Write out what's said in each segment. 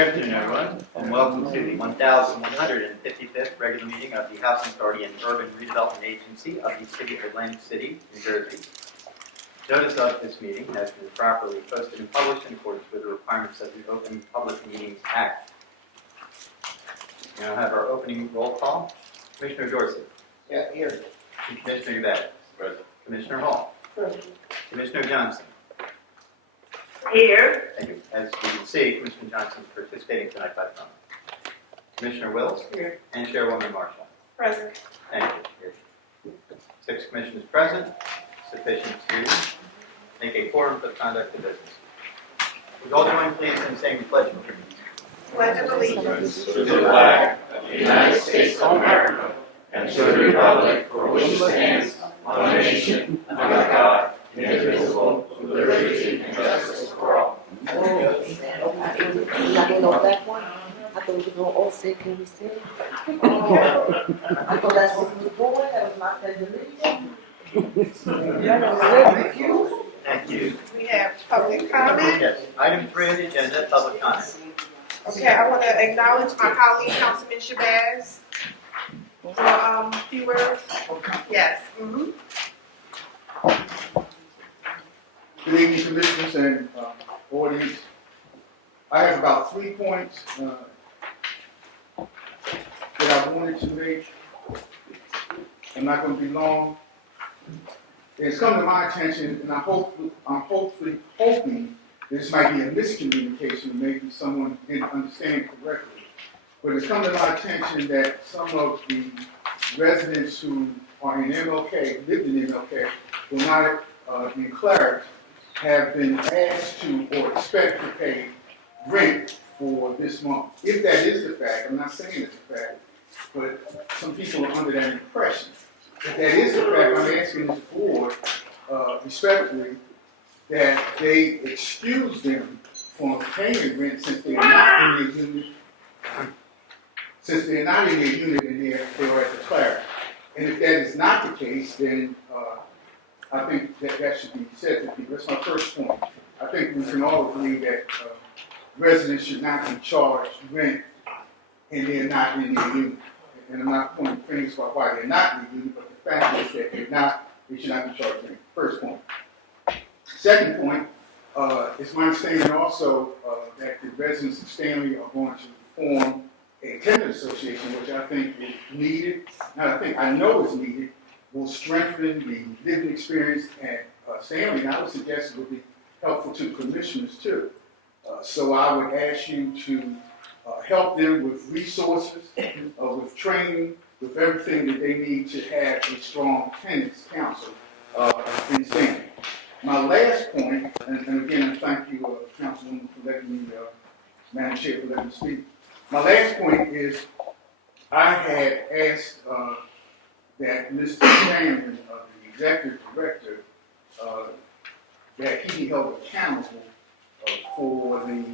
Good afternoon, everyone, and welcome to the 1155th regular meeting of the Housing Authority and Urban Redevelopment Agency of the City of Atlantic City, New Jersey. Notice of this meeting has been properly posted and published in accordance with the requirements of the Open Public Meetings Act. We now have our opening roll call. Commissioner Dorsey. Yeah, here. Commissioner Yvette. Present. Commissioner Hall. Present. Commissioner Johnson. Here. Thank you. As you can see, Commissioner Johnson is participating tonight by phone. Commissioner Wills. Here. And Chairwoman Marshall. Present. Thank you. 6 commissioners present, sufficient to make a quorum for the conduct of business. Would all join please in saying the pledge of allegiance? Pledge of allegiance To the flag of the United States of America and to the republic for which it stands, one nation, under God, indivisible, with liberty and justice for all. I didn't know that one. I thought we were going to all say, can we say? I thought that's what we were doing. That was not that deletion. Thank you. we have public comment. Yes, item 3 on the agenda, public comment. Okay, I want to acknowledge my colleague, Councilman Shabazz, for a few words. Yes. Good evening, commissioners and audience. I have about 3 points that I wanted to make. I'm not going to be long. It's come to my attention, and I'm hopefully hoping this might be a miscommunication, maybe someone didn't understand correctly. But it's come to my attention that some of the residents who are in MLK, lived in MLK, will not in Claret, have been asked to or expect to pay rent for this month. If that is the fact, I'm not saying it's a fact, but some people are under that impression. If that is the fact, I'm asking this board, respectfully, that they excuse them from paying rent since they are not in their unit. Since they're not in their unit and they are at the Claret. And if that is not the case, then I think that should be said to people. That's my first point. I think we can all agree that residents should not be charged rent and they're not in their unit. And I'm not pointing fingers about why they're not in the unit, but the fact is that they should not be charged rent. First point. Second point, it's my understanding also that the residents of Stanley are going to form a tenant association, which I think is needed. I know is needed, will strengthen the living experience at Stanley, and I would suggest it would be helpful to commissioners too. So I would ask you to help them with resources, with training, with everything that they need to have a strong tenants council in Stanley. My last point, and again, thank you, Councilwoman, for letting me, Madam Chair, for letting me speak. My last point is, I had asked that Mr. Chairman, the Executive Director, that he be held accountable for the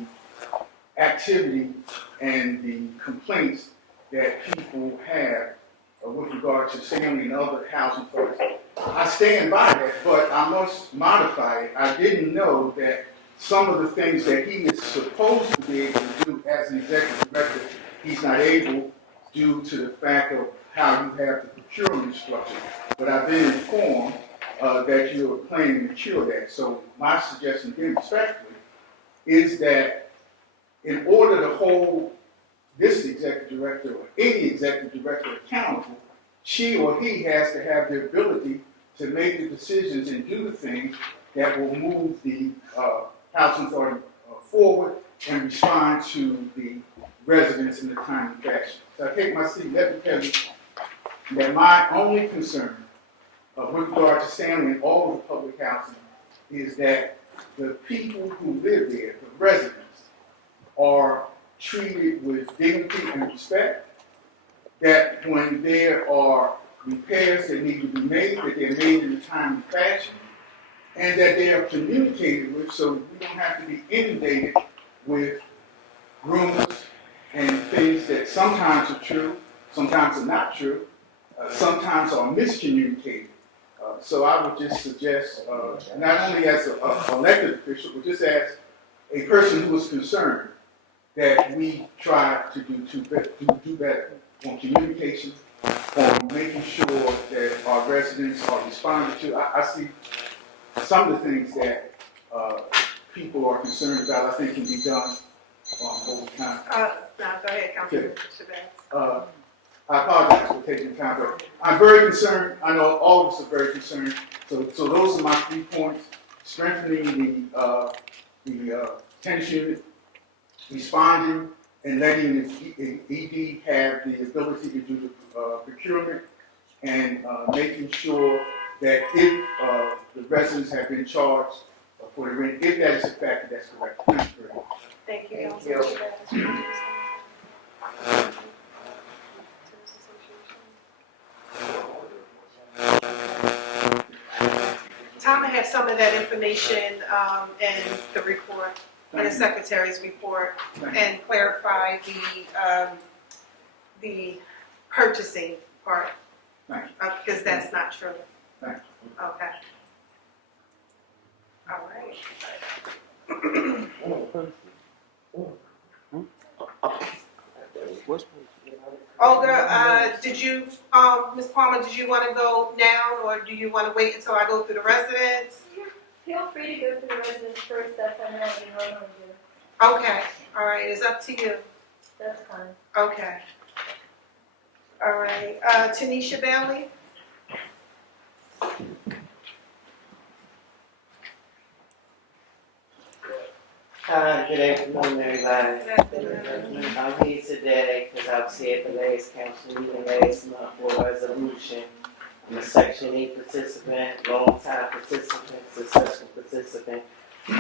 activity and the complaints that people have with regard to Stanley and other housing authorities. I stand by that, but I must modify it. I didn't know that some of the things that he is supposed to be able to do as an executive director, he's not able due to the fact of how you have the procurement structure. But I've been informed that you are planning to cure that. So my suggestion, again, respectfully, is that in order to hold this executive director or any executive director accountable, she or he has to have the ability to make the decisions and do the things that will move the housing authority forward and respond to the residents in a timely fashion. So I take my seat. Let me tell you that my only concern with regard to Stanley and all of the public housing is that the people who live there, the residents, are treated with dignity and respect, that when there are repairs that need to be made, that they're made in a timely fashion, and that they are communicated with so we don't have to be inundated with rumors and things that sometimes are true, sometimes are not true, sometimes are miscommunicated. So I would just suggest, not only as an elected official, but just as a person who is concerned, that we try to do better on communication, on making sure that our residents are responded to. I see some of the things that people are concerned about, I think can be done over time. No, go ahead, Councilman Shabazz. I apologize for taking time, but I'm very concerned. I know all of us are very concerned. So those are my 3 points: strengthening the tennis unit, responding, and letting the ED have the ability to do the procurement, and making sure that if the residents have been charged for the rent, if that is a factor, that's correct. Thank you very much. Thank you, Councilman Shabazz. Tama has some of that information in the report, in the secretary's report, and clarify the purchasing part, Thank because that's not true. Thank Okay. All right. Olga, did you, Ms. Palmer, did you want to go now, or do you want to wait until I go through the residents? Feel free to go through the residents first, that's what we normally do. Okay, all right, it's up to you. That's fine. Okay. All right, Tanisha Bailey? Hi, good afternoon, everybody. Good afternoon. I'm here today because I was here at the last council meeting last month for a resolution. I'm a Section 8 participant, long-time participant, successful participant.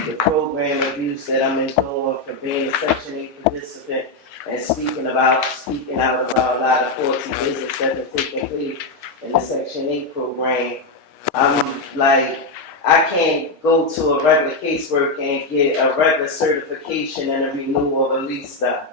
The program of use that I'm enjoying for being a Section 8 participant and speaking out about a lot of faulty business that are taking place in the Section 8 program. I'm like, I can't go to a regular casework and get a regular certification and a renewal of a lease done.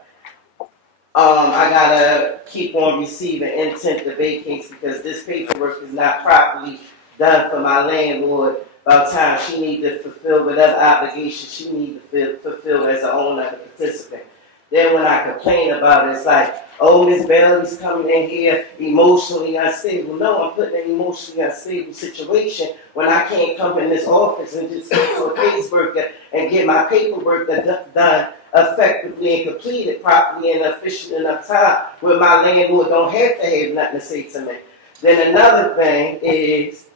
I gotta keep on receiving intent to vacate because this paperwork is not properly done for my landlord. About time she need to fulfill whatever obligation she need to fulfill as an owner and a participant. Then when I complain about it, it's like, oh, Ms. Bailey's coming in here emotionally unstable. No, I'm putting in an emotionally unstable situation when I can't come in this office and just speak to a caseworker and get my paperwork done effectively and completed properly and efficient enough time where my landlord don't have to have nothing to say to me. Then another thing is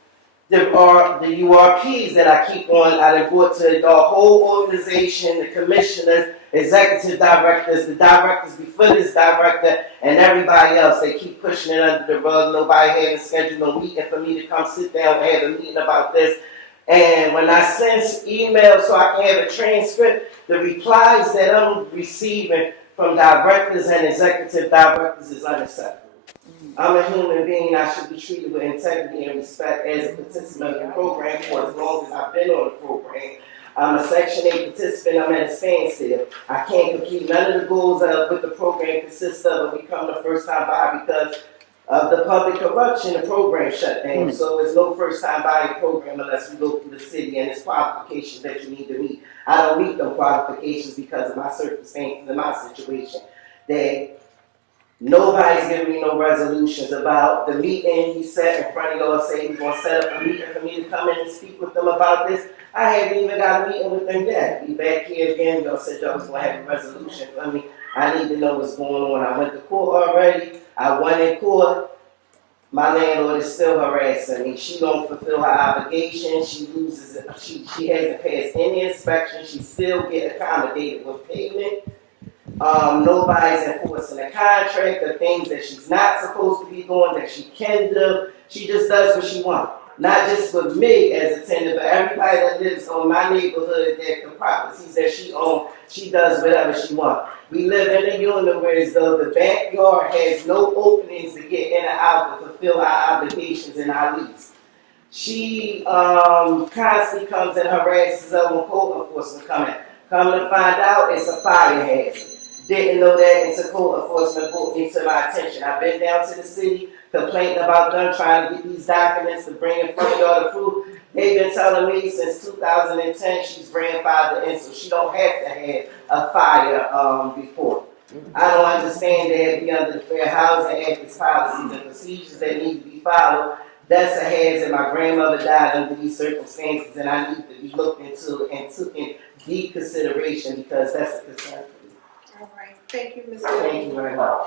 the URPs that I keep on, I brought to the whole organization, the commissioners, executive directors, the directors before this director, and everybody else. They keep pushing it under the rug. Nobody having scheduled no meeting for me to come sit down and have a meeting about this. And when I send emails so I can have a transcript, the replies that I'm receiving from directors and executive directors is unacceptable. I'm a human being. I should be treated with integrity and respect as a participant of the program for as long as I've been on the program. I'm a Section 8 participant. I'm at a standstill. I can't complete none of the goals of what the program consists of and become the first time buyer because of the public corruption. The program shut down. So there's no first time buyer program unless we go through the city and there's qualifications that you need to meet. I don't meet those qualifications because of my circumstances and my situation. That nobody's giving me no resolutions about the meeting he set in front of y'all, saying he's going to set up a meeting for me to come in and speak with them about this. I haven't even got a meeting with them yet. Be back here again. Y'all said y'all was going to have a resolution for me. I need to know what's going on. I went to court already. I won in court. My landlord is still harassing me. She don't fulfill her obligation. She loses it. She hasn't passed any inspection. She still get accommodated with payment. Nobody's enforcing the contract, the things that she's not supposed to be doing that she can do. She just does what she wants. Not just with me as a tenant, but everybody that lives on my neighborhood, that the properties that she owns, she does whatever she wants. We live in a universe though the backyard has no openings to get in and out to fulfill our obligations in our lease. She constantly comes and harasses us when code enforcement coming. Come to find out, it's a fire hazard. Didn't know that until code enforcement brought me to my attention. I've been down to the city, complaining about them trying to get these documents to bring in front of y'all to prove. They've been telling me since 2010 she's grandfathered in, so she don't have to have a fire report. I don't understand that be under the Fair Housing Act, its policies and procedures that need to be followed. That's a hazard. My grandmother died under these circumstances, and I need to be looked into and took in deep consideration because that's a concern for me. All right, thank you, Ms. Thank you very much.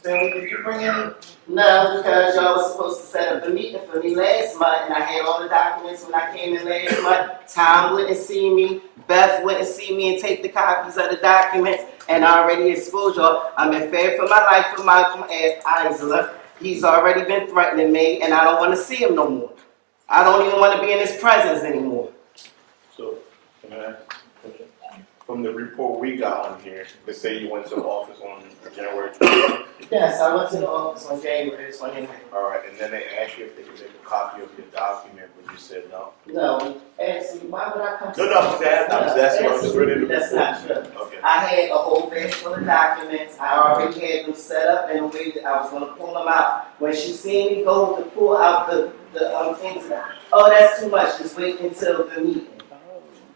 Stanley, did you bring any? No, because y'all was supposed to set up a meeting for me last month, and I had all the documents when I came in last month. Tom went and see me, Beth went and see me and take the copies of the documents, and I already exposed y'all. I'm in fear for my life for Malcolm Isler. He's already been threatening me, and I don't want to see him no more. I don't even want to be in his presence anymore. So, can I ask a question? From the report we got on here, they say you went to the office on January 20th. Yes, I went to the office on January 29th. All right, and then they asked you if they could make a copy of your document, but you said no. No, actually, why would I come to No, I'm just asking, I'm just ready to. That's not true. Okay. I had a whole bag full of documents. I already had them set up in a way that I was going to pull them out. When she seen me go to pull out the things, oh, that's too much. Just wait until the meeting.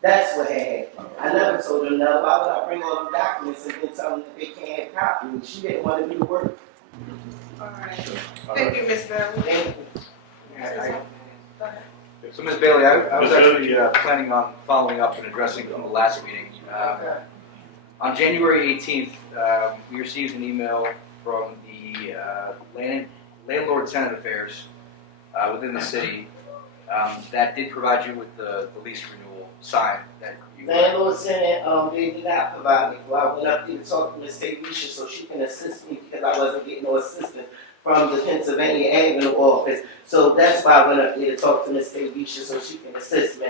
That's what happened. I never told her no. Why would I bring all the documents and then tell them that they can't have copies? She didn't want to do the work. All right, All thank right. you, Ms. Bell. Thank you. So Ms. Bailey, I was actually planning on following up and addressing from the last meeting. On January 18th, we received an email from the Landlord-Tenant Affairs within the city that did provide you with the lease renewal sign that you... Landlord tenant, they did not provide me for. I went up there to talk to Ms. Tavisha so she can assist me because I wasn't getting no assistance from the Pennsylvania Avenue office. So that's why I went up there to talk to Ms. Tavisha so she can assist me.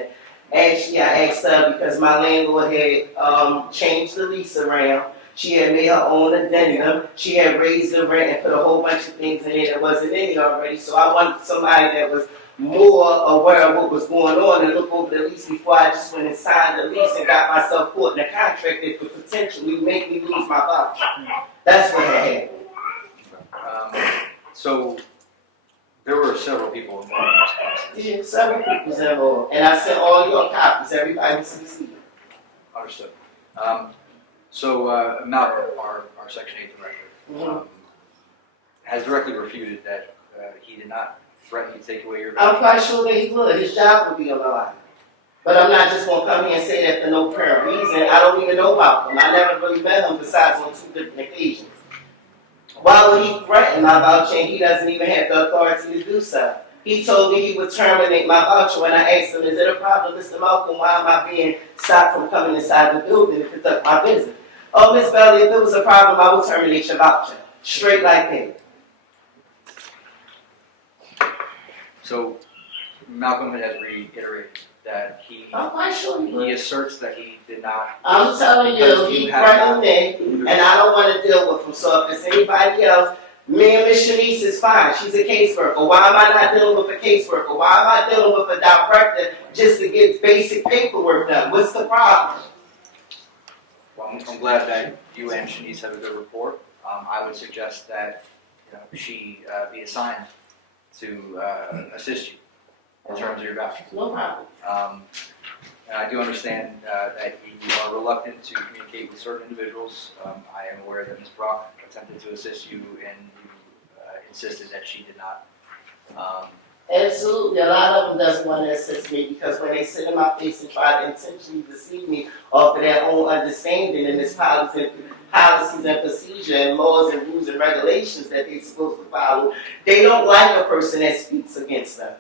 Actually, I asked her because my landlord had changed the lease around. She had made her own addendum. She had raised the rent and put a whole bunch of things in there that wasn't in it already. So I wanted somebody that was more aware of what was going on and look over the lease before I just went and signed the lease and got myself caught in a contract that could potentially make me lose my voucher. That's what had happened. So there were several people involved in this process. Yeah, several people's involved. And I sent all your copies. Everybody was received. Understood. So Malcolm, our Section 8 director, has directly refuted that he did not threaten to take away your... I'm quite sure that he would. His job would be on the line. But I'm not just going to come here and say that for no apparent reason. I don't even know about him. I never really met him besides on 2 different occasions. Why would he threaten my voucher and he doesn't even have the authority to do so? He told me he would terminate my voucher when I asked him, is it a problem, Mr. Malcolm? Why am I being stopped from coming inside the building to conduct my business? Oh, Miss Belly, if it was a problem, I would terminate your voucher. Straight like that. So Malcolm has reiterated that I'm quite sure he would. he asserts that he did not... I'm telling you, he threatened me, and I don't want to deal with him. So if it's anybody else, me and Miss Shanice is fine. She's a caseworker. Why am I not dealing with a caseworker? Why am I dealing with a director just to get basic paperwork done? What's the problem? Well, I'm glad that you and Shanice have a good rapport. I would suggest that she be assigned to assist you in terms of your voucher. No problem. And I do understand that you are reluctant to communicate with certain individuals. I am aware that Ms. Brock attempted to assist you and you insisted that she did not. Absolutely. A lot of them doesn't want to assist me because when they sit in my face and try to intentionally deceive me off of their own understanding and this policies and procedure and laws and rules and regulations that they're supposed to follow, they don't like a person that speaks against them.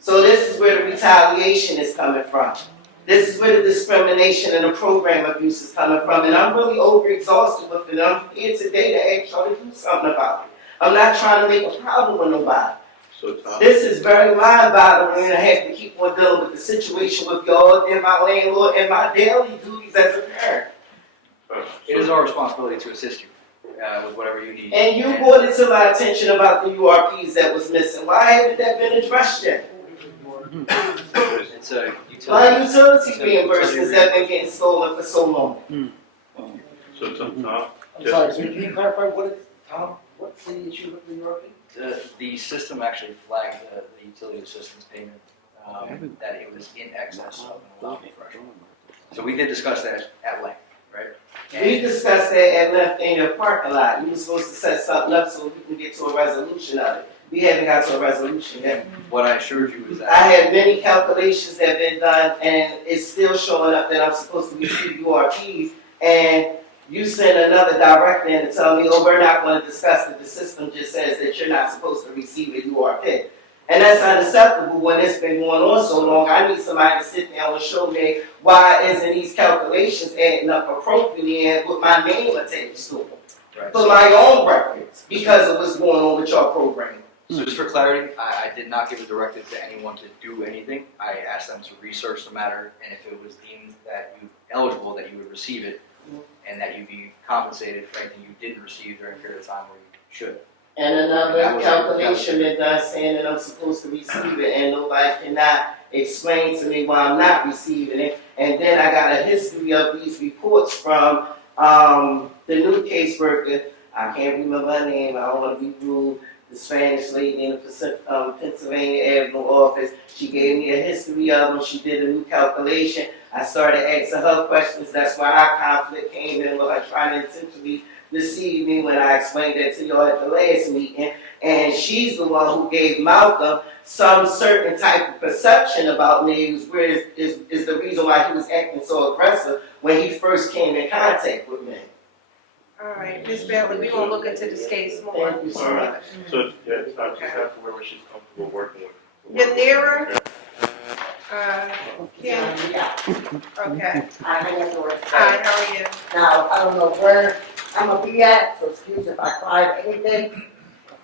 So this is where the retaliation is coming from. This is where the discrimination and the program abuse is coming from. And I'm really overexhausted with it. I'm here today to ask y'all to do something about it. I'm not trying to make a problem with nobody. So, Tom, This is very mind-boggling, and I have to keep on dealing with the situation with y'all and my landlord and my daily duties as a parent. It is our responsibility to assist you with whatever you need. And you brought it to my attention about the URPs that was missing. Why haven't that been addressed yet? It's a My utility. utility reimbursements have been getting stolen for so long. So Tom, I'm sorry, so can you clarify what is, Tom, what's the issue with the European? The system actually flagged the utility assistance payment, that it was in excess of an allowable threshold. So we did discuss that at length, right? We discussed that at length in your parking lot. You were supposed to set something up so we can get to a resolution of it. We haven't got to a resolution yet. What I assured you is that. I had many calculations that have been done, and it's still showing up that I'm supposed to receive URPs, and you send another director in to tell me, oh, we're not going to discuss it. The system just says that you're not supposed to receive a URP. And that's unacceptable when it's been going on so long. I need somebody to sit down and show me why isn't these calculations adding up appropriately and with my name attached to them. Right. For my own records, because of what's going on with your program. So just for clarity, I did not give a directive to anyone to do anything. I asked them to research the matter, and if it was deemed that you eligible, that you would receive it, and that you'd be compensated for anything you didn't receive during a period of time where you should. And another calculation been done saying that I'm supposed to receive it, and nobody cannot explain to me why I'm not receiving it. And then I got a history of these reports from the new caseworker. I can't remember her name. I don't want to be rude. The Spanish lady in the Pennsylvania Avenue office. She gave me a history of them. She did a new calculation. I started asking her questions. That's why our conflict came in with her trying to intentionally deceive me when I explained that to y'all at the last meeting. And she's the one who gave Malcolm some certain type of perception about me, where is the reason why he was acting so aggressive when he first came in contact with me. All right, Ms. Bailey, we're gonna look into this case more. Thank you so much. so yeah, it's not just have to where she's comfortable working with. Yanira, Kim, okay. I have the word. Hi, how are you? Now, I don't know where I'm gonna be at, so excuse if I cry or anything.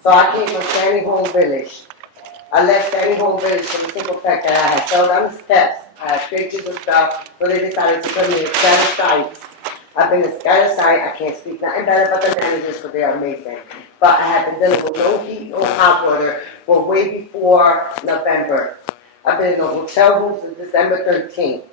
So I came from Standing Home Village. I left Standing Home Village for the simple fact that I had fell down the steps. I had pictures and stuff, so they decided to put me in scatter sites. I've been in scatter site. I can't speak nothing bad about the managers because they are amazing. But I have been dealing with no heat, no hot water for way before November. I've been in a hotel room since December 13th.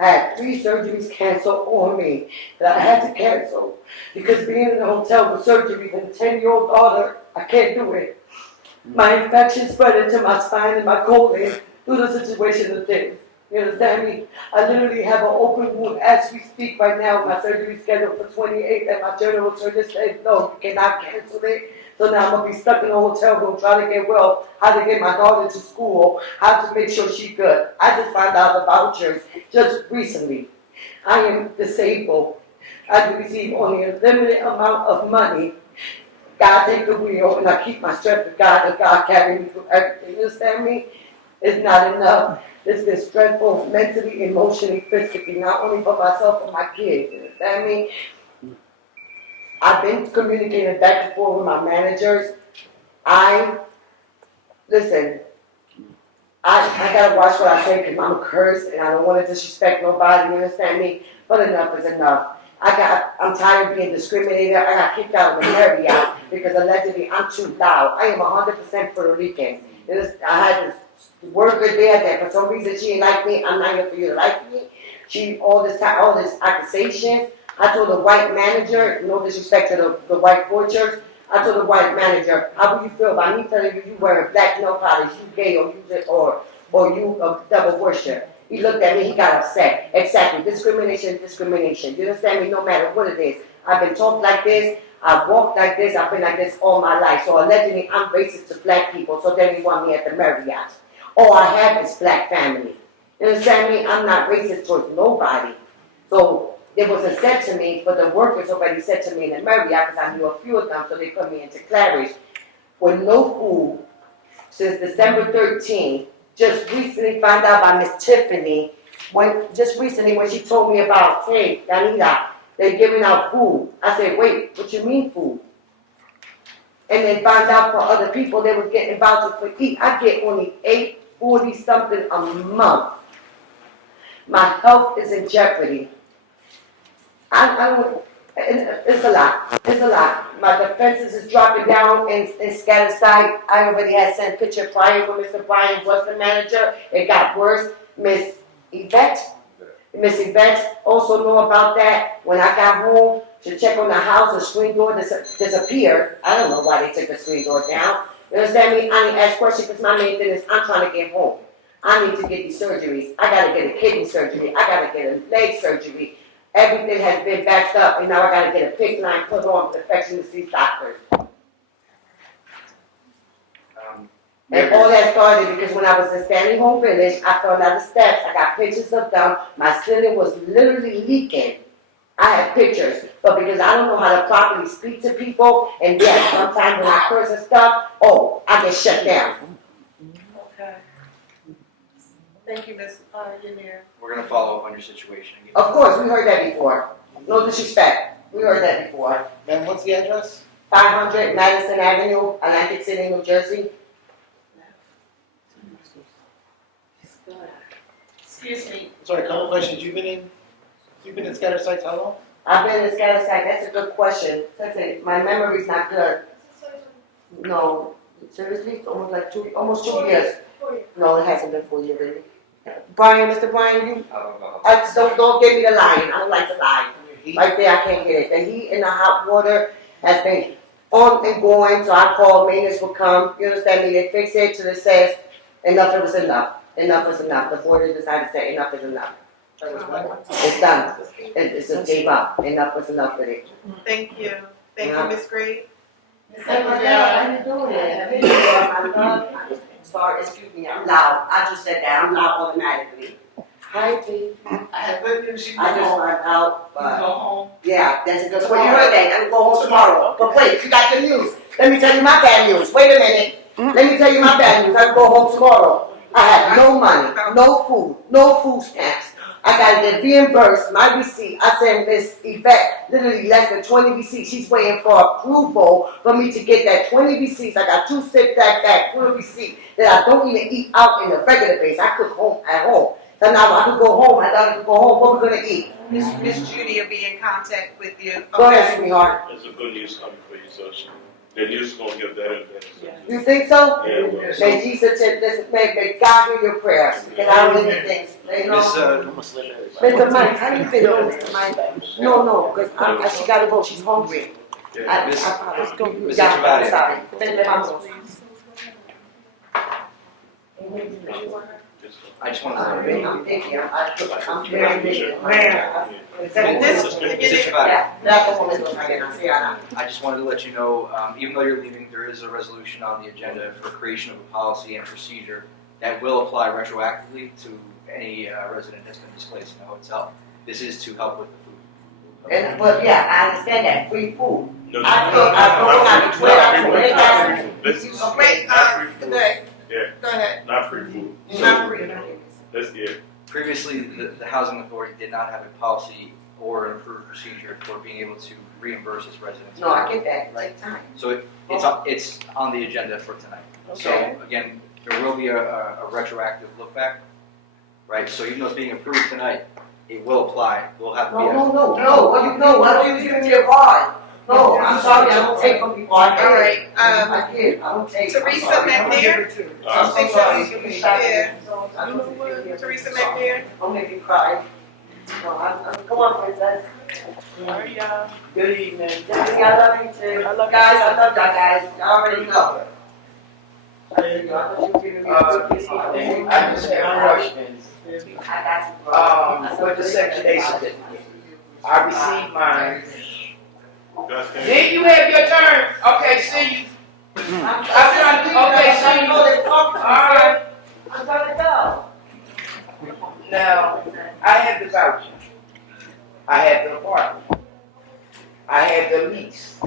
I had 3 surgeries canceled on me that I had to cancel because being in a hotel with surgeries and a 10-year-old daughter, I can't do it. My infection spread into my spine and my colon through the situation of things. You understand me? I literally have an open wound as we speak right now. My surgery is scheduled for 28th, and my general surgeon said, no, you cannot cancel it. So now I'm going to be stuck in a hotel room trying to get well, how to get my daughter to school, how to make sure she's good. I just found out the vouchers just recently. I am disabled. I receive only a limited amount of money. God take the wheel, and I keep my strength with God, and God carry me through everything. You understand me? It's not enough. It's been stressful mentally, emotionally, physically, not only for myself, but my kids. You understand me? I've been communicating back and forth with my managers. Listen, I gotta watch what I say because I'm cursed and I don't want to disrespect nobody, you understand me? But enough is enough. I'm tired of being discriminated. I got kicked out of the Marriott because allegedly I'm too loud. I am 100% Puerto Rican. I had this worker there that for some reason she didn't like me. I'm not here for you to like me. All this accusations. I told the white manager, no disrespect to the white butchers, I told the white manager, how would you feel about me telling you wearing black nail polish, you gay, or you a devil worshiper? He looked at me, he got upset. Exactly, discrimination is discrimination. You understand me? No matter what it is. I've been taught like this, I've walked like this, I've been like this all my life. So allegedly I'm racist to black people, so then they want me at the Marriott. All I have is black family. You understand me? I'm not racist towards nobody. So there was a said to me, but the workers already said to me in the Marriott, because I knew a few of them, so they put me into Claridge, with no food since December 13th. Just recently found out by Miss Tiffany, when she told me about, hey, Danita, they're giving out food. I said, wait, what you mean food? And then found out for other people they were getting vouchers for eat. I get only $8.40 something a month. My health is in jeopardy. It's a lot. It's a lot. My defenses is dropping down in scatter site. I already had sent a picture prior when Mr. Brian was the manager. It got worse. Miss Yvette also know about that. When I got home, to check on the house, the screen door disappeared. I don't know why they took the screen door down. You understand me? I didn't ask questions because my main thing is I'm trying to get home. I need to get these surgeries. I gotta get a kidney surgery. I gotta get a leg surgery. Everything has been backed up, and now I gotta get a PICC line put on with infection disease doctors. And all that started because when I was in Stanley Home Village, I fell down the steps. I got pictures of them. My ceiling was literally leaking. I had pictures, but because I don't know how to properly speak to people, and yes, sometimes when I curse and stuff, I get shut down. Okay. Thank you, Ms. Yamir. We're gonna follow up on your situation. and get- Of course, we heard that before. No disrespect. We heard that before. Ma'am, what's the address? 500 Madison Avenue, Atlantic City, New Jersey. Excuse me. Sorry, a couple questions. You've been in scattered sites how long? I've been in Scatterside. That's a good question. My memory's not good. No, seriously, it's almost 2 years. No, it hasn't been 4 years, really. Brian, Mr. Brian, you, don't give me the lying. I don't like to lie. Right there, I can't get it. The heat and the hot water has been on and going, so I called, maintenance will come, you understand me, they fix it till it says enough was enough. Enough is enough. The board has decided to say enough is enough. It's done. It just gave up. Enough was enough with it. Thank you. Thank you, Ms. Gray. Hey, my love, how you doing? Sorry, excuse me, I'm loud. I just said that. I'm loud automatically. Hi, P. I have good news. You I just found out, go but home. yeah, that's a good point. You heard that. I'm going home tomorrow. But wait, you got good news. Let me tell you my bad news. Wait a minute. Let me tell you my bad news. I can go home tomorrow. I have no money, no food, no food stamps. I gotta get reimbursed, my receipt. I sent Miss Yvette literally less than 20 receipts. She's waiting for approval for me to get that 20 receipts. I got 2 sick back full of receipt that I don't even eat out in a regular base. I cook home at home. So now I can go home. I thought I could go home. What we gonna eat? Miss Judy will be in contact with you. Go ahead, sweetheart. There's a good news coming for you, so the news is gonna get better and better. So. You think so? Yeah, well, May Jesus, may God hear your prayers. Because I don't need things. You know? Mr. Mike, how do you feel, Mr. Mike? No, because she gotta go. She's hungry. Yeah, Miss Let's go. Miss Yeah, I'm Echevarria. sorry. Vamos. I just wanted to. I'm thinking. I'm very busy. This, Miss Echevarria. Yeah, that's the woman who's right now. See, I I just wanted to let you know, even though you're leaving, there is a resolution on the agenda for creation of a policy and procedure that will apply retroactively to any resident that's been displaced in a hotel. This is to help with the food. know. But yeah, I understand that. Free food. No, I thought not free I food. This is wait, not free food. go Yeah, ahead. not free food. Not free. That's it. Previously, the housing authority did not have a policy or an approved procedure for being able to reimburse its residents. No, I get that. Take time. So it's on the agenda for tonight. Okay. So again, there will be a retroactive look back, right? So even though it's being approved tonight, it will apply. We'll have to be. No. What you know? Why don't you give me a card? No, I'm sorry. I don't take from people. All right, I did. I don't take. Teresa McNair. I'm so sorry. Give me a shot. Yeah. I don't take it. Teresa McNair. Don't make me cry. No, come on, princess. Sorry, y'all. Good evening. Daddy, I love you too. I love you guys, too. I love y'all guys. Y'all already know. I thought you were giving me a cookie. I just have questions. I got you, bro. With the Section 8 certificate, I received mine. Guys, can Then you have your turn. Okay, see you. I'm Okay, so you know they're talking to me. Alright. I'm gonna go. Now, I had the voucher. I had the apartment. I had the lease.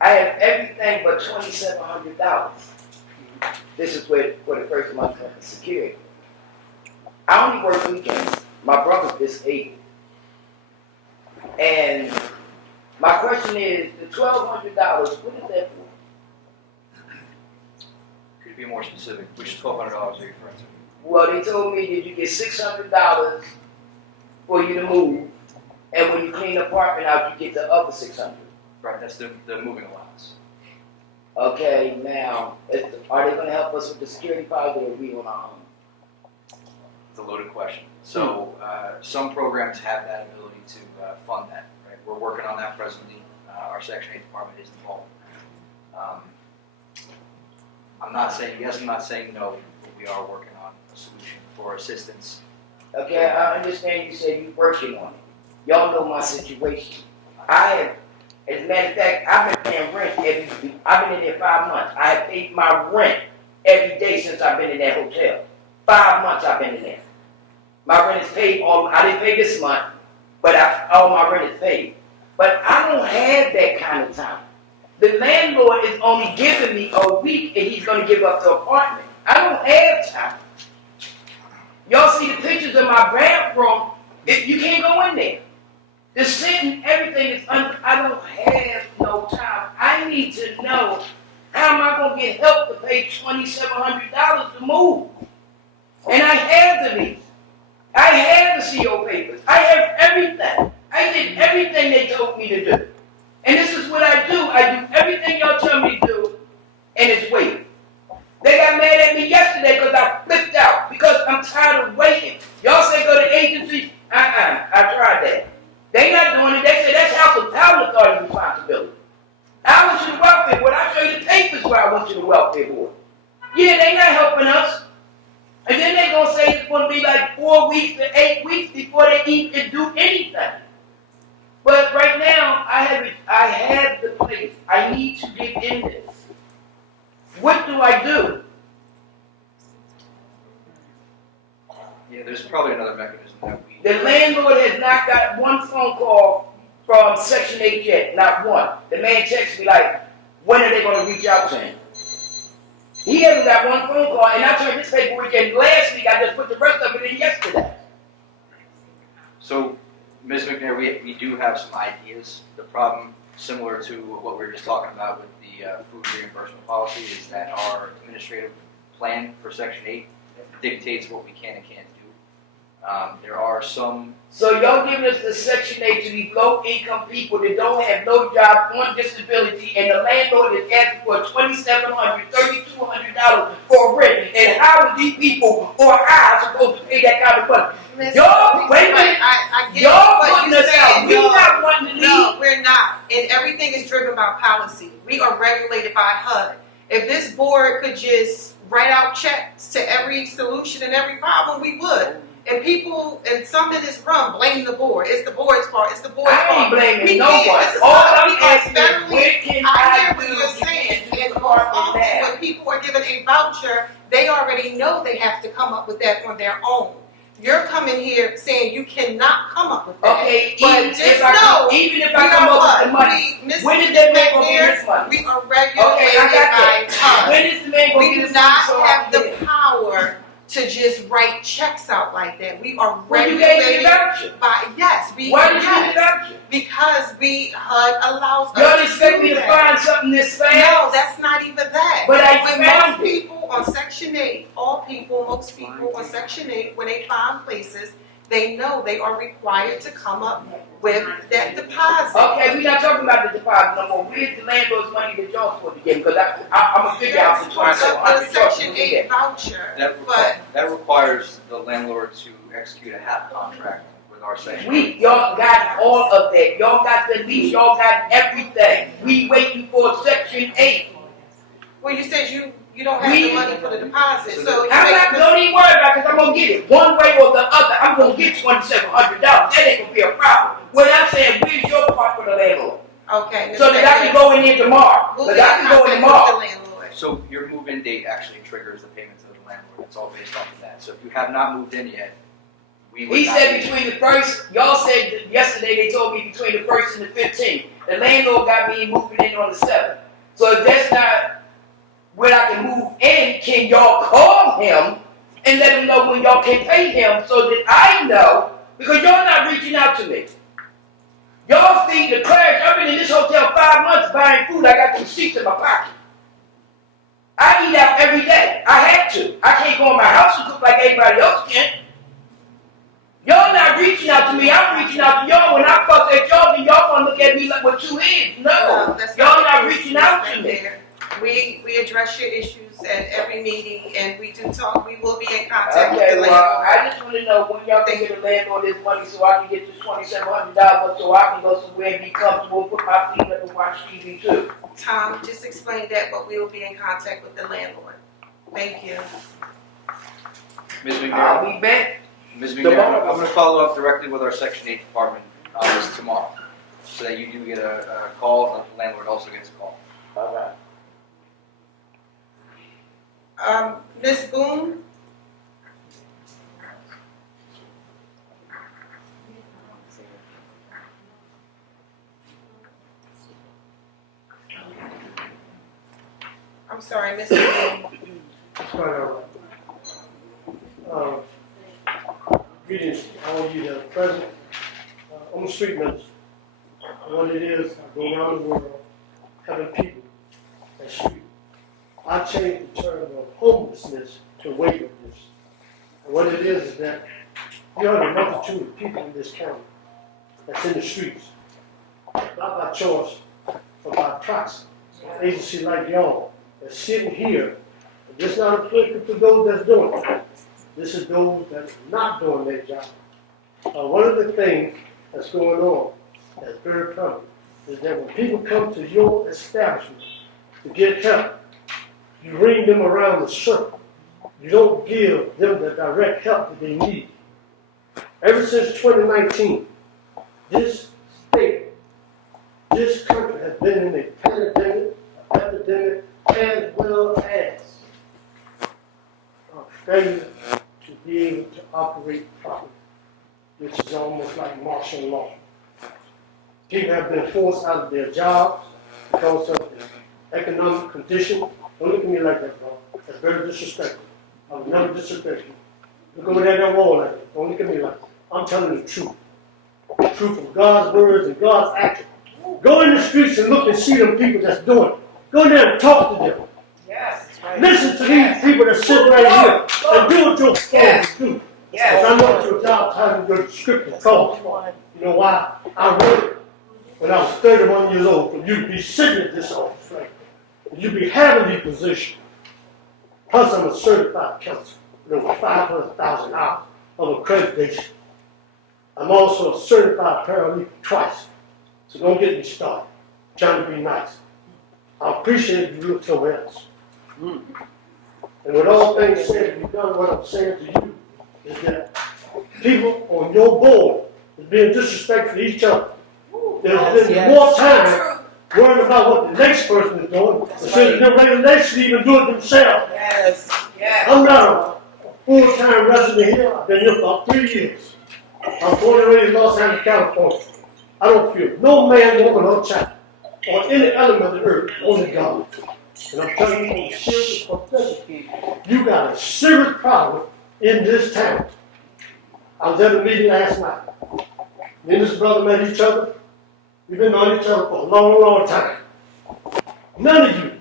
I have everything but $2,700. This is where for the first month of the security. I only work weekends. My brother's disabled. And my question is, the $1,200, what is that for? Could you be more specific? Which $1,200 are you referring to? Well, they told me that you get $600 for you to move, and when you clean the apartment out, you get the other $600. Right, that's the moving allowance. Okay, now, are they going to help us with the security files, or are we on our own? It's a loaded question. So some programs have that ability to fund that, right? we're working on that presently. Our Section 8 department is involved. I'm not saying yes, I'm not saying no, but we are working on a solution for assistance. Okay, I understand you said you're working on it. Y'all know my situation. I have, as a matter of fact, I've been paying rent every week. I've been in there 5 months. I have paid my rent every day since I've been in that hotel. 5 months I've been in there. My rent is paid, I didn't pay this month, but all my rent is paid. But I don't have that kind of time. The landlord is only giving me a week and he's gonna give up the apartment. I don't have time. Y'all see the pictures of my bathroom, you can't go in there. The sitting, everything is I don't have no time. I need to know, how am I gonna get help to pay $2,700 to move? And I have the lease. I have the CO papers. I have everything. I did everything they told me to do. And this is what I do. I do everything y'all tell me to do, and it's waiting. They got mad at me yesterday because I flipped out, because I'm tired of waiting. Y'all say go to agencies. I tried that. They not doing it. They say that's House Authority responsibility. I went to the welfare board. I show you the papers where I went to the welfare board. Yeah, they not helping us. And then they gonna say it's gonna be like 4 weeks to 8 weeks before they even do anything. But right now, I have the place. I need to get in this. What do I do? Yeah, there's probably another mechanism that we. The landlord has not got one phone call from Section 8 yet, not one. The man texts me like, when are they going to reach out to him? He hasn't got one phone call, and I turned this paperwork in last week. I just put the rest of it in yesterday. So, Ms. McNair, we do have some ideas. The problem, similar to what we were just talking about with the food reimbursement policy, is that our administrative plan for Section 8 dictates what we can and can't do. There are some. So y'all giving us the Section 8 to these low-income people that don't have no job, on disability, and the landlord is asking for $2,700, $3,200 for rent. And how are these people or I supposed to pay that kind of money? Y'all, wait a minute. I get Y'all what putting you're us out. saying. We No, not wanting to leave. No, we're not. And everything is driven by policy. We are regulated by HUD. If this board could just write out checks to every solution and every problem, we would. And people, and some in this room blame the board. It's the board's fault. It's the board's fault. I ain't blaming We no can't. one. This is All not- I'm we are asking is, federally- what can I hear do what you're to saying. get And this most department often down? when people are given a voucher, they already know they have to come up with that on their own. You're coming here saying you cannot come up with that. Okay, But even just if I know, come up with the money, when is that man gonna get his money? we are Okay, regulated I got by that. HUD. When is the man gonna We get do his not money so I have can get the it? power to just write checks out like that. We are When you gave me the regulated voucher? by, yes, we, Why did you yes, give me the voucher? because HUD allows us Y'all to expect do me to that. find something this fast? No, that's not even that. But I When found most it. people on Section 8, most people on Section 8, when they find places, they know they are required to come up with that deposit. Okay, we're not talking about the deposit no more. Where's the landlord's money that y'all supposed to get? Because I'm gonna figure out the That's for the 2,700. Section 8 voucher, but That requires the landlord to execute a HAP contract with our Section 8. Y'all got all of that. Y'all got the lease. Y'all got everything. We waiting for Section 8. well, you said you don't have the money for the deposit, so you Don't even worry about it, because I'm going to get it. One way or the other, I'm going to get $2,700. That ain't going to be a problem. What I'm saying, where's your part for the landlord? okay. So that I can go in here tomorrow. We'll Because get I in can go in contact tomorrow. with the landlord. So your move-in date actually triggers the payment to the landlord. It's all based off of that. So if you have not moved in yet, we would He not said be- between the first, y'all said that yesterday they told me between the 1st and the 15th. The landlord got me moving in on the 7th. So if that's not where I can move in, can y'all call him and let him know when y'all can pay him so that I know? Because y'all not reaching out to me. Y'all feed the clerks. I've been in this hotel 5 months buying food. I got some seats in my pocket. I eat out every day. I had to. I can't go in my house and cook like everybody else can. Y'all not reaching out to me. I'm reaching out to y'all. When I fuss at y'all, then y'all want to look at me like with 2 heads. No. That's Y'all not the case reaching out right to me. there. We address your issues at every meeting, and we do talk, we will be in contact with Okay, the well, landlord. I just wanna know when y'all can get the landlord this money so I can get this $2,700 so I can go somewhere and be comfortable, put my feet up and watch TV too. Tom just explained that, but we will be in contact with the landlord. Thank you. Ms. McNair, I'll be back. Ms. McNair, I'm gonna follow up directly with our Section 8 department on this tomorrow, so that you do get a call, and the landlord also gets a call. Okay. Ms. Boone? I'm sorry, Ms. Boone. Quite all right. Greetings, all of you that are present. I'm a street minister. What it is, I go around the world helping people that street. I changed the term of homelessness to waywardness. And what it is that you have a multitude of people in this county that's in the streets, not by choice, but by proxy. An agency like y'all that's sitting here. This is not applicable to those that's doing it. This is those that are not doing their job. One of the things that's going on that's very prevalent is that when people come to your establishment to get help, you ring them around the circle. You don't give them the direct help that they need. Ever since 2019, this state, this country has been in a pandemic, epidemic, as well as failure to be able to operate properly, which is almost like martial law. People have been forced out of their jobs because of the economic condition. Don't look at me like that, bro. That's very disrespectful. I would never disrespect you. Look over there, that wall like that. Don't look at me like that. I'm telling the truth. The truth of God's words and God's action. Go in the streets and look and see them people that's doing it. Go in there and talk to them. Yes. Listen to these people that sit right here and do what you're supposed to do. Because I know what your job title, your description calls for. You know why? I wrote it when I was 31 years old for you to be sitting at this office right now. And you be having these positions. Plus I'm a certified counselor with over 500,000 hours of accreditation. I'm also a certified paralegal twice. So don't get me started. I'm trying to be nice. I appreciate if you look somewhere else. And with all things said, you've done what I'm saying to you is that people on your board is being disrespectful to each other. There's been more time worrying about what the next person is doing instead of them letting the next even do it themselves. Yes. Yes. I'm not a full-time resident here. I've been here for about 3 years. I'm born and raised in Los Angeles, California. I don't fear no man, woman, or child on any element of the earth, only God. And I'm telling you, on the serious prophetic, you got a serious problem in this town. I was at a meeting last night. Me and this brother met each other. We've been knowing each other for a long, long time. None of you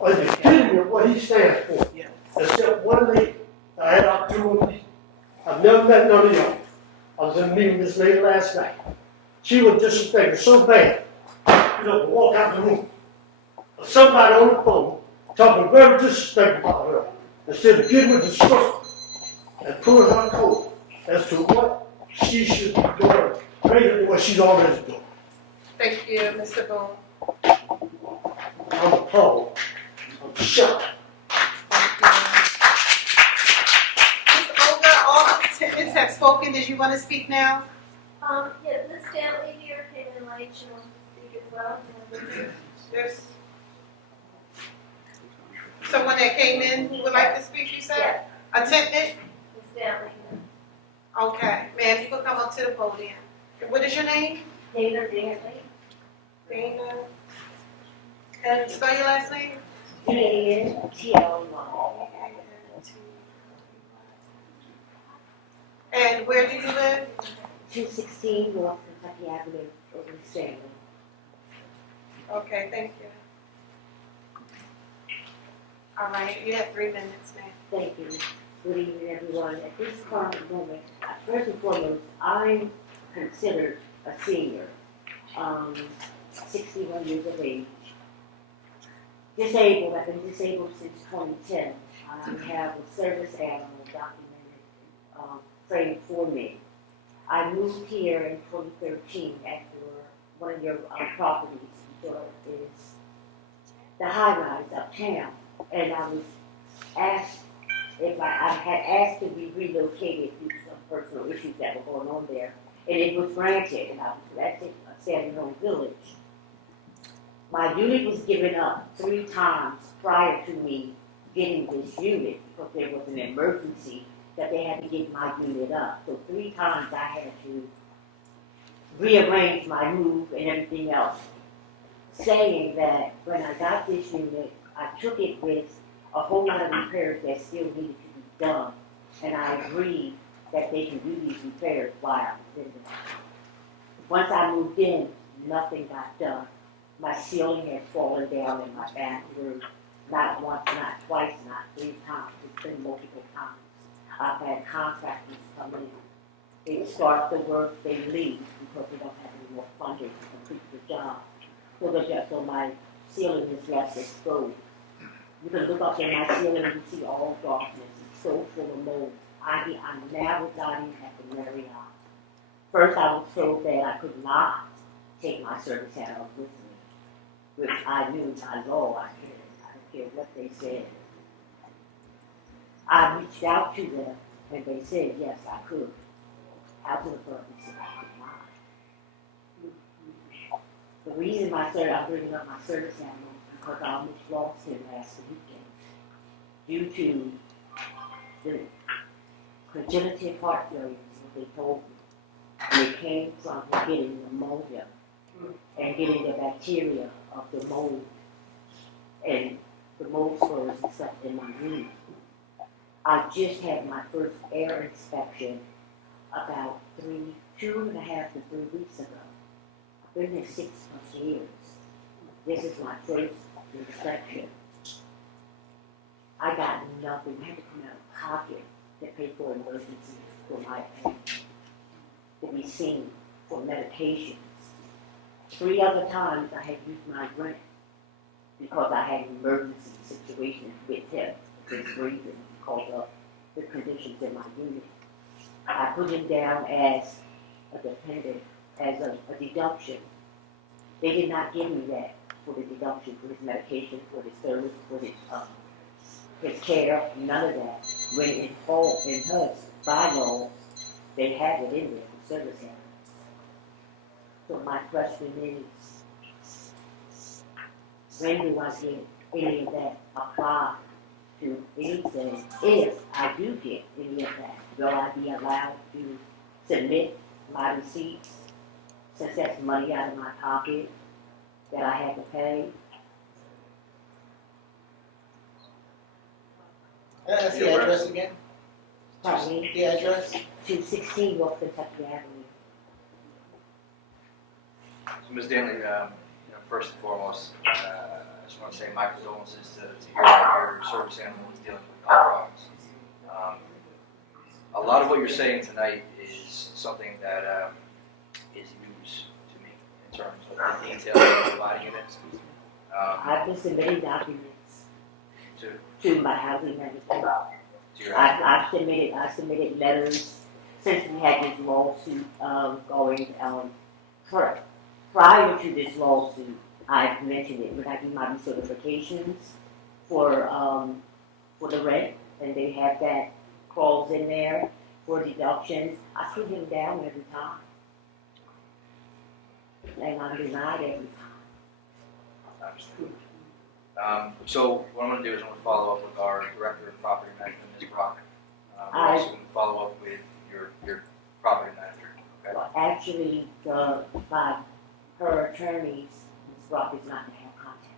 are the epitome of what he stands for, except one lady. I had opportunity. I've never met none of y'all. I was in a meeting with this lady last night. She was disrespected so bad, you know, to walk out the room. Somebody on the phone talking very disrespectful about her, instead of getting with the struggle and pulling her coat as to what she should be doing greater than what she's already doing. Thank you, Mr. Boone. I'm appalled. I'm shocked. Ms. Olga, all the attendants have spoken. Did you want to speak now? Yes, Ms. Stanley here came in late, she wants to speak as well. Yes. Someone that came in who would like to speak, you said? Yes, Attendant? Ms. Stanley here. Okay, ma'am, you can come up to the podium. What is your name? Dana Dantley. Dana. And spell your last name? D-A-N-T-L-Y. And where do you live? 216 North Kentucky Avenue, over Stanley. Okay, thank you. All right, you have 3 minutes, ma'am. Thank you. Good evening, everyone. At this current moment, first and foremost, I'm considered a senior, 61 years of age. disabled. I've been disabled since 2010. I have a service animal documented, trained for me. I moved here in 2013 after one of your properties, which is the high rise uptown, and I was asked if I had asked to be relocated due to some personal issues that were going on there, and it was granted, and I was elected a San Home Village. My unit was given up 3 times prior to me getting this unit because there was an emergency that they had to get my unit up. So 3 times I had to rearrange my move and everything else, saying that when I got this unit, I took it with a whole lot of repairs that still needed to be done, and I agreed that they can do these repairs while I was in there. Once I moved in, nothing got done. My ceiling had fallen down in my bathroom, not once, not twice, not 3 times. It's been multiple times. I've had contractors come in. They start the work, they leave because they don't have any more funding to complete the job. So my ceiling is left exposed. You can look up in my ceiling and see all darkness. It's so full of mold. I'm now residing at the Marriott. First, I was told that I could not take my service animal with me, which I knew by law I couldn't. I don't care what they said. I reached out to them, and they said yes, I could. Housing authority said I could not. The reason I'm bringing up my service animal is because I almost lost him last weekend due to the congenital heart failure, is what they told me. And it came from getting pneumonia and getting the bacteria of the mold and the mold spores and stuff in my unit. I just had my first air inspection about 2.5 to 3 weeks ago. I've been there 6+ years. This is my first inspection. I got nothing. I had to come out of pocket to pay for emergencies for my pain, to be seen for medications. 3 other times I had used my rent because I had an emergency situation with him, his breathing, because of the conditions in my unit. I put him down as a dependent, as a deduction. They did not give me that for the deduction, for his medication, for his service, for his care, none of that. When in his bylaws, they have it in there for service animals. So my question is, when do I get any of that applied to anything? If I do get any of that, will I be allowed to submit my receipts, since that's money out of my pocket that I had to pay? That's the address again? Pardon me? The address? 216 West Kentucky Avenue. So Ms. Danley, first and foremost, I just want to say my condolences to hear that your service animal is dealing with health problems. A lot of what you're saying tonight is something that is news to me in terms of the detail that you're providing in it. I've been submitting documents To to my housing management. your I submitted letters since we had this lawsuit going prior to this lawsuit. I mentioned it when I do my recertifications for the rent, and they have that clause in there for deductions. I put him down every time, and I'm denied every time. I understand. So what I'm going to do is I'm going to follow up with our Director of Property Management, Ms. Brock. We're also going to follow up with your property manager. Okay? Well, actually, by her attorneys, Ms. Brock is not to have contact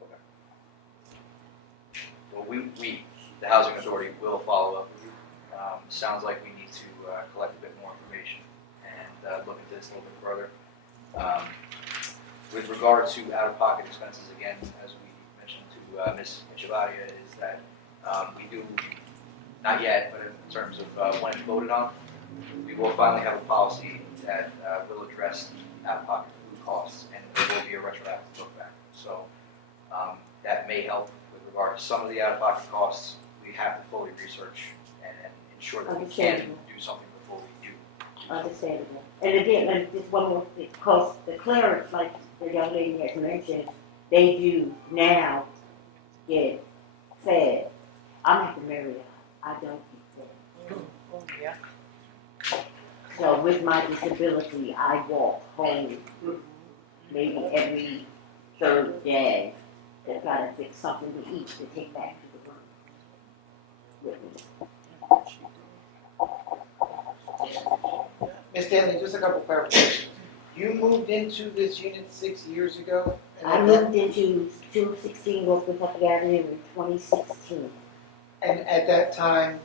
with me. Well, we, the Housing Authority, will follow up with you. Sounds like we need to collect a bit more information and look into this a little bit further. With regard to out-of-pocket expenses, again, as we mentioned to Ms. Chavadia, is that we do, not yet, but in terms of when it's voted on, we will finally have a policy that will address out-of-pocket food costs, and there will be a retroactive look back. So that may help with regard to some of the out-of-pocket costs. We have to fully research and ensure that we can do something before we do. Understandable. And again, and just one more thing, because the clerks, like the young lady has mentioned, they do now get fed. I'm at the Marriott, I don't get fed. So with my disability, I walk home maybe every third day to try to fix something to eat to take back to the room with me. Ms. Stanley, just a couple clarifications. You moved into this unit 6 years ago? I moved into 216 Northwood Avenue in 2016. And at that time,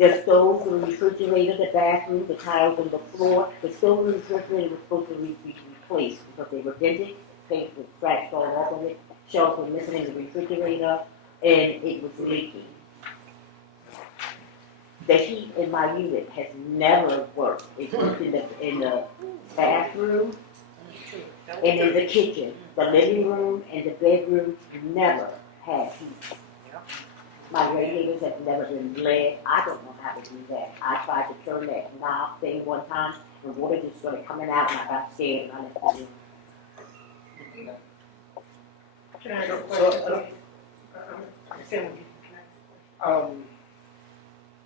The stove, the refrigerator, the bathroom, the tiles on the floor, the stove and refrigerator was supposed to be replaced because they were dented, paint was scratched all over it, shelves were missing in the refrigerator, and it was leaking. The heat in my unit has never worked. It worked in the bathroom and in the kitchen. The living room and the bedroom never had heat. My radiators have never been bled. I don't know how to do that. I tried to turn that knob thing one time, and water just started coming out, and I got scared, and I left the room. Can I ask a question?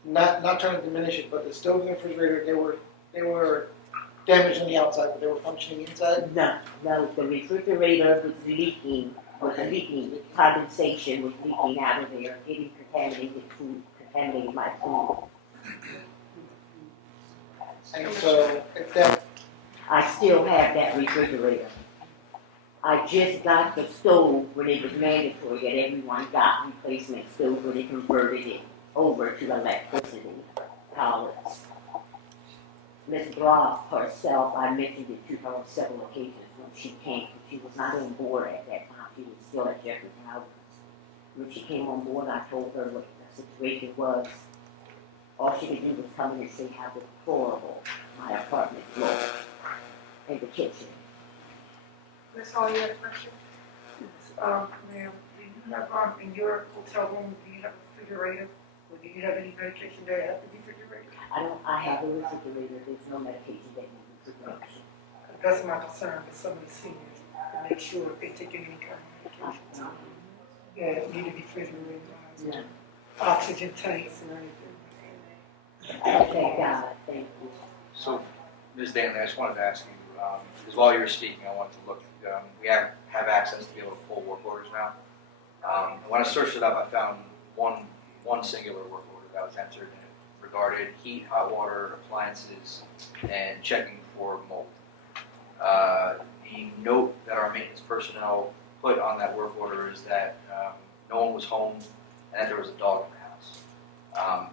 not trying to diminish it, but the stove and the refrigerator, they were damaged on the outside, but they were functioning inside? No, the refrigerator was leaking, condensation was leaking out of there, getting contaminated food, contaminating my food. And so, if that, I still have that refrigerator. I just got the stove when it was mandatory that everyone got replacement stove when they converted it over to electricity outlets. Ms. Brock herself, I mentioned it to her on several occasions when she came. She was not on board at that time. She was still at Jefferson House. When she came on board, I told her what the situation was. All she could do was come in and say how deplorable my apartment floor and the kitchen. Ms. Hall, you had a question? Ma'am, do you have, in your hotel room, do you have a refrigerator? Or do you have any medication that has to be refrigerated? I have a refrigerator. There's no medication that needs refrigeration. That's my concern with some of the seniors, to make sure if they taking any kind of medication, that need to be refrigerated, Yeah. oxygen tanks and everything. Thank God. Thank you. So, Ms. Danley, I just wanted to ask you, because while you were speaking, I wanted to look, we have access to be able to pull work orders now. And when I searched it up, I found one singular work order that was entered, and it regarded heat, hot water, appliances, and checking for mold. The note that our maintenance personnel put on that work order is that no one was home and that there was a dog in the house.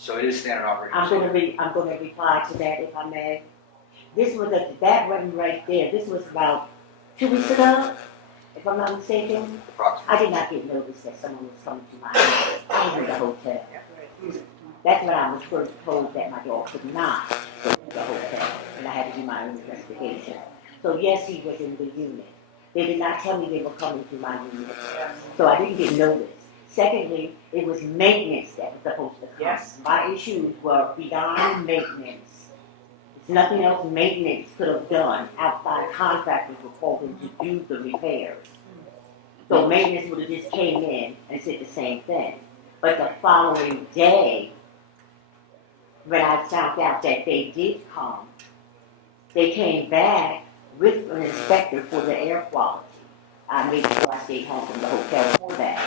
So it is standard operating procedure. I'm gonna reply to that if I may. This was that one right there. This was about 2 weeks ago, if I'm not mistaken. Approximately. I did not get notice that someone was coming to my house. I was in the hotel. That's when I was first told that my dog could not go to the hotel, and I had to do my own investigation. So yes, he was in the unit. They did not tell me they were coming to my unit, so I didn't get notice. Secondly, it was maintenance that was supposed to come. Yes. My issues were beyond maintenance. There's nothing else maintenance could have done outside contractors were called in to do the repairs. So maintenance would have just came in and said the same thing. But the following day, when I found out that they did come, they came back with an inspector for the air quality. I made sure I stayed home from the hotel for that.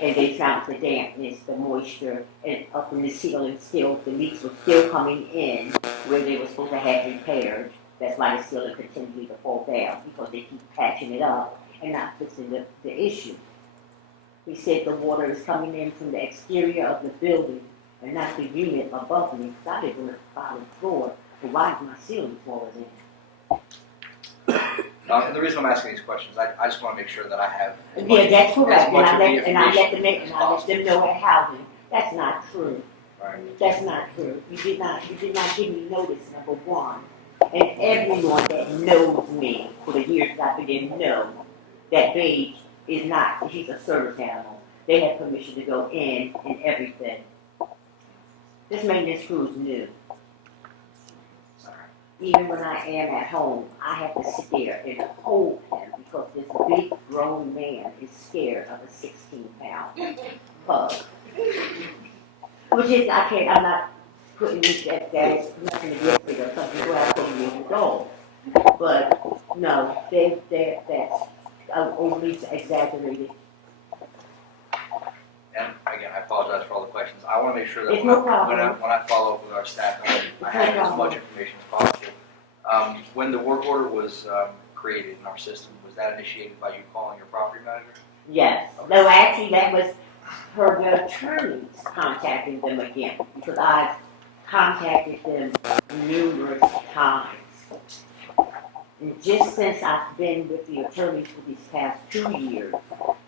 And they found the dampness, the moisture, and up in the ceiling still, the leaks were still coming in where they were supposed to have repaired. That's why the ceiling continued to fall down, because they keep patching it up and not fixing the issue. He said the water is coming in from the exterior of the building and not the unit above me, because I live on the bottom floor, but why is my ceiling falling in? And the reason I'm asking these questions, I just want to make sure that I have as Yeah, that's correct, as much of the and I let information as them possible. know at housing. That's not true. Right. That's not true. You did not give me notice, number one. And everyone that knows me for the years that I've been in know that Beige is not, he's a service animal. They have permission to go in and everything. This maintenance crew is new. Even when I am at home, I have to sit there and hold him because this big grown man is scared of a 16-pound pug. Which is, I'm not putting this, that is nothing against it or something, well, I put it in the dog. But, no, that's overly exaggerated. And again, I apologize for all the questions. I want to make sure that It's when no problem. I follow up with our staff, I have as much information as possible. When the work order was created in our system, was that initiated by you calling your property manager? Yes. No, actually, that was her attorneys contacting them again, because I've contacted them numerous times. And just since I've been with the attorneys for these past 2 years,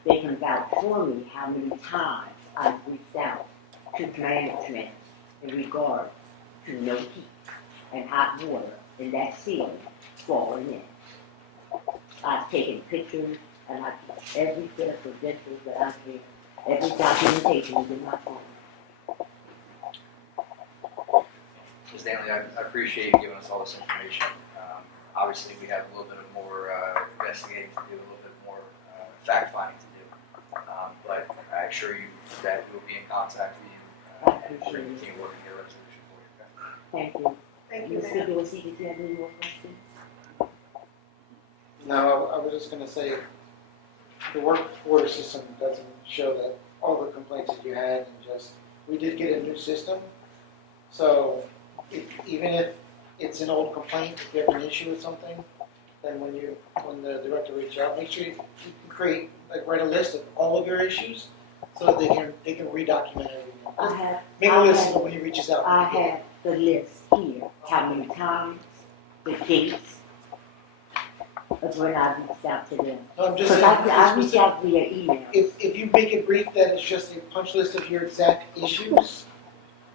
they can vouch for me how many times I've reached out to management in regards to no heat and hot water in that ceiling falling in. I've taken pictures and I've every bit of credentials that I can, every documentation is in my phone. Ms. Danley, I appreciate you giving us all this information. Obviously, we have a little bit of more investigating to do, a little bit more fact-finding to do. But I assure you that we'll be in contact with you and we'll continue working your resolution for you. Okay? Thank you. Thank you, Ms. ma'am. Dorsey, did you have any more questions? No, I was just gonna say, the work order system doesn't show that all the complaints that you had, and just, we did get a new system. So, even if it's an old complaint, if you have an issue with something, then when the director reaches out, make sure you can create, write a list of all of your issues, so that they can redocument everything. Make a list so when he reaches out. I have the list here, how many times, the dates of when I reached out to them. No, I'm just Because saying, I reached out via email. if you make it brief, that it's just a punch list of your exact issues,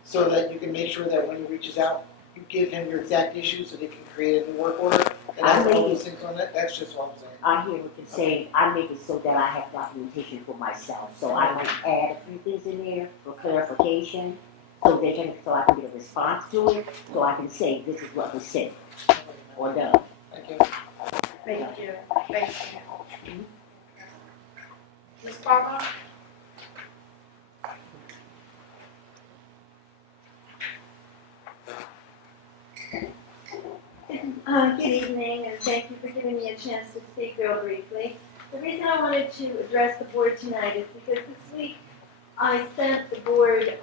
so that you can make sure that when he reaches out, you give him your exact issues so they can create a new work order, and I have all made those things on it, that's just what I'm saying. I hear what you're saying, I make it so that I have documentation for myself, so I might add a few things in there for clarification, so I can get a response to it, so I can say, this is what was said or done. Thank you. Thank you. Thank you. Ms. Parker? Good evening, and thank you for giving me a chance to speak real briefly. The reason I wanted to address the board tonight is because this week I sent the board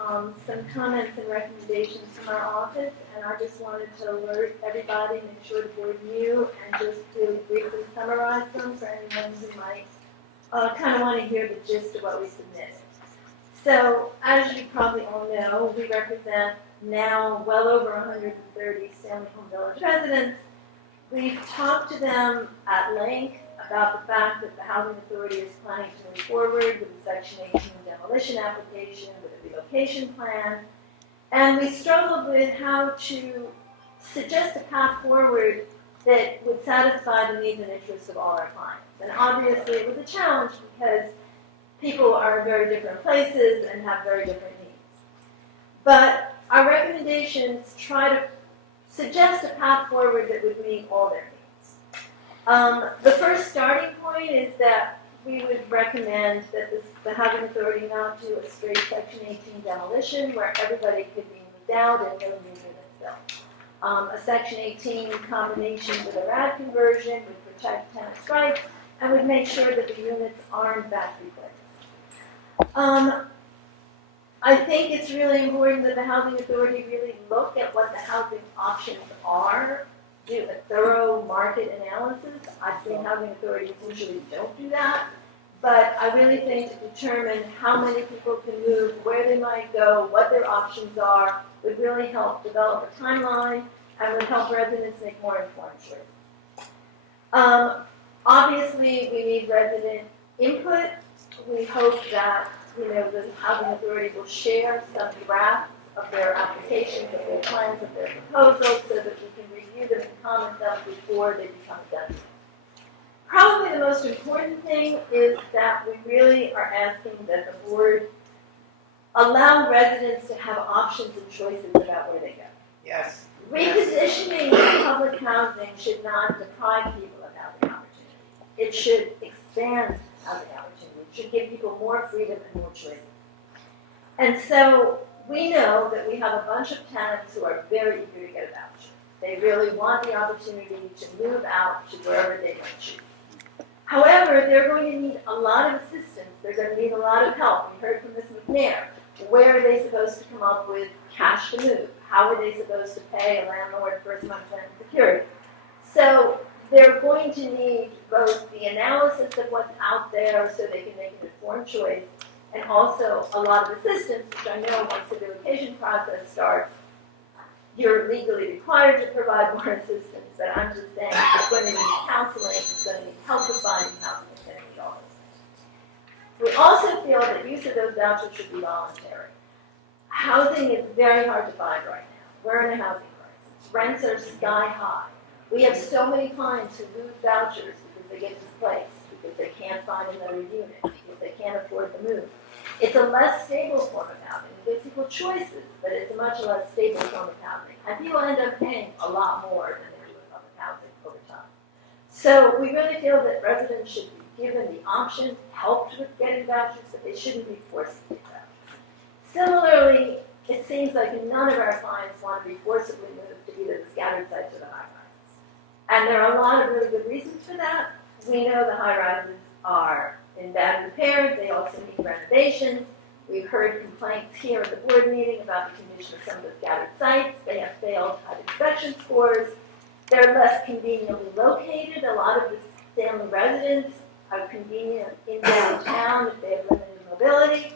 some comments and recommendations from our office, and I just wanted to alert everybody, make sure the board knew, and just really briefly summarize them for anyone who might kind of want to hear the gist of what we submitted. So, as you probably all know, we represent now well over 130 Stanley Home Village residents. We've talked to them at length about the fact that the Housing Authority is planning to move forward with the Section 18 demolition application, with a relocation plan, and we struggled with how to suggest a path forward that would satisfy the needs and interests of all our clients. And obviously it was a challenge because people are in very different places and have very different needs. But our recommendations try to suggest a path forward that would meet all their needs. The first starting point is that we would recommend that the Housing Authority not do a straight Section 18 demolition where everybody could be moved out and no new units built. A Section 18 combination with a RAD conversion would protect tenants' rights and would make sure that the units are in fact replaced. I think it's really important that the Housing Authority really look at what the housing options are, do a thorough market analysis. I've seen housing authorities usually don't do that, but I really think to determine how many people can move, where they might go, what their options are, would really help develop a timeline and would help residents make more informed choices. Obviously, we need resident input. We hope that the Housing Authority will share some drafts of their applications, of their plans, of their proposals, so that we can review them and comment them before they become done. Probably the most important thing is that we really are asking that the board allow residents to have options and choices about where they go. Yes. Repositioning public housing should not deprive people of housing opportunities. It should expand housing opportunities. It should give people more freedom and more choices. And so we know that we have a bunch of tenants who are very eager to get a voucher. They really want the opportunity to move out to wherever they want to choose. However, they're going to need a lot of assistance. They're going to need a lot of help. We heard from Ms. McNair. Where are they supposed to come up with cash to move? How are they supposed to pay a landlord first month's rent and security? So they're going to need both the analysis of what's out there so they can make an informed choice, and also a lot of assistance, which I know once the relocation process starts, you're legally required to provide more assistance, but I'm just saying it's going to need counseling, it's going to need help with finding housing, and all those things. We also feel that use of those vouchers should be voluntary. Housing is very hard to find right now. We're in a housing crisis. Rents are sky high. We have so many clients who lose vouchers because they get displaced, because they can't find another unit, because they can't afford the move. It's a less stable form of housing. It gives people choices, but it's a much less stable form of housing. And people end up paying a lot more than they do in public housing over time. So we really feel that residents should be given the option, helped with getting vouchers, but they shouldn't be forced to get vouchers. Similarly, it seems like none of our clients want to be forcibly moved to either the scattered sites or the high rises. And there are a lot of really good reasons for that. We know the high rises are in bad repair. They also need renovations. We've heard complaints here at the board meeting about the condition of some of the scattered sites. They have failed HUD inspection scores. They're less conveniently located. A lot of the Stanley residents are convenient in downtown if they have limited mobility.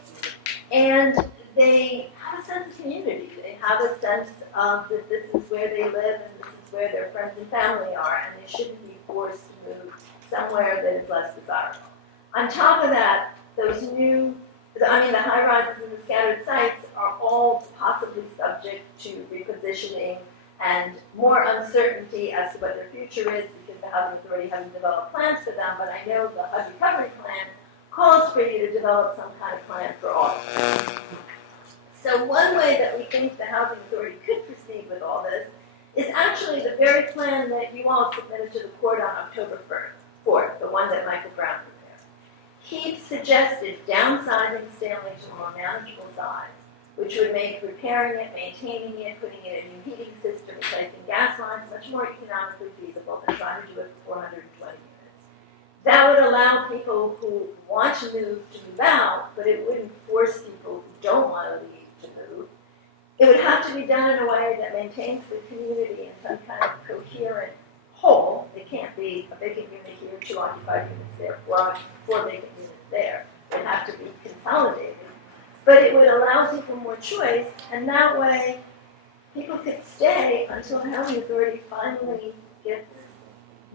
And they have a sense of community. They have a sense of that this is where they live and this is where their friends and family are, and they shouldn't be forced to move somewhere that is less desirable. On top of that, the high rises and the scattered sites are all possibly subject to repositioning and more uncertainty as to what their future is because the Housing Authority hasn't developed plans for them, but I know the HUD recovery plan calls for you to develop some kind of plan for all of them. So one way that we think the Housing Authority could proceed with all this is actually the very plan that you all submitted to the court on October 4th, the one that Michael Brown prepared. He suggested downsizing Stanley to a more manageable size, which would make repairing it, maintaining it, putting in a new heating system, replacing gas lines much more economically feasible than trying to do it for 420 units. That would allow people who want to move out, but it wouldn't force people who don't want to leave to move. It would have to be done in a way that maintains the community in some kind of coherent whole. It can't be a vacant unit here, 2 occupied units there, 4 vacant units there. It would have to be consolidated. But it would allow people more choice, and that way people could stay until the Housing Authority finally gets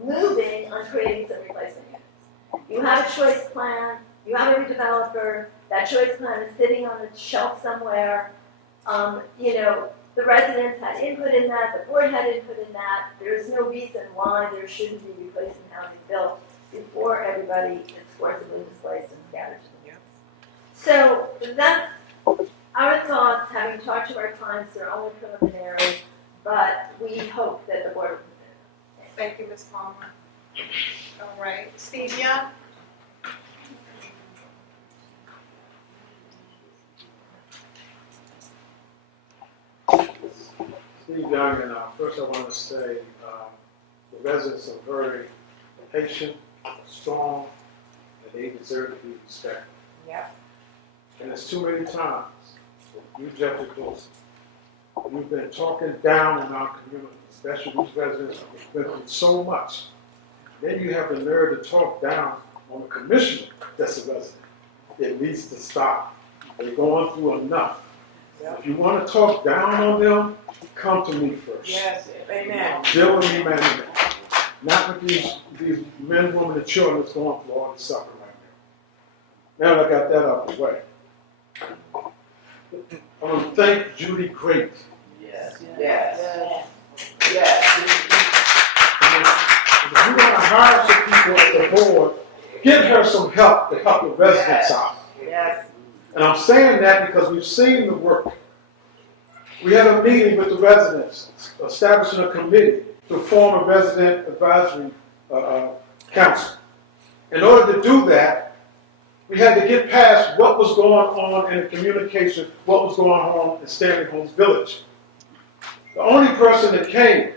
moving on creating some replacement units. You have a choice plan, you have a redeveloper, that choice plan is sitting on a shelf somewhere. The residents had input in that, the board had input in that. There's no reason why there shouldn't be replacement housing built before everybody is forcibly displaced and scattered to the units. So that's our thoughts, having talked to our clients. They're only preliminary, but we hope that the board will consider them. Thank you, Ms. Palmer. All right, Steve Young? Steve Young, and first I want to say the residents are very patient, strong, and they deserve to be respected. Yep. And there's too many times, you, Jeffrey Wilson, you've been talking down in our community, especially these residents who have been through so much. Then you have the nerve to talk down on the commissioner that's a resident. It needs to stop. They're going through enough. Yep. If you want to talk down on them, come to me first. Yes, amen. Deal with me, man. Not with these men, women, and children that's going through all this suffering right now. Now that I got that out of the way. I want to thank Judy Great. Yes. Yes. And if you want to hire some people at the board, get her some help to help the residents out. Yes. And I'm saying that because we've seen the work. We had a meeting with the residents, establishing a committee to form a resident advisory council. In order to do that, we had to get past what was going on in the communication, what was going on in Stanley Homes Village. The only person that came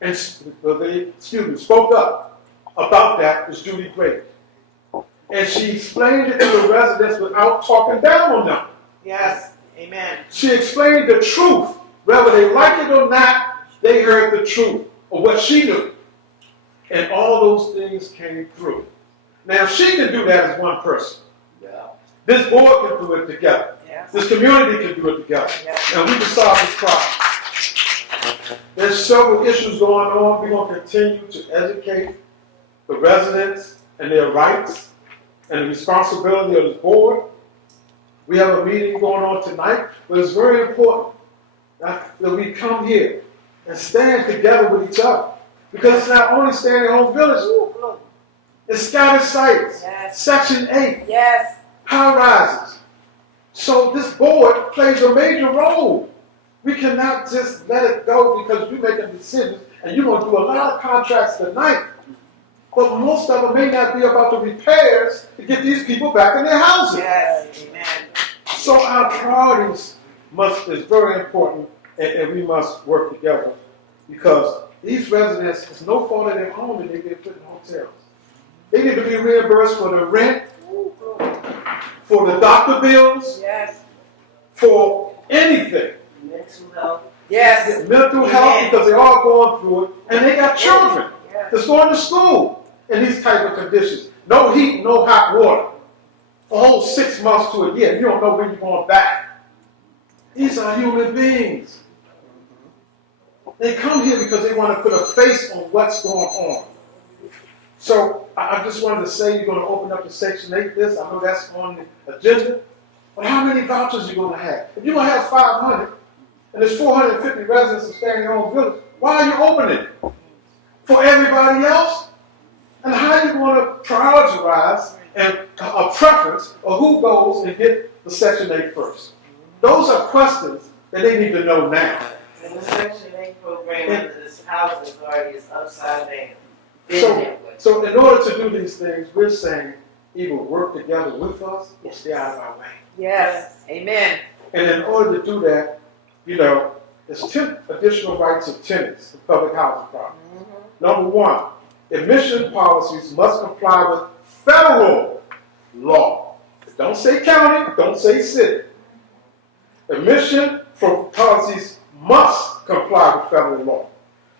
and spoke up about that was Judy Great. And she explained it to the residents without talking down on them. Yes. Amen. She explained the truth. Whether they like it or not, they heard the truth of what she knew. And all those things came through. Now, she can do that as one person. Yeah. This board can do it together. Yes. This community can do it together. Yes. And we can solve this problem. There's several issues going on. We're going to continue to educate the residents and their rights and the responsibility of this board. We have a meeting going on tonight, but it's very important that we come here and stand together with each other. Because it's not only Stanley Homes Village, it's scattered sites, Yes. Section 8, Yes. high rises. So this board plays a major role. We cannot just let it go because you're making decisions and you're going to do a lot of contracts tonight. But most of them may not be about the repairs to get these people back in their houses. Yes. Amen. So our priorities is very important, and we must work together because these residents, it's no fault of their own that they get put in hotels. They need to be reimbursed for the rent, for the doctor bills, Yes. for anything. Mental health. Yes. Mental health, because they're all going through it, and they got children that's going to school in these type of conditions. No heat, no hot water. For a whole 6 months to a year. You don't know when you're going back. These are human beings. They come here because they want to put a face on what's going on. So I just wanted to say you're going to open up the Section 8 list. I know that's on the agenda. But how many vouchers are you going to have? If you're going to have 500, and there's 450 residents of Stanley Homes Village, why are you opening it? For everybody else? And how are you going to prioritize and a preference of who goes and get the Section 8 first? Those are questions that they need to know now. And the Section 8 program under this housing authority is upside down. So in order to do these things, we're saying either work together with us or stay out of our way. Yes. Amen. And in order to do that, there's 10 additional rights of tenants in public housing property. Number one, admission policies must comply with federal law. Don't say county, don't say city. Admission policies must comply with federal law.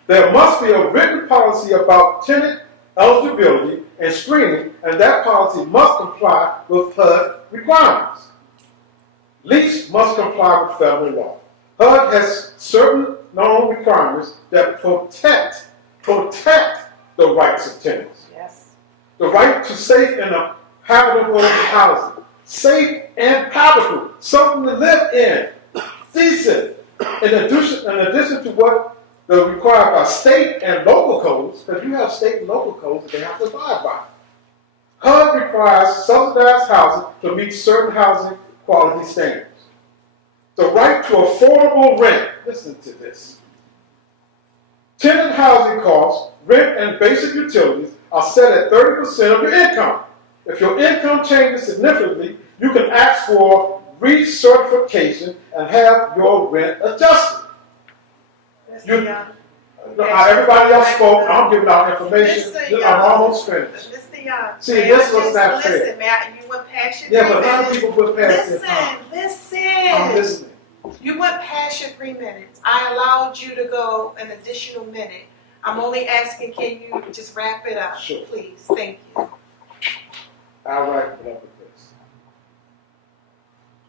There must be a written policy about tenant eligibility and screening, and that policy must comply with HUD requirements. Lease must comply with federal law. HUD has certain known requirements that protect the rights of tenants. Yes. The right to safe and habitable housing. Safe and habitable. Something to live in. Decent. In addition to what is required by state and local codes, because you have state and local codes that they have to abide by. HUD requires subsidized housing to meet certain housing quality standards. The right to affordable rent. Listen to this. Tenant housing costs, rent, and basic utilities are set at 30% of your income. If your income changes significantly, you can ask for recertification and have your rent adjusted. Everybody else spoke. I'm giving out information. I'm almost finished. Mr. Young. See, this was not fair. Listen, man, you went past your 3 Yeah, but a lot of minutes. people put past their time. Listen. I'm listening. You went past your 3 minutes. I allowed you to go an additional minute. I'm only asking, can you just wrap it up, Sure. please? Thank you. I'll wrap it up with this.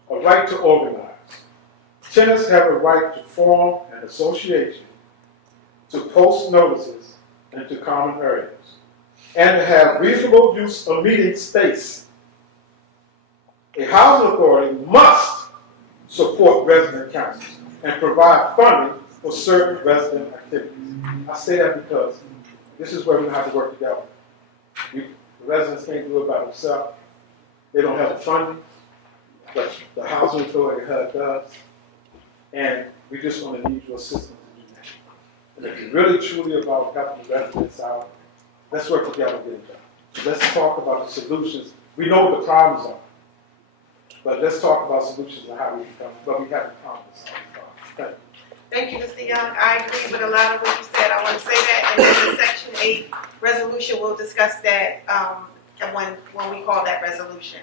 A right to organize. Tenants have a right to form an association, to post notices into common areas, and to have reasonable use of meeting space. A housing authority must support resident councils and provide funding for certain resident activities. I say that because this is where we have to work together. The residents can't do it by themselves. They don't have the funding, but the housing authority does. And we just want to need your assistance to do that. And if you're really truly about helping the residents out, let's work together and get it done. Let's talk about the solutions. We know what the problems are, but let's talk about solutions and how we can come, but we have to promise. Thank you. Thank you, Mr. Young. I agree with a lot of what you said. I want to say that, and then the Section 8 resolution, we'll discuss that when we call that resolution.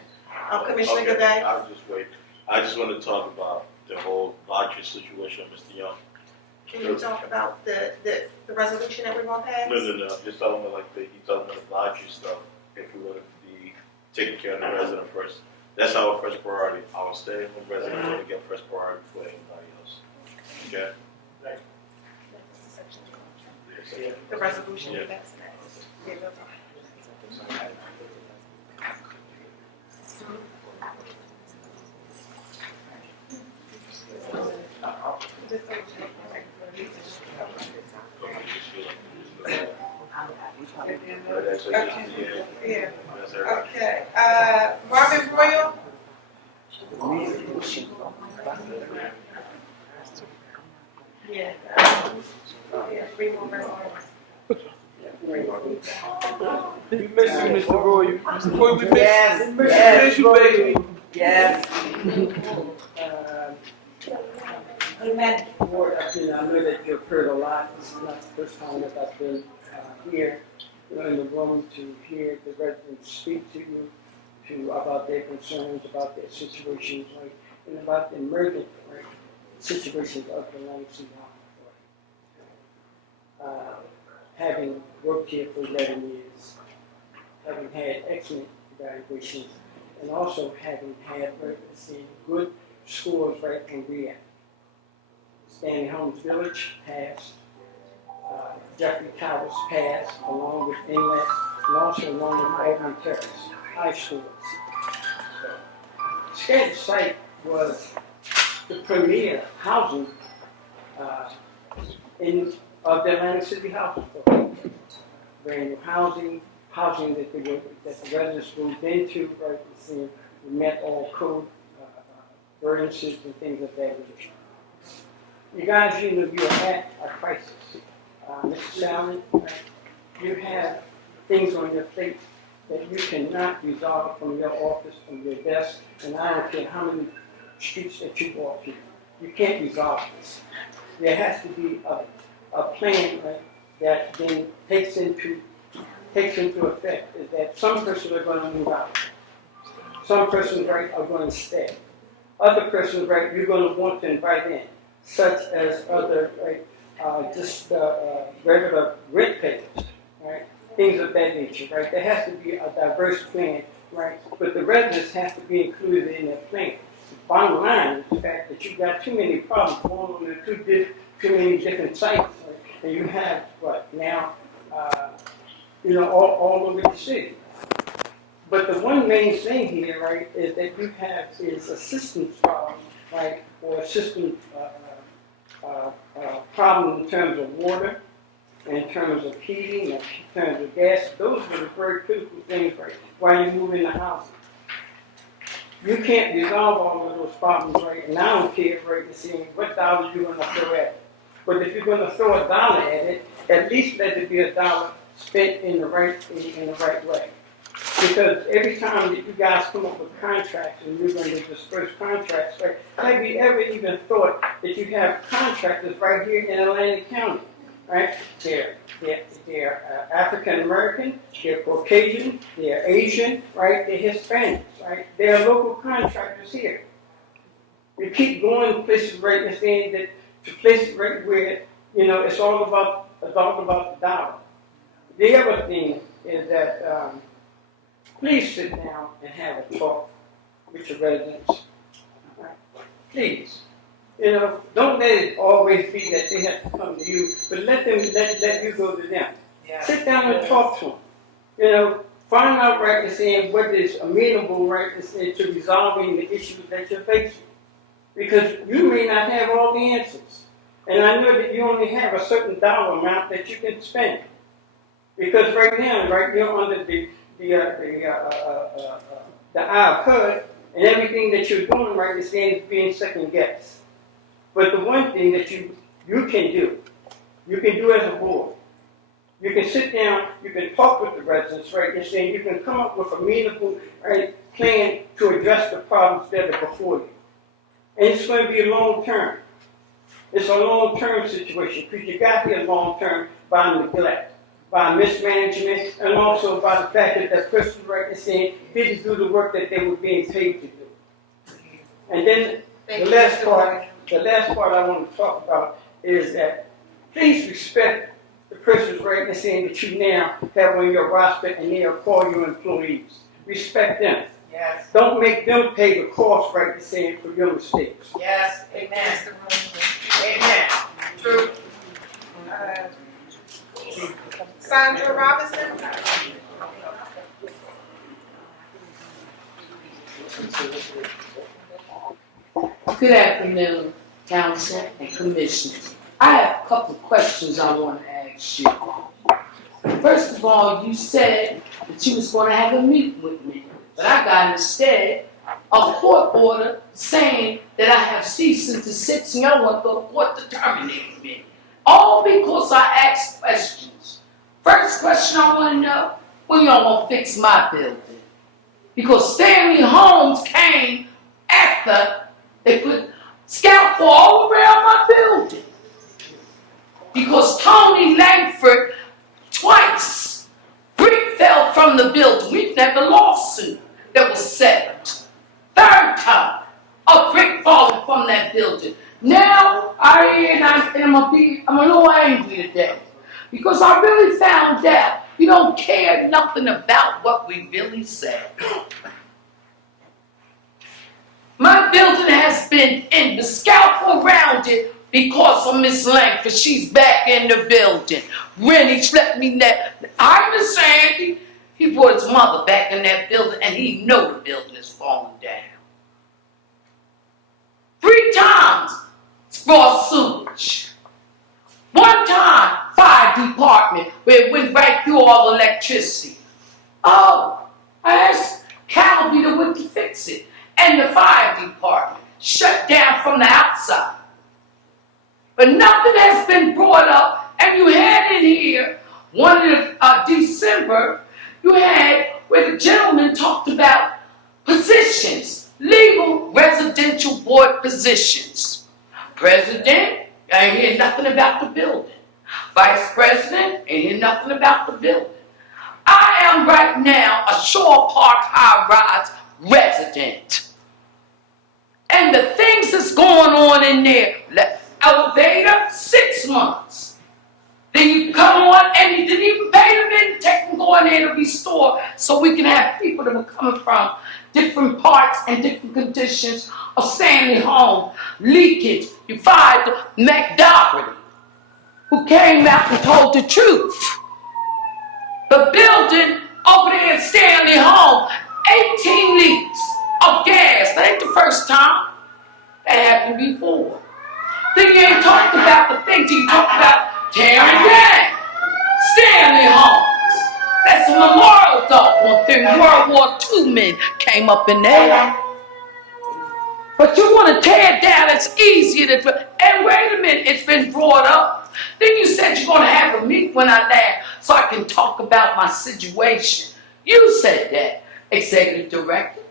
Commissioner Okay, Gabay? I'll just wait. I just want to talk about the whole lodging situation, Mr. Young. Can you talk about the resolution that we're going to pass? No. Just talking about he's talking about the lodging stuff. If we want to be taking care of the resident first, that's our first priority. Our stay-at-home resident want to get first priority before anybody else. Okay. The resolution. Yeah. That's next. Yeah, go talk. Yeah. Okay. Marvin Royal? Yeah. Yeah, 3 more resolutions. We miss you, Mr. Roy. Mr. Roy, we miss Yes, you. We yes. miss you, baby. Yes. Board, I know that you've heard a lot. This is not the first time that I've been here, in the room to hear the residents speak to you, about their concerns, about their situations, and about the emergent situations of the Lansing Authority. Having worked here for 11 years, having had excellent evaluations, and also having had good scores right from REACT. Stanley Holmes Village passed, Jeffrey Towers passed, along with Inlet, and also along with Auburn Terrace High Schools. Skagit site was the premier housing of the Atlantic City Housing Authority. Brand new housing that the residents moved into, right? We met all code ordinances and things of that nature. You guys, you are at a crisis. Mr. Salmon, you have things on your plate that you cannot resolve from your office, from your desk, and I don't care how many streets that you walk through. You can't resolve this. There has to be a plan that then takes into effect is that some persons are going to move out. Some persons are going to stay. Other persons you're going to want to invite in, such as other regular rent payers, right? Things of that nature, right? There has to be a diverse plan, right? But the residents have to be included in that plan. The bottom line is the fact that you've got too many problems going on too many different sites, right? And you have all over the city. But the one main thing here, right, is that you have is a systems problem, right, or a system problem in terms of water, in terms of heating, in terms of gas. Those are the very critical things, right, while you move in the house. You can't resolve all of those problems, right, and I don't care, right, to see what dollars you're going to throw at it. But if you're going to throw $1 at it, at least let it be $1 spent in the right way. Because every time that you guys come up with contracts and you're going to disperse contracts, right, have you ever even thought that you have contractors right here in Atlantic County, right? They're African American, they're Caucasian, they're Asian, right? They're Hispanics, right? They're local contractors here. You keep going places right and saying that to places right where it's all about the dollar. The other thing is that. Please sit down and have a talk with your residents. Right? Please. Don't let it always be that they have to come to you, but let you go to them. Yeah. Sit down and talk to them. Find out right and saying what is amenable right and saying to resolving the issues that you're facing. Because you may not have all the answers. And I know that you only have a certain dollar amount that you can spend. Because right now, you're under the eye of HUD, and everything that you're doing right is being second guessed. But the one thing that you can do as a board, you can sit down, you can talk with the residents, right, and saying you can come up with a meaningful plan to address the problems that are before you. And it's going to be a long term. It's a long-term situation, because you got here long-term by neglect, by mismanagement, and also by the fact that the person right is saying didn't do the work that they were being paid to do. And then the last part I want to talk about is that please respect the person's right in saying that you now have on your roster and they are called your employees. Respect them. Yes. Don't make them pay the cost right in saying for your mistakes. Yes, amen. Amen. True. Sandra Robinson? Good afternoon, Council and Commissioners. I have a couple of questions I want to ask you. First of all, you said that you was going to have a meeting with me, but I got instead a court order saying that I have ceased and desist and y'all want to go to court to terminate me. All because I asked questions. First question I want to know, when y'all going to fix my building? Because Stanley Homes came after they put scaffold all around my building. Because Tony Langford, twice, brick fell from the building. We've never lawsuit that was settled. Third time, a brick falling from that building. Now, I'm a little angry today. Because I really found out you don't care nothing about what we really said. My building has been in the scalpel around it because of Miss Langford. She's back in the building. Rennie let me know. I understand he brought his mother back in that building and he know the building is falling down. 3 times raw sewage. 1 time, fire department, where it went right through all the electricity. Oh, I asked Calvi to went to fix it. And the fire department shut down from the outside. But nothing has been brought up, and you had in here, one in December, you had where the gentleman talked about positions, legal residential board positions. President, I ain't hear nothing about the building. Vice President, ain't hear nothing about the building. I am right now a Shore Park high-rise resident. And the things that's going on in there, elevator, 6 months. Then you come on and you didn't even pay them in, take them, go in there to restore so we can have people that are coming from different parts and different conditions of staying at home, leakage. You fired McDougherty, who came out and told the truth. The building over there in Stanley Home, 18 leaks of gas. That ain't the first time. That happened before. Then you ain't talked about the things you talked about tearing down Stanley Homes. That's a memorial dog thing. World War II men came up in there. But you want to tear it down, it's easier to do. And wait a minute, it's been brought up. Then you said you're going to have a meeting when I land so I can talk about my situation. You said that, Executive Director.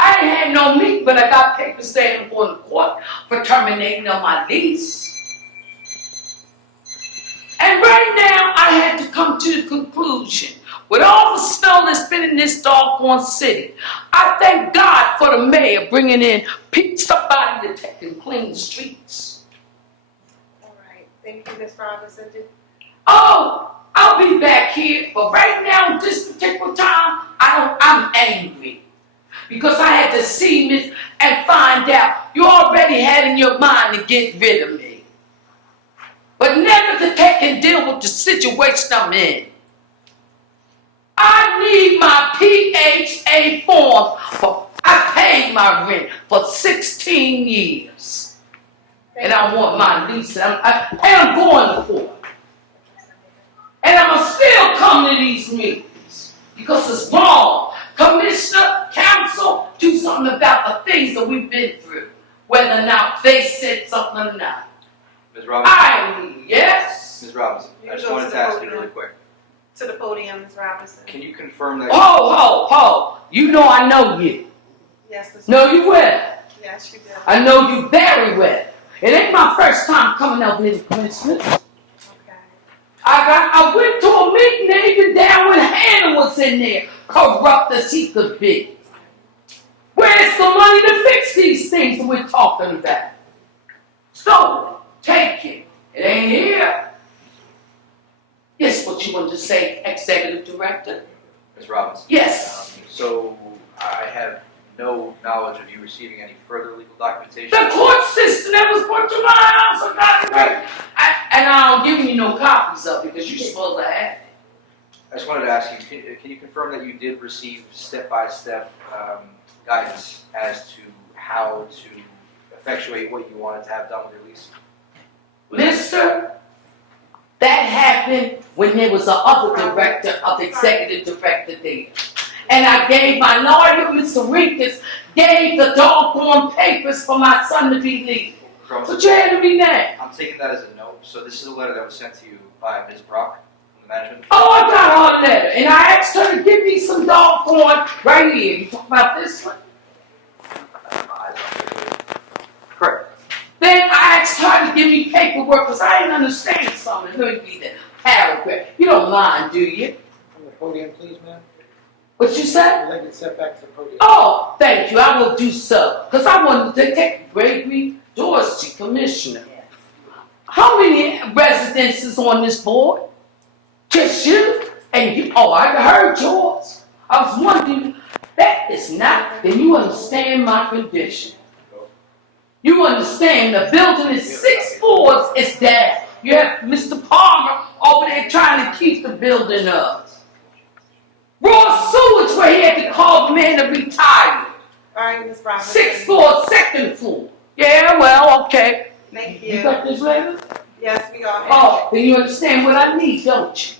I ain't had no meeting, but I got papers saying I'm going to court for terminating on my lease. And right now, I had to come to the conclusion, with all the snow that's been in this doggone city, I thank God for the mayor bringing in somebody to take and clean the streets. All right. Thank you, Ms. Robinson. Oh, I'll be back here, but right now, this particular time, I'm angry. Because I had to see Miss and find out you already had in your mind to get rid of me. But never to take and deal with the situation I'm in. I need my PHA form. I paid my rent for 16 years. And I want my lease, and I'm going to court. And I'm still coming to these meetings because it's wrong. Commissioner, council, do something about the things that we've been through, whether or not they said something or not. Ms. Robinson? Yes. Ms. Robinson, I just wanted to ask you really quick. To the podium, Ms. Robinson. Can you confirm that? Ho. You know I know you. Yes, Ms. Know you well. Yes, you do. I know you very well. It ain't my first time coming up with commissioners. Okay. I went to a meeting even down when Hannah was in there, corrupt as he could be. Where's the money to fix these things that we're talking about? Stolen. Take it. It ain't here. Yes, what you want to say, Executive Director? Ms. Robinson? Yes. So I have no knowledge of you receiving any further legal documentation. The court system that was brought to my house, I got it right. And I don't give you no copies of it because you're supposed to have it. I just wanted to ask you, can you confirm that you did receive step-by-step guidance as to how to effectuate what you wanted to have done with your lease? Mister, that happened when there was a other director of executive director there. And I gave my lawyer, Mr. Rinkus, gave the doggone papers for my son to be legal. But you had to be there. I'm taking that as a note. So this is a letter that was sent to you by Ms. Brock from the management. Oh, I got her letter. And I asked her to give me some doggone right here. You talk about this one? Correct. Then I asked her to give me paperwork because I didn't understand something. Let me be the paragraph. You don't mind, do you? From the podium, please, ma'am. What you said? I'd like to step back to the podium. Oh, thank you. I will do so. Because I wanted to take Gregory Dorsey, Commissioner. How many residences on this board? Just you? And you? Oh, I heard yours. I was wondering, that is not, then you understand my condition. You understand the building is 6 floors, it's down. You have Mr. Palmer over there trying to keep the building up. Raw sewage where he had to call the man to retire. All right, Ms. Robinson. 6th floor, 2nd floor. Yeah, well, okay. Thank you. You got this letter? Yes, we are. Oh, then you understand what I need, don't you?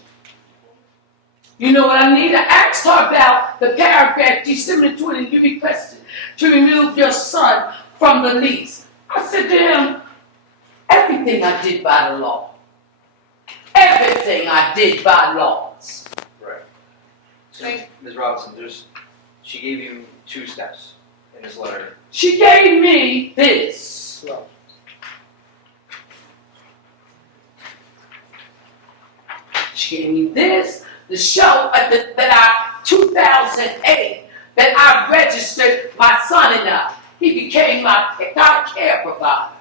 You know what I need? I asked her about the paragraph December 20, you requested to remove your son from the lease. I said to him, everything I did by the law. Everything I did by laws. Right. So, Ms. Robinson, she gave you 2 steps in this letter. She gave me this. Slow. She gave me this, the show that 2008, that I registered my son and I. He became my care provider.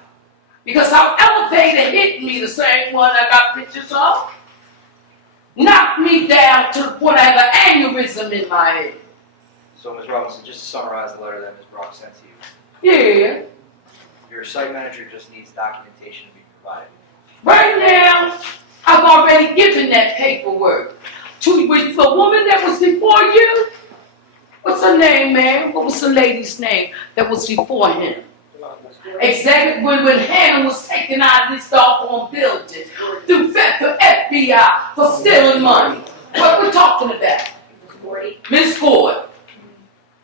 Because our elevator hit me, the same one I got pictures of, knocked me down to the point I had an aneurysm in my head. So, Ms. Robinson, just to summarize the letter that Ms. Brock sent to you. Yeah. Your site manager just needs documentation to be provided. Right now, I've already given that paperwork to the woman that was before you. What's her name, man? What was the lady's name that was before him? Exactly when Hannah was taken out of this doggone building through FBI for stealing money. What we're talking about? Miss Gordon.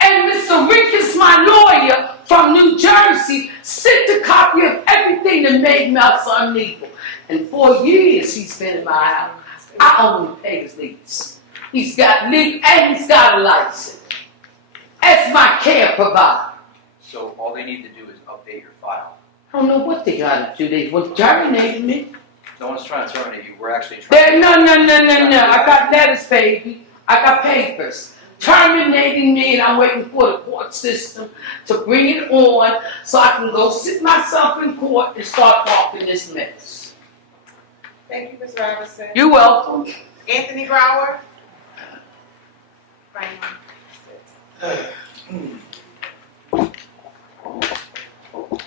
And Mr. Rinkus, my lawyer from New Jersey, sent a copy of everything that made my son legal. And 4 years he's been in my house. I only pay his lease. He's got legal and he's got a license. As my care provider. So all they need to do is update your file. I don't know what they gotta do. They will terminate me. No one's trying to terminate you. We're actually trying No. I got letters, baby. I got papers. Terminating me, and I'm waiting for the court system to bring it on so I can go sit myself in court and start talking this mess. Thank you, Ms. Robinson. You're welcome. Anthony Brower. Right.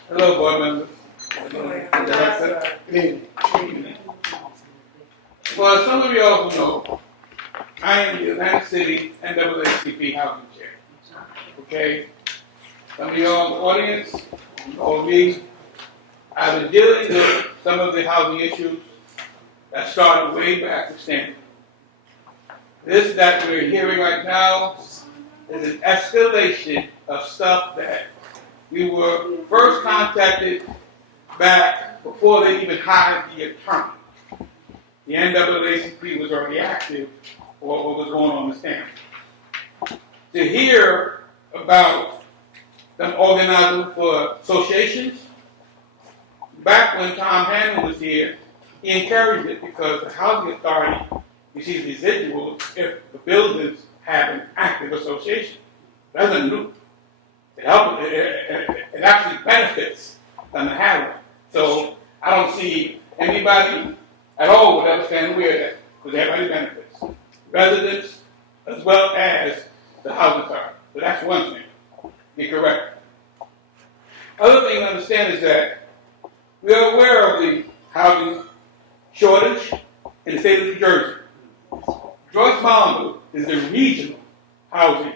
Hello, board members. Good evening. Well, as some of you all know, I am the Atlantic City NAACP housing chair. Okay? Some of y'all in the audience know me. I've been dealing with some of the housing issues that started way back with Stanley. This that we're hearing right now is an escalation of stuff that we were first contacted back before they even hired the attorney. The NAACP was already active for what was going on with Stanley. To hear about them organizing for associations, back when Tom Hannon was here, he encouraged it because the housing authority receives residuals if the buildings have an active association. That's not new. It actually benefits them to have it. So I don't see anybody at all would understand where that, because everybody benefits. Residents as well as the housing authority. So that's one thing. You're correct. Other thing to understand is that we are aware of the housing shortage in the state of New Jersey. Joyce is the regional housing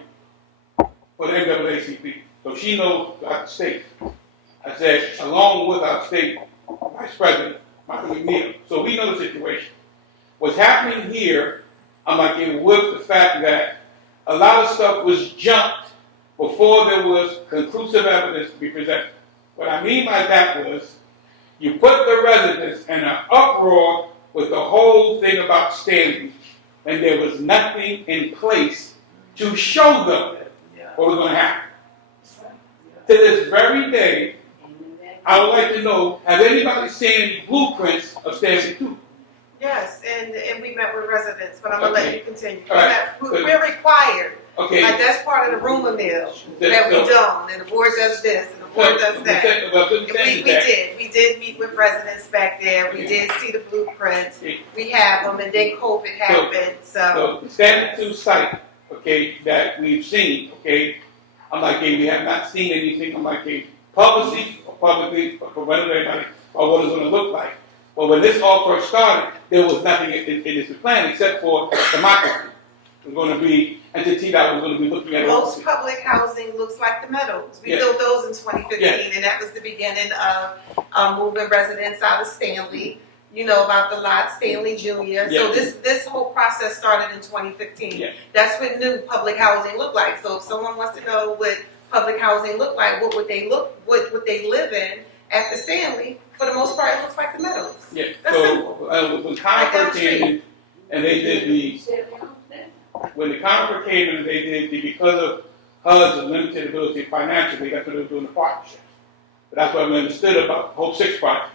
for the NAACP. So she knows about the state. I said, along with our state vice president, Michael McNeil. So we know the situation. What's happening here, I'm like, it with the fact that a lot of stuff was jumped before there was conclusive evidence to be presented. What I mean by that was, you put the residents in an uproar with the whole thing about Stanley, and there was nothing in place to show them what was going to happen. To this very day, I would like to know, has anybody seen any blueprints of Stanley 2? Yes, and we met with residents, but I'm going to let you continue. All right. We're required. Okay. Like, that's part of the rumor mill that we done, and the board does this, and the board does that. And we did meet with residents back there. We did see the blueprints. We have them, and then COVID happened. So the Stanley 2 site, okay, that we've seen, okay, I'm like, hey, we have not seen anything. I'm like, hey, publicly or preventing everybody or what it's going to look like. But when this all first started, there was nothing in this plan except for democracy. It was going to be entity that was going to be looking at most public housing looks like the Meadows. We built those in 2015, and that was the beginning of moving residents out of Stanley. You know about the lot Stanley Jr. So this whole process started in 2015. That's what new public housing looked like. So if someone wants to know what public housing looked like, what would they live in at the Stanley? For the most part, it looks like the Meadows. Yeah. That's So when Conifer came in and they did because of HUD's limited ability financially, that's what they were doing the partnership. But that's what we understood about the Hope 6 project.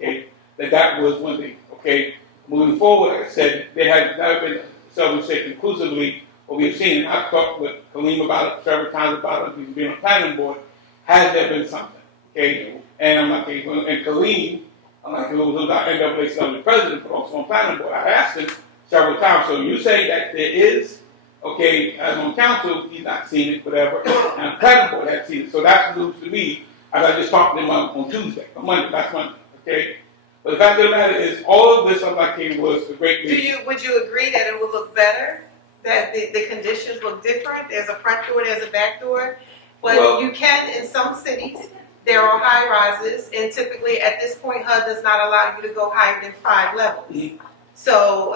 Okay, that was one thing. Okay, moving forward, like I said, they had never been, so we say conclusively what we've seen. And I've talked with Kaleem about it several times about it. He's been on the planning board. Has there been something? Okay, and I'm like, okay, and Kaleem, I'm like, who was our NAACP president, but also on planning board. I asked him several times. So you say that there is, okay, as on council, he's not seen it, whatever, and the planning board has seen it. So that's news to me, as I just talked to him on Tuesday, on Monday, last Monday, okay? But the fact of the matter is, all of this, I'm like, was a great meeting. Would you agree that it would look better? That the conditions look different? There's a front door, there's a back door. But you can, in some cities, there are high rises, and typically at this point, HUD does not allow you to go higher than 5 levels. Mm-hmm. So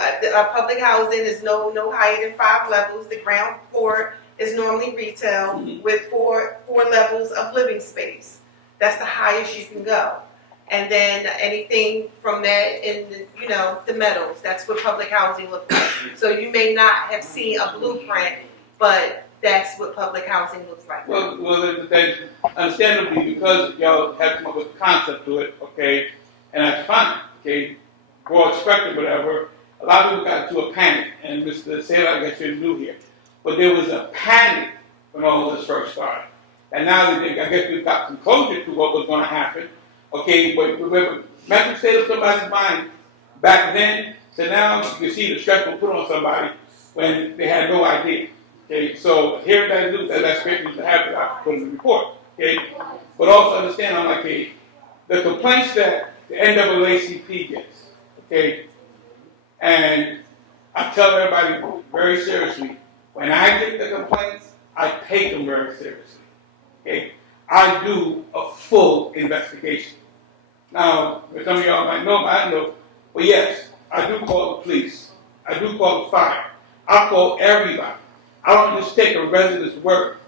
public housing is no higher than 5 levels. The ground floor is normally retail with four levels of living space. That's the highest you can go. And then anything from that in the Meadows, that's what public housing looks like. So you may not have seen a blueprint, but that's what public housing looks like. Well, then, understandably, because y'all have come up with a concept to it, okay, and that's fine, okay, broad spectrum, whatever. A lot of people got into a panic, and Mr. Saylor, I guess you're new here, but there was a panic when all of this first started. And now that I guess we've got some closure to what was going to happen, okay, but remember, mental state of somebody's mind back then, so now you can see the stress will put on somebody when they had no idea. Okay, so here that news, that's great news to have that I put in the report. Okay, but also understand, I'm like, hey, the complaints that the NAACP gets, okay, and I tell everybody very seriously, when I get the complaints, I take them very seriously. Okay, I do a full investigation. Now, some of y'all might know, I don't know, but yes, I do call the police. I do call the fire. I call everybody. I don't just take a resident's word.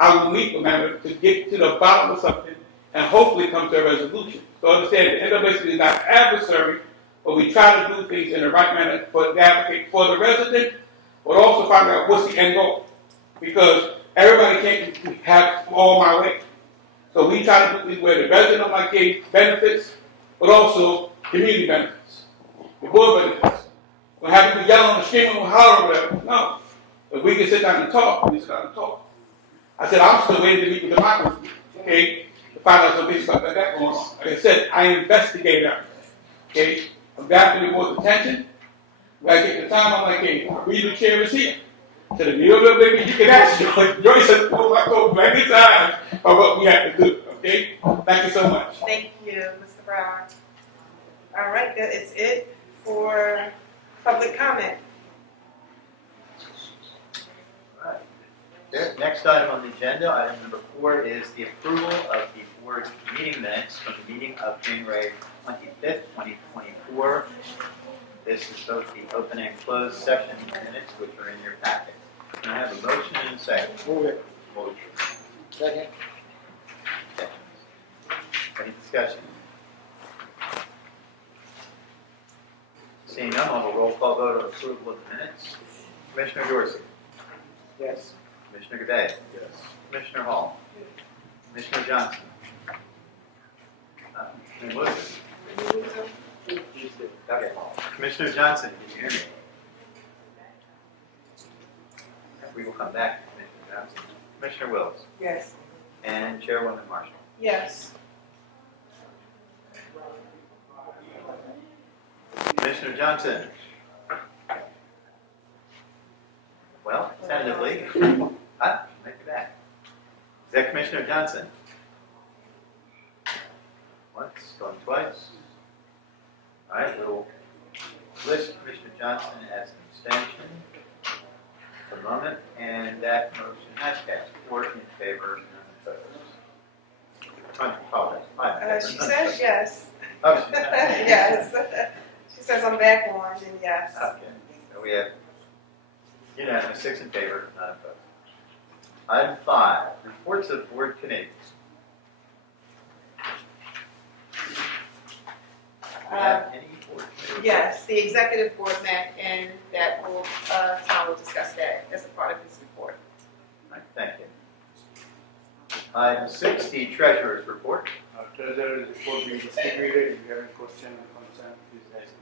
I will meet with them to get to the bottom of something and hopefully come to a resolution. So understand, the NWSC is not adversary, but we try to do things in the right manner for the advocate, for the resident, but also find out what's the end goal. Because everybody can't have all my way. So we try to do things where the resident of my case benefits, but also community benefits. The board benefits. We'll have people yelling and screaming and hollering or whatever. No. If we can sit down and talk, we sit down and talk. I said, I'm still waiting to meet with the democracy, okay, to find out some things about that going on. Like I said, I investigate everything, okay? I'm back to the board's attention. When I get the time, I'm like, hey, read the chair is here. So if you're a little bit, you can ask Joyce said, oh my God, plenty of time of what we have to do, okay? Thank you so much. Thank you, Mr. Brown. All right, that is it for public comment. Next item on the agenda, item number 4, is the approval of the board meeting minutes from the meeting of January 25th, 2024. This is both the open and closed session minutes, which are in your packet. Can I have a motion and a second? Move it. Motion. Second. Okay. Any discussion? Seeing none, I'll have a roll call vote on approval of the minutes. Commissioner Dorsey. Yes. Commissioner Gabay. Yes. Commissioner Hall. Commissioner Johnson. Commissioner Wilson. Okay. Commissioner Johnson, can you hear me? We will come back to Commissioner Johnson. Commissioner Wills. Yes. And Chairwoman Marshall. Yes. Commissioner Johnson. Well, tentatively. Make it back. Is that Commissioner Johnson? Once, going twice. All right, we'll list Commissioner Johnson as an abstention for the moment, and that motion has passed. 4 in favor, none opposed. I apologize. She says yes. Oh, she- Yes. She says I'm back on, and yes. Okay, so we have unanimous, 6 in favor, none opposed. Item 5, reports of board committees. Any board committees? Yes, the executive board met, and that will, Tom will discuss that as a part of his report. All right, thank you. Item 6, the treasurer's report. Treasurer's report being distributed. If you have any question or concern, please ask me.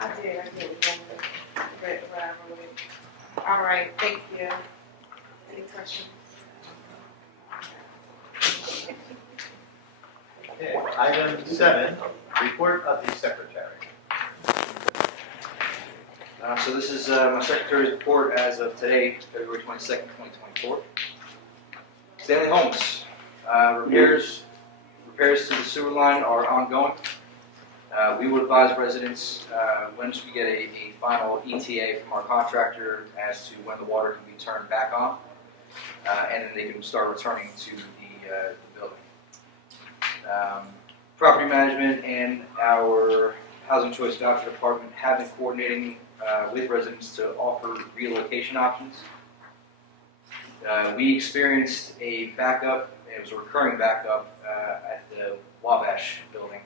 I did. Read what I wrote it. All right, thank you. Any questions? Okay, item 7, report of the secretary. So this is my secretary's report as of today, February 22nd, 2024. Stanley Homes. Repairs to the sewer line are ongoing. We would advise residents once we get a final ETA from our contractor as to when the water can be turned back on, and then they can start returning to the building. Property management and our Housing Choice Voucher Department have been coordinating with residents to offer relocation options. We experienced a backup, it was a recurring backup at the Wabash building.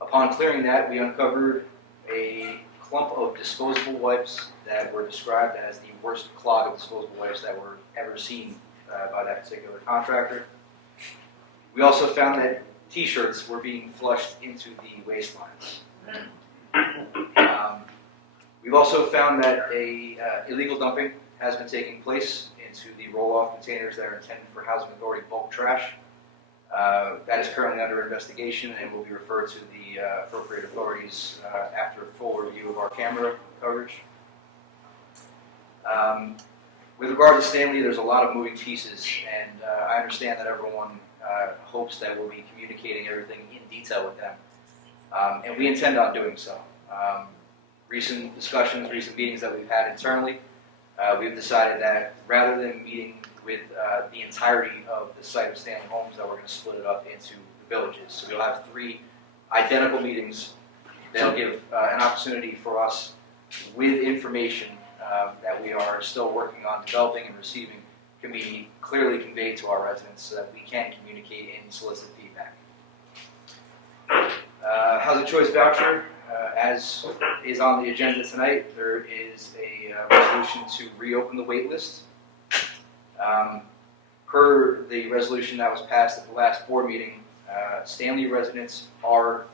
Upon clearing that, we uncovered a clump of disposable wipes that were described as the worst clog of disposable wipes that were ever seen by that particular contractor. We also found that T-shirts were being flushed into the waistlines. We've also found that illegal dumping has been taking place into the roll-off containers that are intended for Housing Authority bulk trash. That is currently under investigation and will be referred to the appropriate authorities after a full review of our camera coverage. With regard to Stanley, there's a lot of moving pieces, and I understand that everyone hopes that we'll be communicating everything in detail with them, and we intend on doing so. Recent discussions, recent meetings that we've had internally we've decided that rather than meeting with the entirety of the site of Stanley Homes, that we're going to split it up into the villages. So we'll have 3 identical meetings. They'll give an opportunity for us with information that we are still working on developing and receiving can be clearly conveyed to our residents so that we can communicate and solicit feedback. Housing Choice Voucher, as is on the agenda tonight, there is a resolution to reopen the wait list. Per the resolution that was passed at the last board meeting, Stanley residents are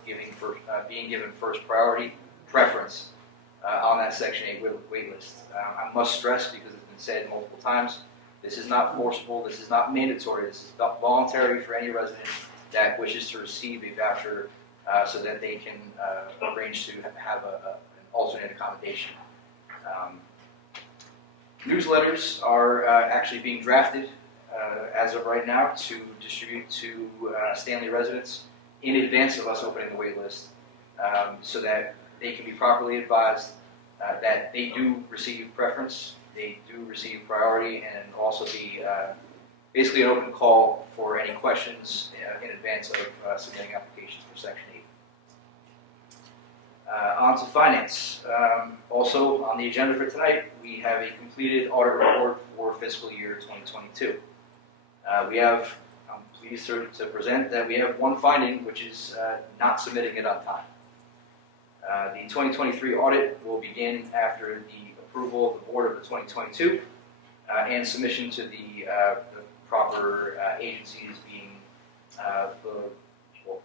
being given first priority preference on that Section 8 wait list. I must stress, because it's been said multiple times, this is not forcible, this is not mandatory, this is voluntary for any resident that wishes to receive a voucher so that they can arrange to have an alternate accommodation. Newsletters are actually being drafted as of right now to distribute to Stanley residents in advance of us opening the wait list so that they can be properly advised that they do receive preference, they do receive priority, and also be basically an open call for any questions in advance of submitting applications for Section 8. On to finance. Also on the agenda for tonight, we have a completed audit report for fiscal year 2022. I'm pleased to present that we have one finding, which is not submitting it on time. The 2023 audit will begin after the approval of the board of the 2022 and submission to the proper agencies, being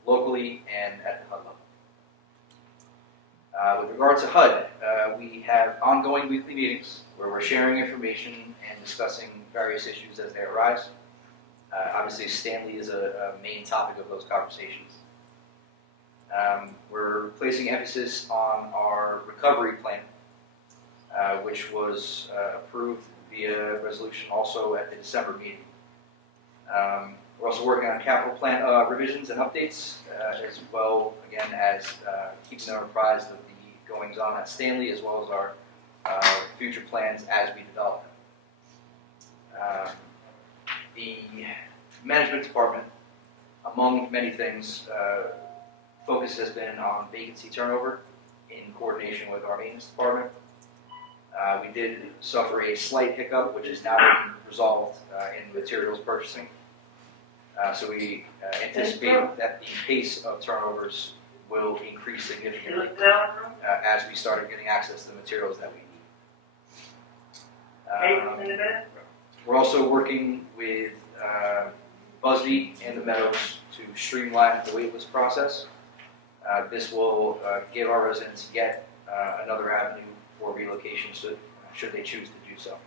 locally and at the HUD level. With regard to HUD, we have ongoing weekly meetings where we're sharing information and discussing various issues as they arise. Obviously, Stanley is a main topic of those conversations. We're placing emphasis on our recovery plan, which was approved via resolution also at the December meeting. We're also working on capital plan revisions and updates, as well, again, as keeping them apprised of the goings-on at Stanley, as well as our future plans as we develop them. The management department, among many things, focus has been on vacancy turnover in coordination with our maintenance department. We did suffer a slight hiccup, which is now being resolved in materials purchasing. So we anticipate that the pace of turnovers will increase significantly as we start getting access to the materials that we need. We're also working with Busby and the Meadows to streamline the waitlist process. This will give our residents yet another avenue for relocation should they choose to do so.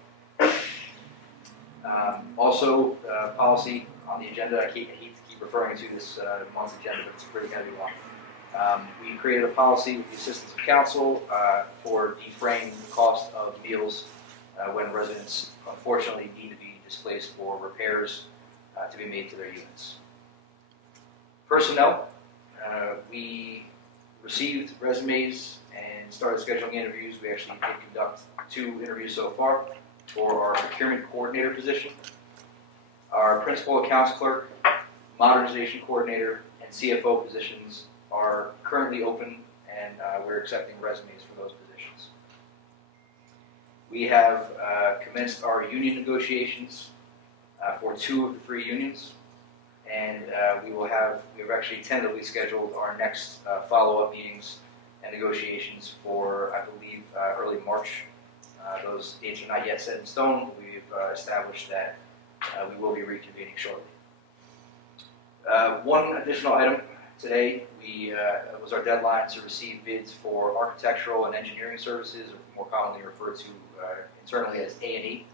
Also, policy on the agenda, I hate to keep referring to this month's agenda, but it's a pretty heavy one. We created a policy with the assistance of council for defraying the cost of meals when residents unfortunately need to be displaced for repairs to be made to their units. Personnel, we received resumes and started scheduling interviews. We actually did conduct 2 interviews so far for our procurement coordinator position. Our principal accounts clerk, modernization coordinator, and CFO positions are currently open, and we're accepting resumes for those positions. We have commenced our union negotiations for 2 of the 3 unions, and we've actually tentatively scheduled our next follow-up meetings and negotiations for, I believe, early March. Those dates are not yet set in stone, but we've established that we will be reconvening shortly. One additional item today, was our deadline to receive bids for architectural and engineering services, or more commonly referred to internally as A&E.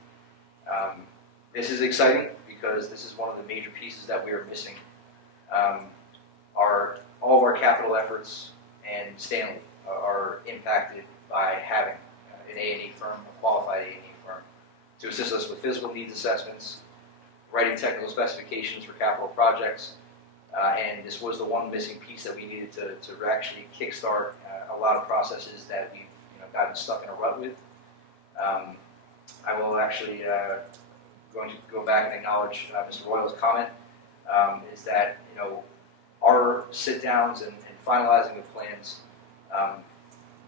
This is exciting because this is one of the major pieces that we are missing. All of our capital efforts and Stanley are impacted by having an A&E firm, a qualified A&E firm, to assist us with physical needs assessments, writing technical specifications for capital projects, and this was the one missing piece that we needed to actually kickstart a lot of processes that we've gotten stuck in a rut with. I will actually going to go back and acknowledge Mr. Royal's comment. Is that our sit downs and finalizing the plans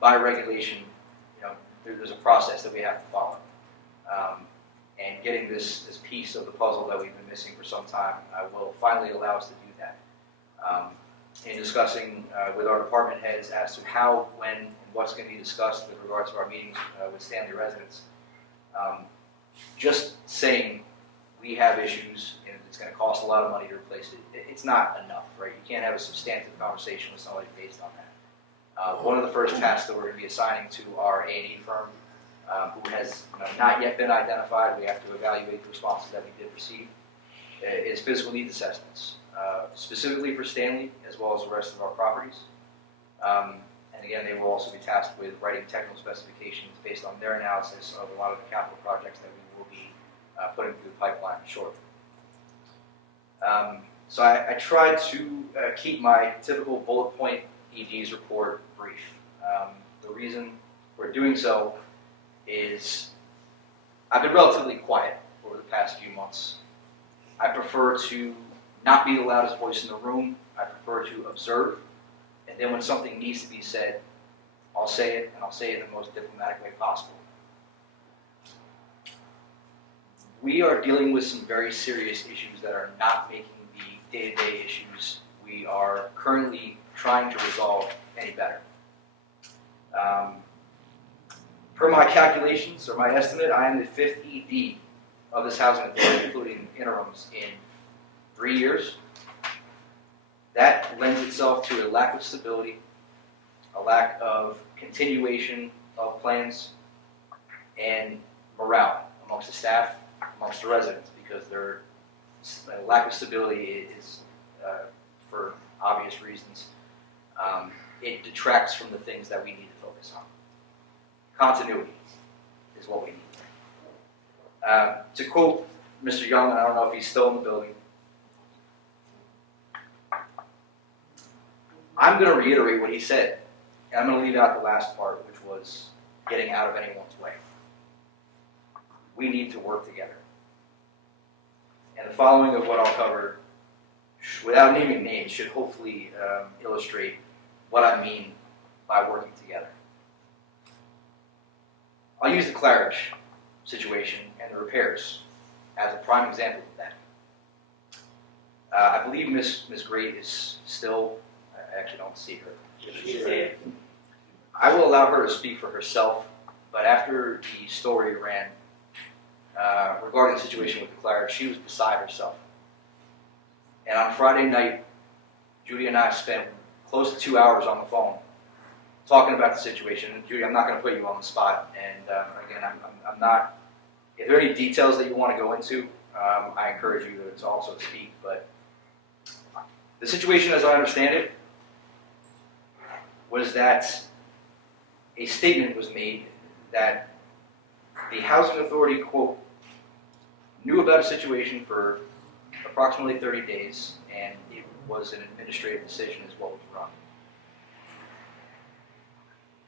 by regulation, there's a process that we have to follow. And getting this piece of the puzzle that we've been missing for some time will finally allow us to do that. In discussing with our department heads as to how, when, and what's going to be discussed with regards to our meetings with Stanley residents, just saying we have issues and it's going to cost a lot of money to replace it, it's not enough, right? You can't have a substantive conversation with somebody based on that. One of the first tasks that we're going to be assigning to our A&E firm, who has not yet been identified, we have to evaluate the responses that we did receive, is physical needs assessments, specifically for Stanley as well as the rest of our properties. And again, they will also be tasked with writing technical specifications based on their analysis of a lot of the capital projects that we will be putting through the pipeline shortly. So I tried to keep my typical bullet point ED's report brief. The reason for doing so is I've been relatively quiet over the past few months. I prefer to not be the loudest voice in the room. I prefer to observe, and then when something needs to be said, I'll say it, and I'll say it in the most diplomatic way possible. We are dealing with some very serious issues that are not making the day-to-day issues we are currently trying to resolve any better. Per my calculations, or my estimate, I am the 5th ED of this housing authority, including interims, in 3 years. That lends itself to a lack of stability, a lack of continuation of plans, and morale amongst the staff, amongst the residents, because their lack of stability is, for obvious reasons, it detracts from the things that we need to focus on. Continuity is what we need. To quote Mr. Young, and I don't know if he's still in the building, I'm going to reiterate what he said, and I'm going to leave out the last part, which was getting out of anyone's way. We need to work together. And the following of what I'll cover, without naming names, should hopefully illustrate what I mean by working together. I'll use the Claridge situation and the repairs as a prime example of that. I believe Ms. Great is still, I actually don't see her. She's here. I will allow her to speak for herself, but after the story ran regarding the situation with the Claridge, she was beside herself. And on Friday night, Judy and I spent close to 2 hours on the phone talking about the situation. And Judy, I'm not going to put you on the spot. And again, I'm not, if there are any details that you want to go into, I encourage you to also speak. But the situation, as I understand it, was that a statement was made that the housing authority, quote, knew about a situation for approximately 30 days, and it was an administrative decision is what was run.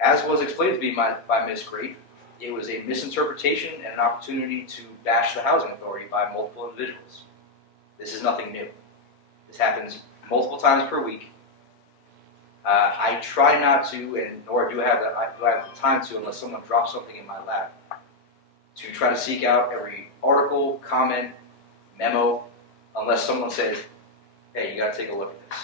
As was explained to me by Ms. Great, it was a misinterpretation and an opportunity to bash the housing authority by multiple individuals. This is nothing new. This happens multiple times per week. I try not to, and nor do I have the time to, unless someone drops something in my lap, to try to seek out every article, comment, memo, unless someone says, hey, you got to take a look at this.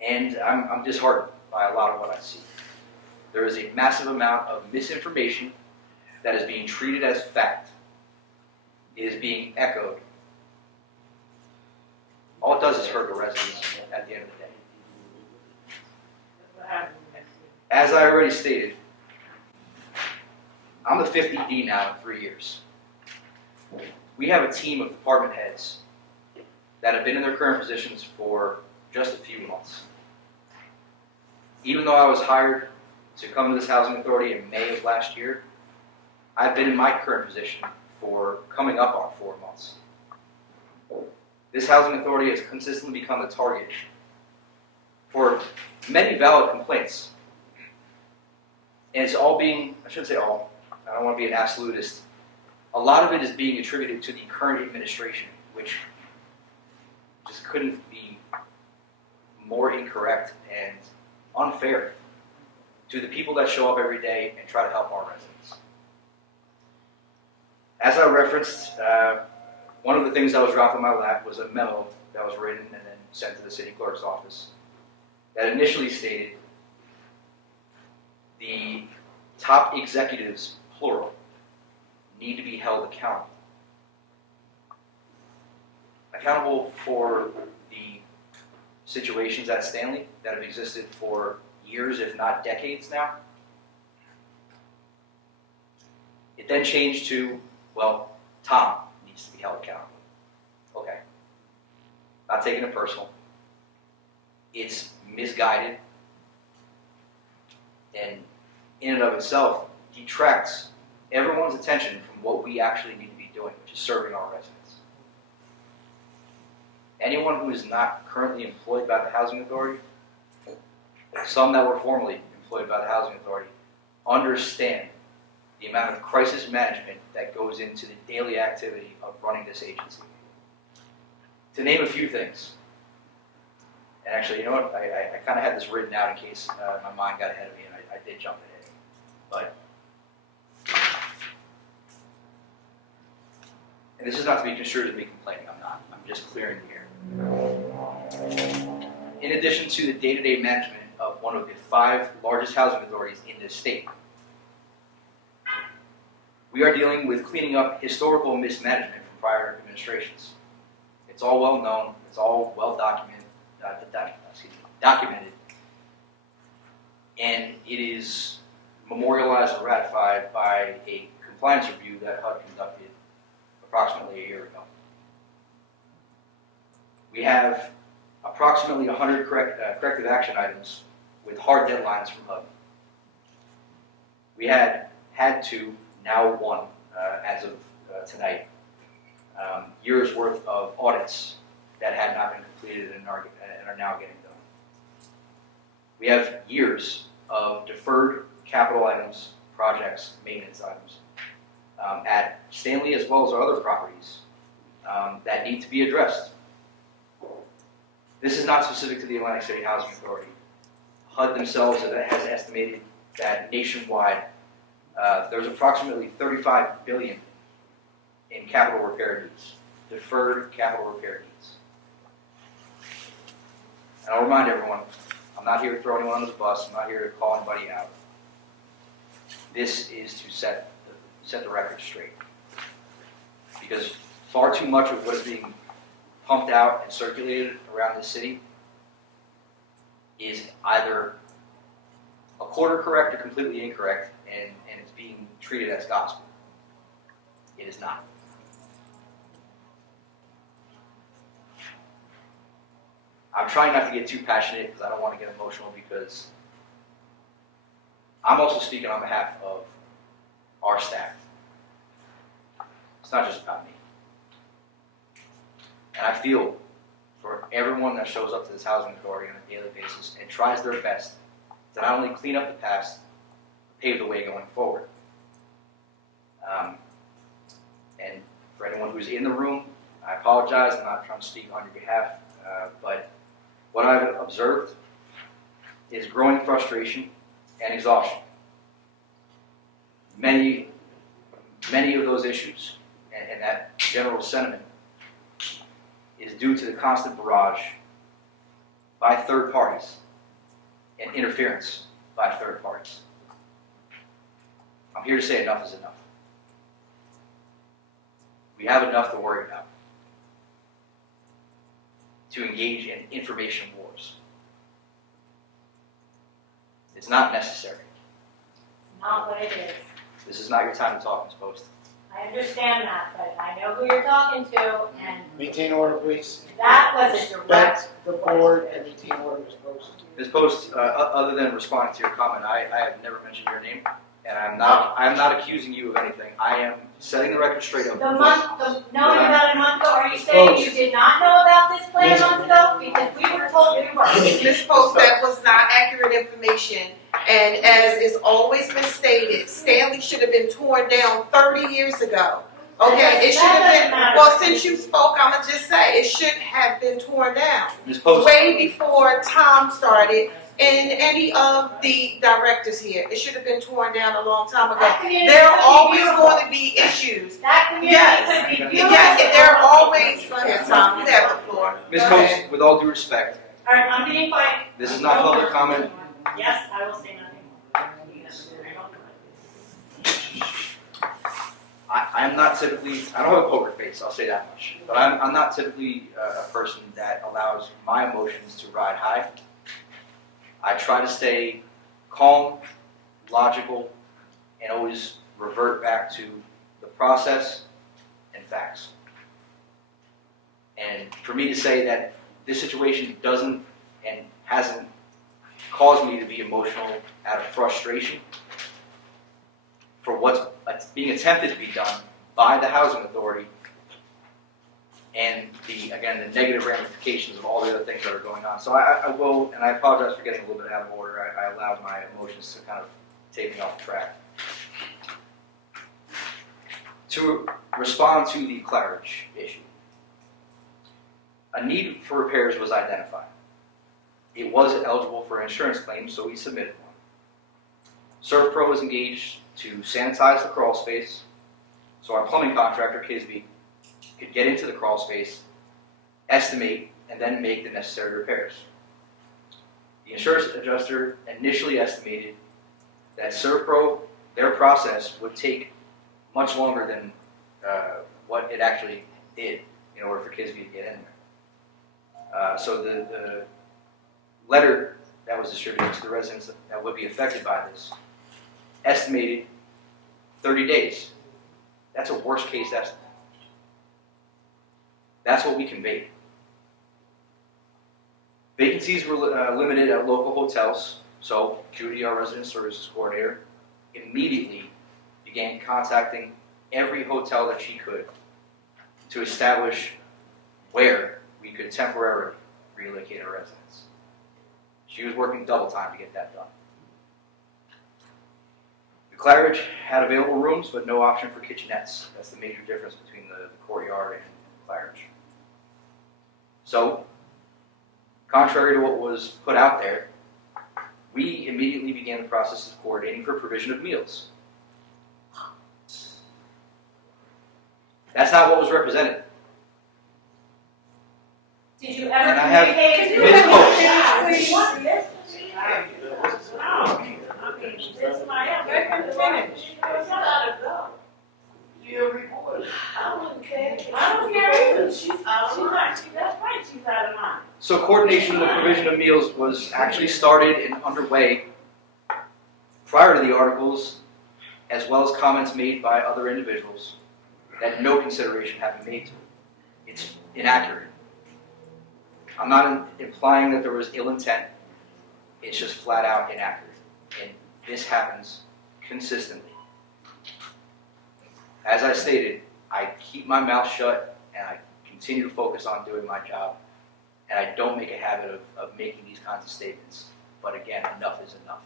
And I'm disheartened by a lot of what I see. There is a massive amount of misinformation that is being treated as fact. It is being echoed. All it does is hurt the residents at the end of the day. As I already stated, I'm the 5th ED now in 3 years. We have a team of department heads that have been in their current positions for just a few months. Even though I was hired to come to this housing authority in May of last year, I've been in my current position for coming up on 4 months. This housing authority has consistently become the target for many valid complaints. And it's all being, I shouldn't say all, I don't want to be an absolutist. A lot of it is being attributed to the current administration, which just couldn't be more incorrect and unfair to the people that show up every day and try to help our residents. As I referenced, one of the things that was dropped in my lap was a memo that was written and then sent to the city clerk's office that initially stated the top executives, plural, need to be held accountable. Accountable for the situations at Stanley that have existed for years, if not decades now. It then changed to, well, Tom needs to be held accountable. Okay. Not taking it personal. It's misguided and in and of itself detracts everyone's attention from what we actually need to be doing, which is serving our residents. Anyone who is not currently employed by the Housing Authority, some that were formerly employed by the Housing Authority, understand the amount of crisis management that goes into the daily activity of running this agency. To name a few things, and actually, you know what, I kind of had this written out in case my mind got ahead of me, and I did jump ahead. But, and this is not to be construed as me complaining, I'm not. I'm just clearing the air. In addition to the day-to-day management of one of the 5 largest housing authorities in this state, we are dealing with cleaning up historical mismanagement from prior administrations. It's all well known, it's all well documented, and it is memorialized and ratified by a compliance review that HUD conducted approximately a year ago. We have approximately 100 corrective action items with hard deadlines from HUD. We had to, now one, as of tonight, years worth of audits that had not been completed and are now getting done. We have years of deferred capital items, projects, maintenance items at Stanley as well as our other properties that need to be addressed. This is not specific to the Atlantic City Housing Authority. HUD themselves has estimated that nationwide there's approximately $35 billion in capital repair needs, deferred capital repair needs. And I'll remind everyone, I'm not here to throw anyone under the bus, I'm not here to call anybody out. This is to set the record straight. Because far too much of what is being pumped out and circulated around the city is either a quarter correct or completely incorrect, and it's being treated as gospel. It is not. I'm trying not to get too passionate because I don't want to get emotional, because I'm also speaking on behalf of our staff. It's not just about me. And I feel for everyone that shows up to this housing authority on a daily basis and tries their best to not only clean up the past, but pave the way going forward. And for anyone who's in the room, I apologize, I'm not trying to speak on your behalf, but what I've observed is growing frustration and exhaustion. Many of those issues and that general sentiment is due to the constant barrage by third parties and interference by third parties. I'm here to say enough is enough. We have enough to worry about, to engage in information wars. It's not necessary. It's not what it is. This is not your time to talk, Ms. Post. I understand that, but I know who you're talking to, and Maintain order, please. that was a direct. Respect the board and maintain order, Ms. Post. Ms. Post, other than responding to your comment, I have never mentioned your name, and I'm not accusing you of anything. I am setting the record straight up. About a month ago, are you saying you did not know about this plan a month ago? Because we were told we were. Ms. Post, that was not accurate information. And as is always been stated, Stanley should have been torn down 30 years ago. Okay, it should have been, well, since you spoke, I'ma just say, it should have been torn down. Ms. Post, Way before Tom started and any of the directors here. It should have been torn down a long time ago. There are always going to be issues. Yes, yes, there are always, go ahead, Tom, you have the floor. Ms. Go Post, ahead. with all due respect, Alright, I'm being quiet. this is not public comment. Yes, I will say nothing. I'm not typically, I don't have a poker face, I'll say that much. But I'm not typically a person that allows my emotions to ride high. I try to stay calm, logical, and always revert back to the process and facts. And for me to say that this situation doesn't and hasn't caused me to be emotional out of frustration for what's being attempted to be done by the housing authority and the negative ramifications of all the other things that are going on. So I will, and I apologize for getting a little bit out of order. I allowed my emotions to kind of take me off track. To respond to the Claridge issue, a need for repairs was identified. It was eligible for an insurance claim, so we submitted one. ServPro was engaged to sanitize the crawl space, so our plumbing contractor, Kisby, could get into the crawl space, estimate, and then make the necessary repairs. The insurance adjuster initially estimated that ServPro, their process, would take much longer than what it actually did in order for Kisby to get in there. So the letter that was distributed to the residents that would be affected by this estimated 30 days. That's a worst case estimate. That's what we conveyed. Vacancies were limited at local hotels, so Judy, our resident services coordinator, immediately began contacting every hotel that she could to establish where we could temporarily relocate our residents. She was working double time to get that done. The Claridge had available rooms, but no option for kitchenettes. That's the major difference between the Courtyard and Claridge. So, contrary to what was put out there, we immediately began the process of coordinating for provision of meals. That's not what was represented. Did you ever And I have communicate? Ms. Post. Your report. I wouldn't care. I don't care either. She's out of line. That's right, she's out of line. So coordination with provision of meals was actually started and underway prior to the articles, as well as comments made by other individuals that no consideration had been made to it. It's inaccurate. I'm not implying that there was ill intent. It's just flat out inaccurate. And this happens consistently. As I stated, I keep my mouth shut and I continue to focus on doing my job. And I don't make a habit of making these kinds of statements. But again, enough is enough.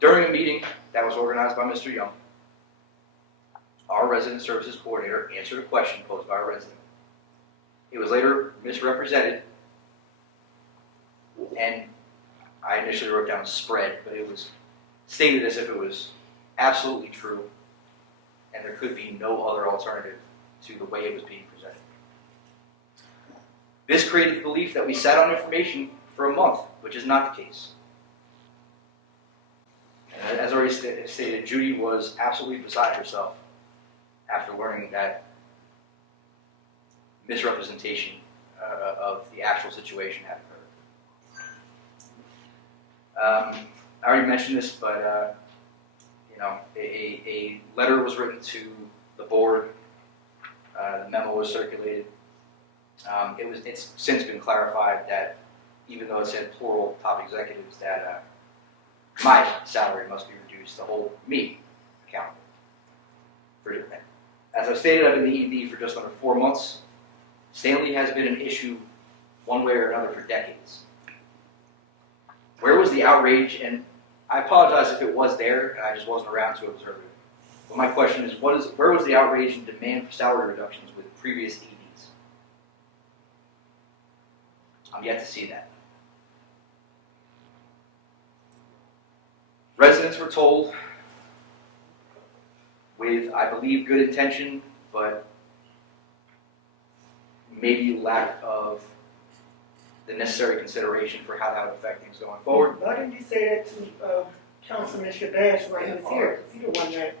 During a meeting that was organized by Mr. Young, our resident services coordinator answered a question posed by a resident. It was later misrepresented, and I initially wrote down spread, but it was stated as if it was absolutely true, and there could be no other alternative to the way it was being presented. This created the belief that we sat on information for a month, which is not the case. And as already stated, Judy was absolutely beside herself after learning that misrepresentation of the actual situation had occurred. I already mentioned this, but a letter was written to the board. The memo was circulated. It's since been clarified that even though it said plural top executives, that my salary must be reduced to hold me accountable for doing that. As I've stated, I've been the ED for just under 4 months. Stanley has been an issue one way or another for decades. Where was the outrage? And I apologize if it was there and I just wasn't around to observe it. But my question is, where was the outrage and demand for salary reductions with previous EDs? I'm yet to see that. Residents were told, with, I believe, good intention, but maybe lack of the necessary consideration for how that would affect things going forward. Why didn't you say that to, Councilman Shabash when he was here? 'Cause he the one that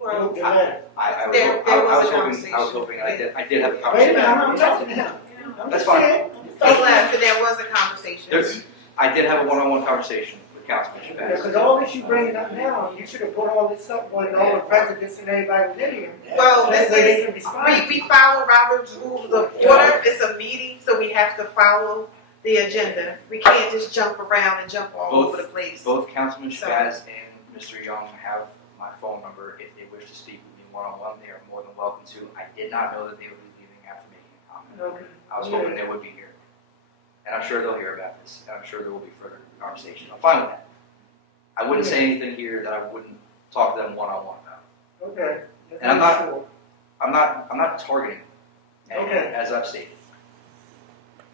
wrote the letter. I was hoping, and I did have a Wait a conversation. minute, I'm not talking to him. I'm That's just fine. saying. He left, and there was a conversation. I did have a one-on-one conversation with Councilman Shabazz. Because all this you bringing up now, you should have put all this up when all the presidents and everybody was in here. Well, That this way they is, can respond. we follow Robert's rules of order. It's a meeting, so we have to follow the agenda. We can't just jump around and jump all over the place. Both Councilman Shabazz and Mr. Young have my phone number. If they wish to speak with me one-on-one, they are more than welcome to. I did not know that they would be leaving after making a comment. Okay. I was hoping they would be here. And I'm sure they'll hear about this, and I'm sure there will be further conversation. I'm fine with that. I wouldn't say anything here that I wouldn't talk to them one-on-one about. Okay. And I'm not targeting anyone, Okay. as I've stated.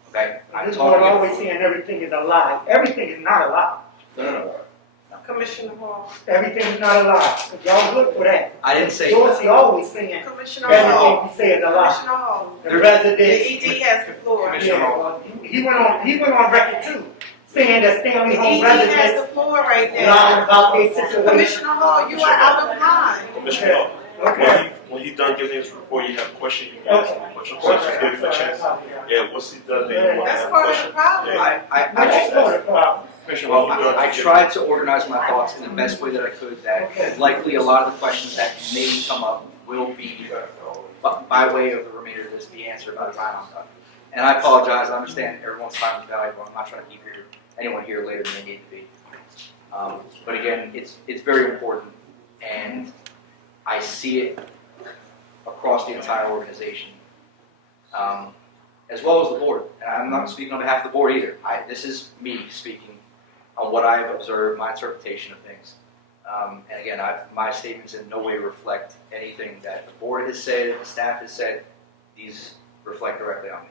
Okay? I'm This board talking. always saying everything is a lie. Everything is not a lie. No. Commissioner Hall. Everything is not a lie. If y'all look for that. I didn't say. Dorsey always saying Commissioner Hall. everything we say is a lie. Commissioner Hall. The residents. The ED has the floor. Yeah, well, he went on record too, saying that Stanley The Home ED has residents the floor right lied now. about their situation. Commissioner Hall, you are out of line. Commissioner Hall, Okay. when he done giving his report, you have a question, you can ask him a question. So just give him a chance. Yeah, once he done, then you want to That's have a part of the question. problem. Yeah. That's part of the problem. Commissioner, well, I tried to organize my thoughts in the best way that I could, that likely a lot of the questions that may come up will be, by way of the remainder of this, be answered by the time I'm done. And I apologize, I understand everyone's time is valuable, I'm not trying to keep anyone here later than they need to be. But again, it's very important, and I see it across the entire organization, as well as the board. And I'm not speaking on behalf of the board either. This is me speaking on what I've observed, my interpretation of things. And again, my statements in no way reflect anything that the board has said, the staff has said. These reflect directly on me.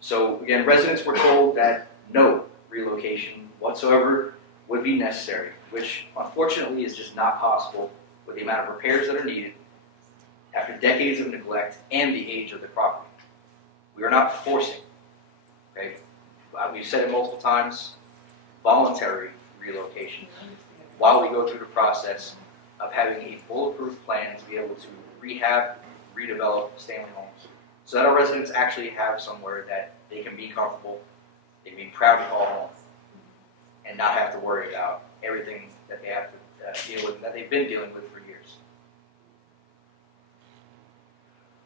So again, residents were told that no relocation whatsoever would be necessary, which unfortunately is just not possible with the amount of repairs that are needed after decades of neglect and the age of the property. We are not forcing, okay? We've said it multiple times, voluntary relocation while we go through the process of having a bulletproof plan to be able to rehab, redevelop Stanley homes, so that our residents actually have somewhere that they can be comfortable, they can be proud to call home, and not have to worry about everything that they have to deal with, and that they've been dealing with for years.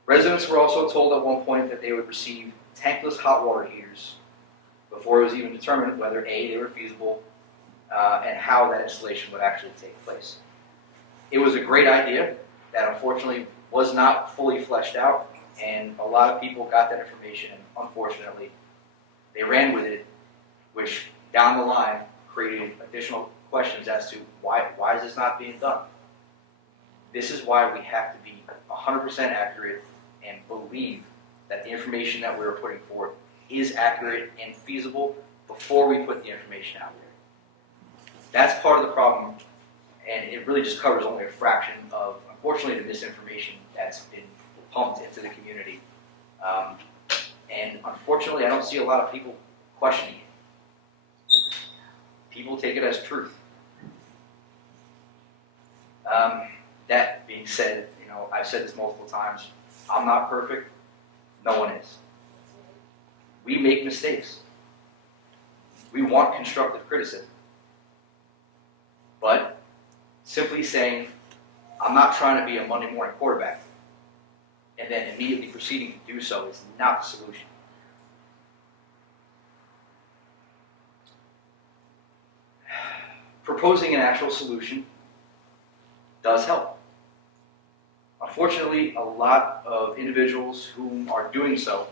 Residents were also told at one point that they would receive tankless hot water heaters before it was even determined whether A, they were feasible, and how that installation would actually take place. It was a great idea that unfortunately was not fully fleshed out, and a lot of people got that information, and unfortunately they ran with it, which down the line created additional questions as to why is this not being done. This is why we have to be 100% accurate and believe that the information that we're putting forth is accurate and feasible before we put the information out there. That's part of the problem, and it really just covers only a fraction of, unfortunately, the misinformation that's been pumped into the community. And unfortunately, I don't see a lot of people questioning it. People take it as truth. That being said, I've said this multiple times, I'm not perfect, no one is. We make mistakes. We want constructive criticism. But simply saying, I'm not trying to be a Monday morning quarterback, and then immediately proceeding to do so is not the solution. Proposing an actual solution does help. Unfortunately, a lot of individuals who are doing so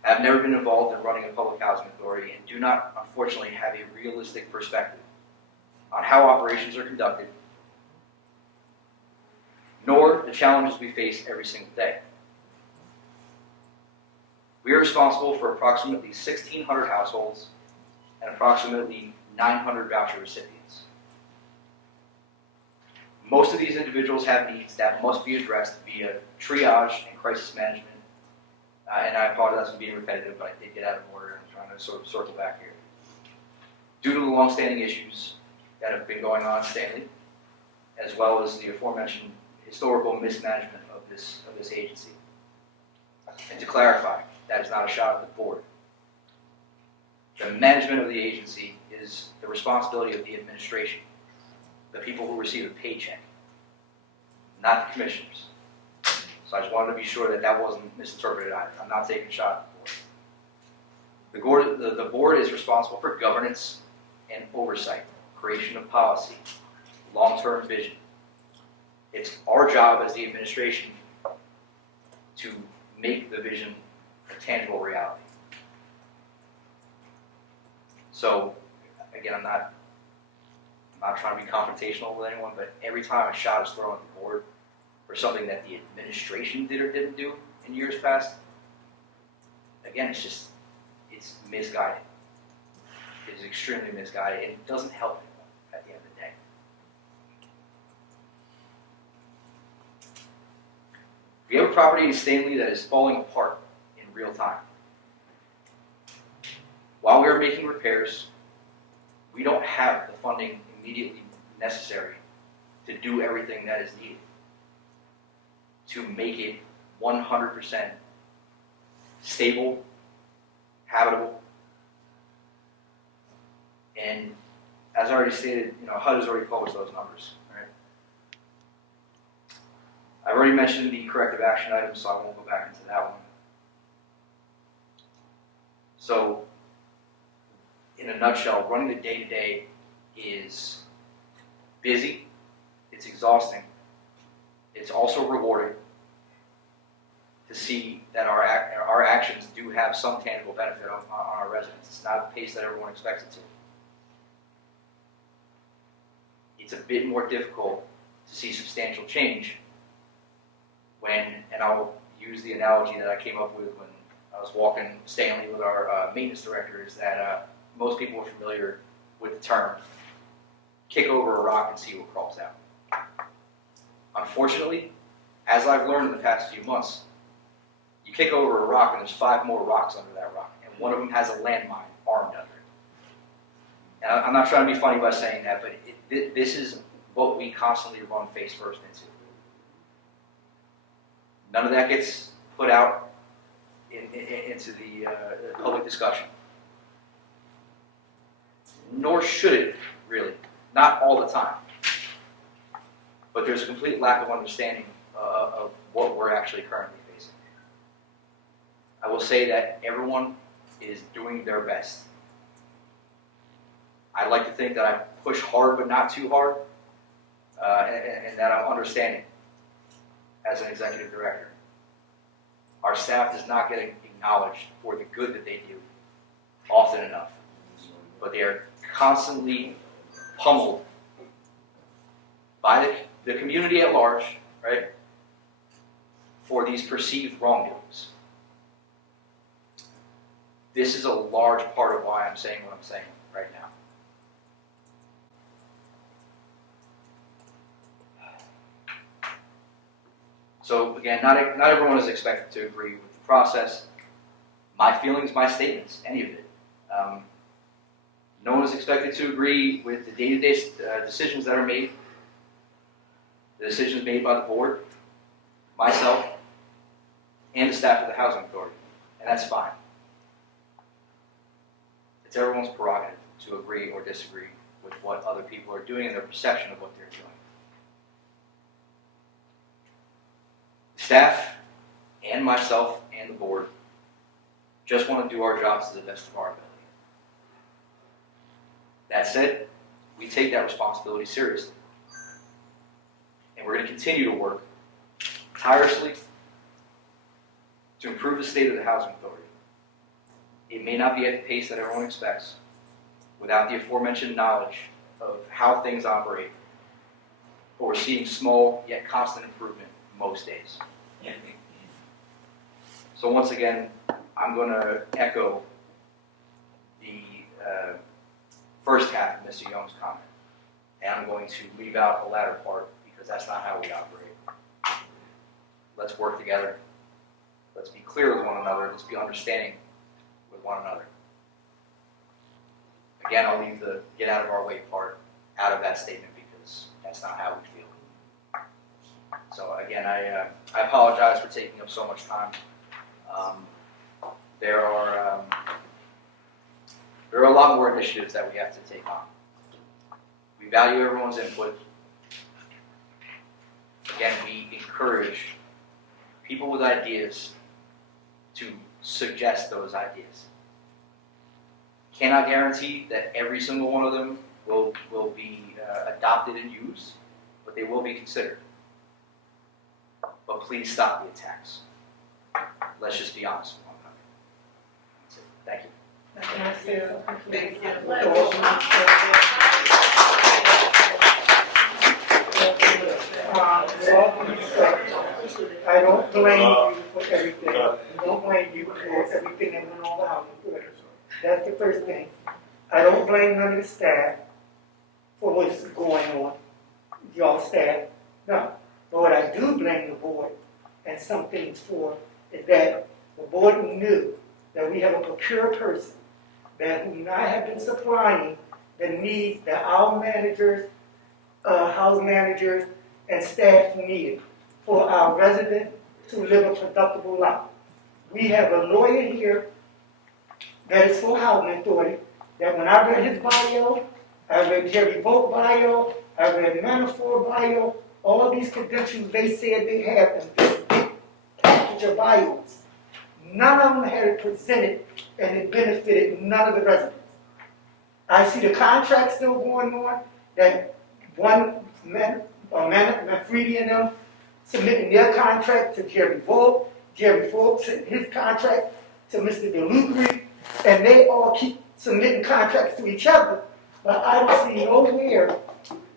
have never been involved in running a public housing authority and do not, unfortunately, have a realistic perspective on how operations are conducted, nor the challenges we face every single day. We are responsible for approximately 1,600 households and approximately 900 voucher recipients. Most of these individuals have needs that must be addressed via triage and crisis management. And I apologize for being repetitive, but I did get out of order and I'm trying to sort of circle back here. Due to the long-standing issues that have been going on at Stanley, as well as the aforementioned historical mismanagement of this agency. And to clarify, that is not a shot at the board. The management of the agency is the responsibility of the administration, the people who receive a paycheck, not the commissioners. So I just wanted to be sure that that wasn't misinterpreted either. I'm not taking a shot at the board. The board is responsible for governance and oversight, creation of policy, long-term vision. It's our job as the administration to make the vision a tangible reality. So, again, I'm not trying to be confrontational with anyone, but every time a shot is thrown at the board for something that the administration did or didn't do in years past, again, it's misguided. It is extremely misguided, and it doesn't help anyone at the end of the day. We have a property in Stanley that is falling apart in real time. While we are making repairs, we don't have the funding immediately necessary to do everything that is needed to make it 100% stable, habitable, and as I already stated, HUD has already published those numbers. Right? I've already mentioned the corrective action items, so I won't go back into that one. So, in a nutshell, running the day-to-day is busy, it's exhausting, it's also rewarding to see that our actions do have some tangible benefit on our residents. It's not the pace that everyone expects it to. It's a bit more difficult to see substantial change when, and I'll use the analogy that I came up with when I was walking Stanley with our maintenance director, is that most people are familiar with the term, kick over a rock and see what crawls out. Unfortunately, as I've learned in the past few months, you kick over a rock and there's 5 more rocks under that rock, and one of them has a landmine armed under it. And I'm not trying to be funny by saying that, but this is what we constantly run face first into. None of that gets put out into the public discussion. Nor should it, really. Not all the time. But there's a complete lack of understanding of what we're actually currently facing. I will say that everyone is doing their best. I like to think that I push hard but not too hard, and that I'm understanding as an executive director. Our staff is not getting acknowledged for the good that they do often enough, but they are constantly pummeled by the community at large, right, for these perceived wrongdoings. This is a large part of why I'm saying what I'm saying right now. So again, not everyone is expected to agree with the process, my feelings, my statements, any of it. No one is expected to agree with the day-to-day decisions that are made, the decisions made by the board, myself, and the staff of the Housing Authority, and that's fine. It's everyone's prerogative to agree or disagree with what other people are doing and their perception of what they're doing. Staff and myself and the board just want to do our jobs to the best of our ability. That said, we take that responsibility seriously. And we're going to continue to work tirelessly to improve the state of the housing authority. It may not be at the pace that everyone expects, without the aforementioned knowledge of how things operate, but we're seeing small yet constant improvement most days. So once again, I'm going to echo the first half of Mr. Young's comment, and I'm going to leave out the latter part because that's not how we operate. Let's work together. Let's be clear with one another. Let's be understanding with one another. Again, I'll leave the get out of our way part out of that statement because that's not how we feel. So again, I apologize for taking up so much time. There are a lot more initiatives that we have to take on. We value everyone's input. Again, we encourage people with ideas to suggest those ideas. Cannot guarantee that every single one of them will be adopted and used, but they will be considered. But please stop the attacks. Let's just be honest with one another. That's it. Thank you. Thank I don't blame you for everything. I don't blame you for everything that went on the housing authority. That's the first thing. I don't blame none of the staff for what's going on. Y'all staff, no. But what I do blame the board and some things for is that the board knew that we have a procure person that who not have been supplying the needs that our managers, house managers, and staff needed for our residents to live a productive life. We have a lawyer here that is for housing authority, that when I read his bio, I read Jerry Vogt bio, I read Manafort bio, all of these credentials they said they have in this big package of bios. None of them had it presented and it benefited none of the residents. I see the contract still going on, that one Manfredi and them submitting their contract to Jerry Vogt, Jerry Vogt sent his contract to Mr. DeLucre, and they all keep submitting contracts to each other, but I don't see nowhere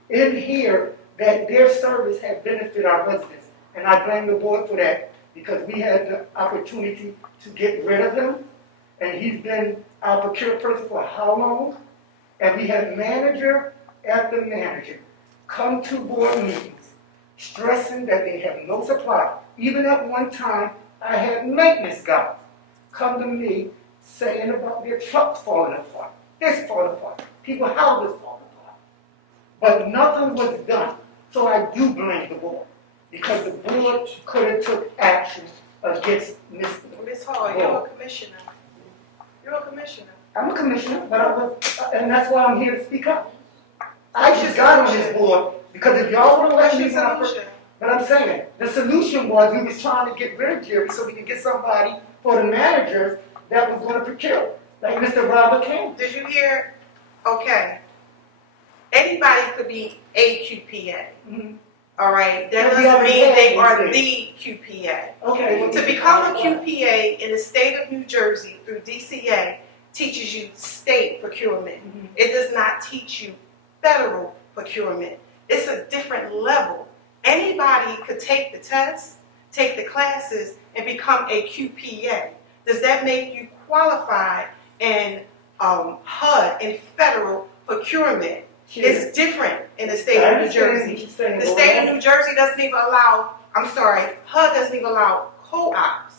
in here that their service has benefited our residents. And I blame the board for that, because we had the opportunity to get rid of him, and he's been our procure person for how long? And we had manager after manager come to board meetings stressing that they have no supply. Even at one time, I had maintenance guys come to me saying about their trucks falling apart, this falling apart, people houses falling apart. But nothing was done. So I do blame the board, because the board could have took action against Mr. Ms. Hall, you're a commissioner. You're a commissioner. I'm a commissioner, and that's why I'm here to speak up. I just got on this board because if y'all want to let me but I'm saying, the solution was we was trying to get rid of Jerry so we could get somebody for the managers that was going to procure, like Mr. Robert King. Did you hear? Okay. Anybody could be a QPA. Mm-hmm. All right. That doesn't mean they are the QPA. Okay. To become a QPA in the state of New Jersey through DCA teaches you state procurement. Mm-hmm. It does not teach you federal procurement. It's a different level. Anybody could take the test, take the classes, and become a QPA. Does that make you qualified in HUD and federal procurement? It's different in the state of New Jersey. The state of New Jersey doesn't even allow, HUD doesn't even allow co-ops,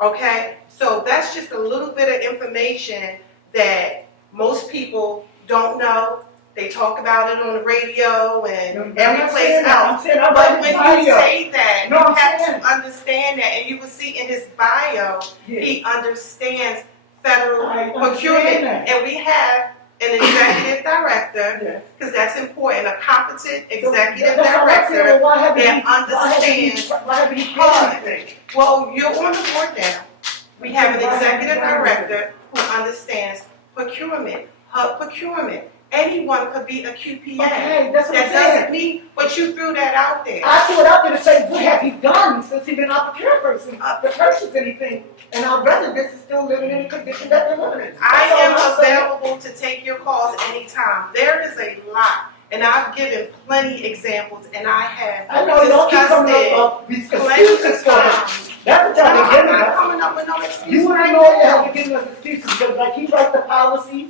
okay? So that's just a little bit of information that most people don't know. They talk about it on the radio and every place else. But when you say that, you have to understand that, and you will see in his bio, he understands federal procurement. And we have an executive director, because that's important, a competent executive director that understands HUD. Well, you're on the board now. We have an executive director who understands procurement, HUD procurement. anyone could be a QPA. Okay, that's what I'm That saying. doesn't mean, but you threw that out there. I threw it out there to say, what have you done since you've been out the care person, to purchase anything? And our residents is still living in the condition that they're living in. I That's all am I'm saying. available to take your calls anytime. There is a lot, and I've given plenty examples, and I have I know, you don't keep coming up with excuses for it. That's what y'all been giving I'm not us. coming up with no excuses You right and Lawyer now. have been giving us excuses because like he write the policies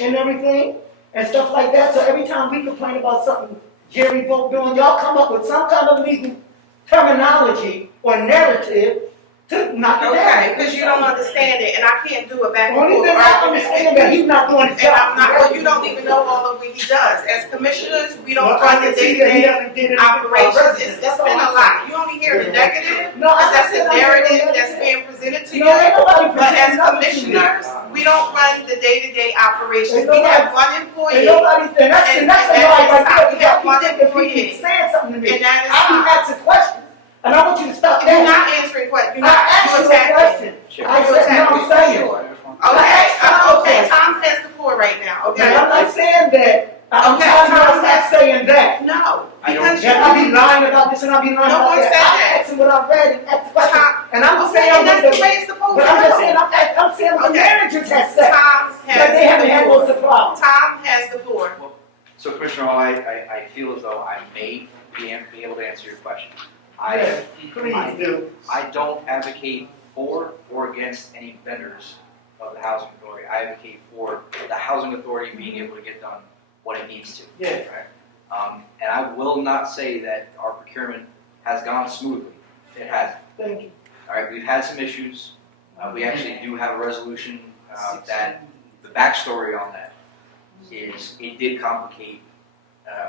and everything and stuff like that. So every time we complain about something Jerry Vogt doing, y'all come up with some kind of legal terminology or narrative to knock it down. Okay, because you don't understand it, and I can't do a back and Only forth thing I argument. understand that he's not doing his And I'm job. not, well, you don't even know all of what he does. As commissioners, we don't Well, I run the can see that he day-to-day hasn't did anything for our operations. residents. It's That's been all a I'm lot. saying. You only hear the negative, No, because that's I'm the not saying narrative negative. that's being presented to you. No, ain't nobody But as presenting nothing to me. commissioners, we don't run the day-to-day operations. Ain't We nobody- have one And employee. nobody, and that's the lie right there. We have one Y'all keep employee. saying something to me. And that is I keep fine. asking questions, and I want you to stop You're that. not answering questions. You're I not, asked you you a attacking. question. I You said, no, attacking. I'm saying. Okay, Tom has the floor right now, okay? And I'm not saying that. I'm Okay, telling you, I'm Tom not has- saying that. No, I don't- because That I be lying about this and I be lying No about one that. said I'm that. asking what I read and asked questions. And I'm Okay, saying, and that's the way it's supposed but to I'm just go. saying, I'm saying what the Okay. managers have said. Tom That they haven't had no has the floor. supply. Tom has the floor. So Commissioner Hall, I feel as though I may be able to answer your question. Yes, please do. I don't advocate for or against any vendors of the housing authority. I advocate for the housing authority being able to get done what it needs to. Yes. Right? And I will not say that our procurement has gone smoothly. It hasn't. Thank you. All right, we've had some issues. We actually do have a resolution that the backstory on that is it did complicate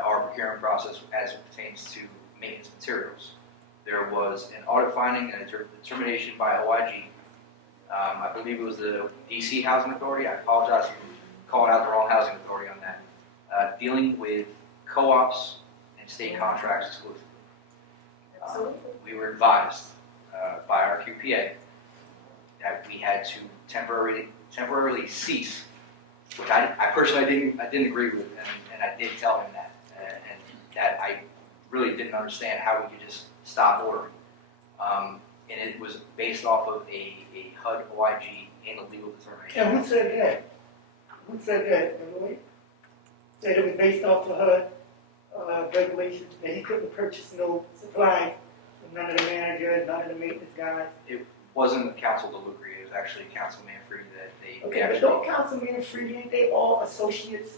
our procurement process as it pertains to maintenance materials. There was an audit finding and a determination by OIG. I believe it was the DC Housing Authority. I apologize for calling out the wrong housing authority on that. Dealing with co-ops and state contracts exclusively. We were advised by our QPA that we had to temporarily cease, which I personally didn't agree with, and I did tell him that, and that I really didn't understand how we could just stop ordering. And it was based off of a HUD OIG and a legal determination. And who said that? Who said that? Emily? Said it was based off of HUD regulations, that he couldn't purchase no supplies from none of the managers, none of the maintenance guys. It wasn't Council DeLucre, it was actually Councilman Free that they Okay, but actually. don't Councilman Freely, ain't they all associates?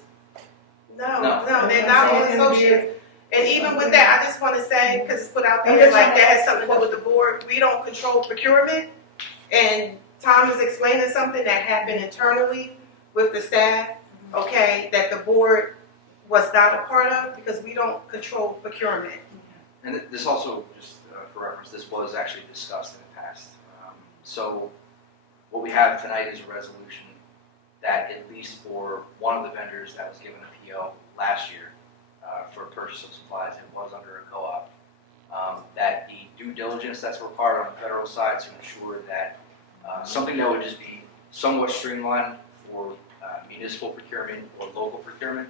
No, No. they're not all associates. And even with that, I just want to say, because it's put out there like that has something to do with the board, we don't control procurement. And Tom is explaining something that happened internally with the staff, okay, that the board was not a part of because we don't control procurement. And this also, just for reference, this was actually discussed in the past. So what we have tonight is a resolution that at least for one of the vendors that was given a PO last year for purchase of supplies, it was under a co-op, that the due diligence that's required on the federal side to ensure that something that would just be somewhat streamlined for municipal procurement or local procurement,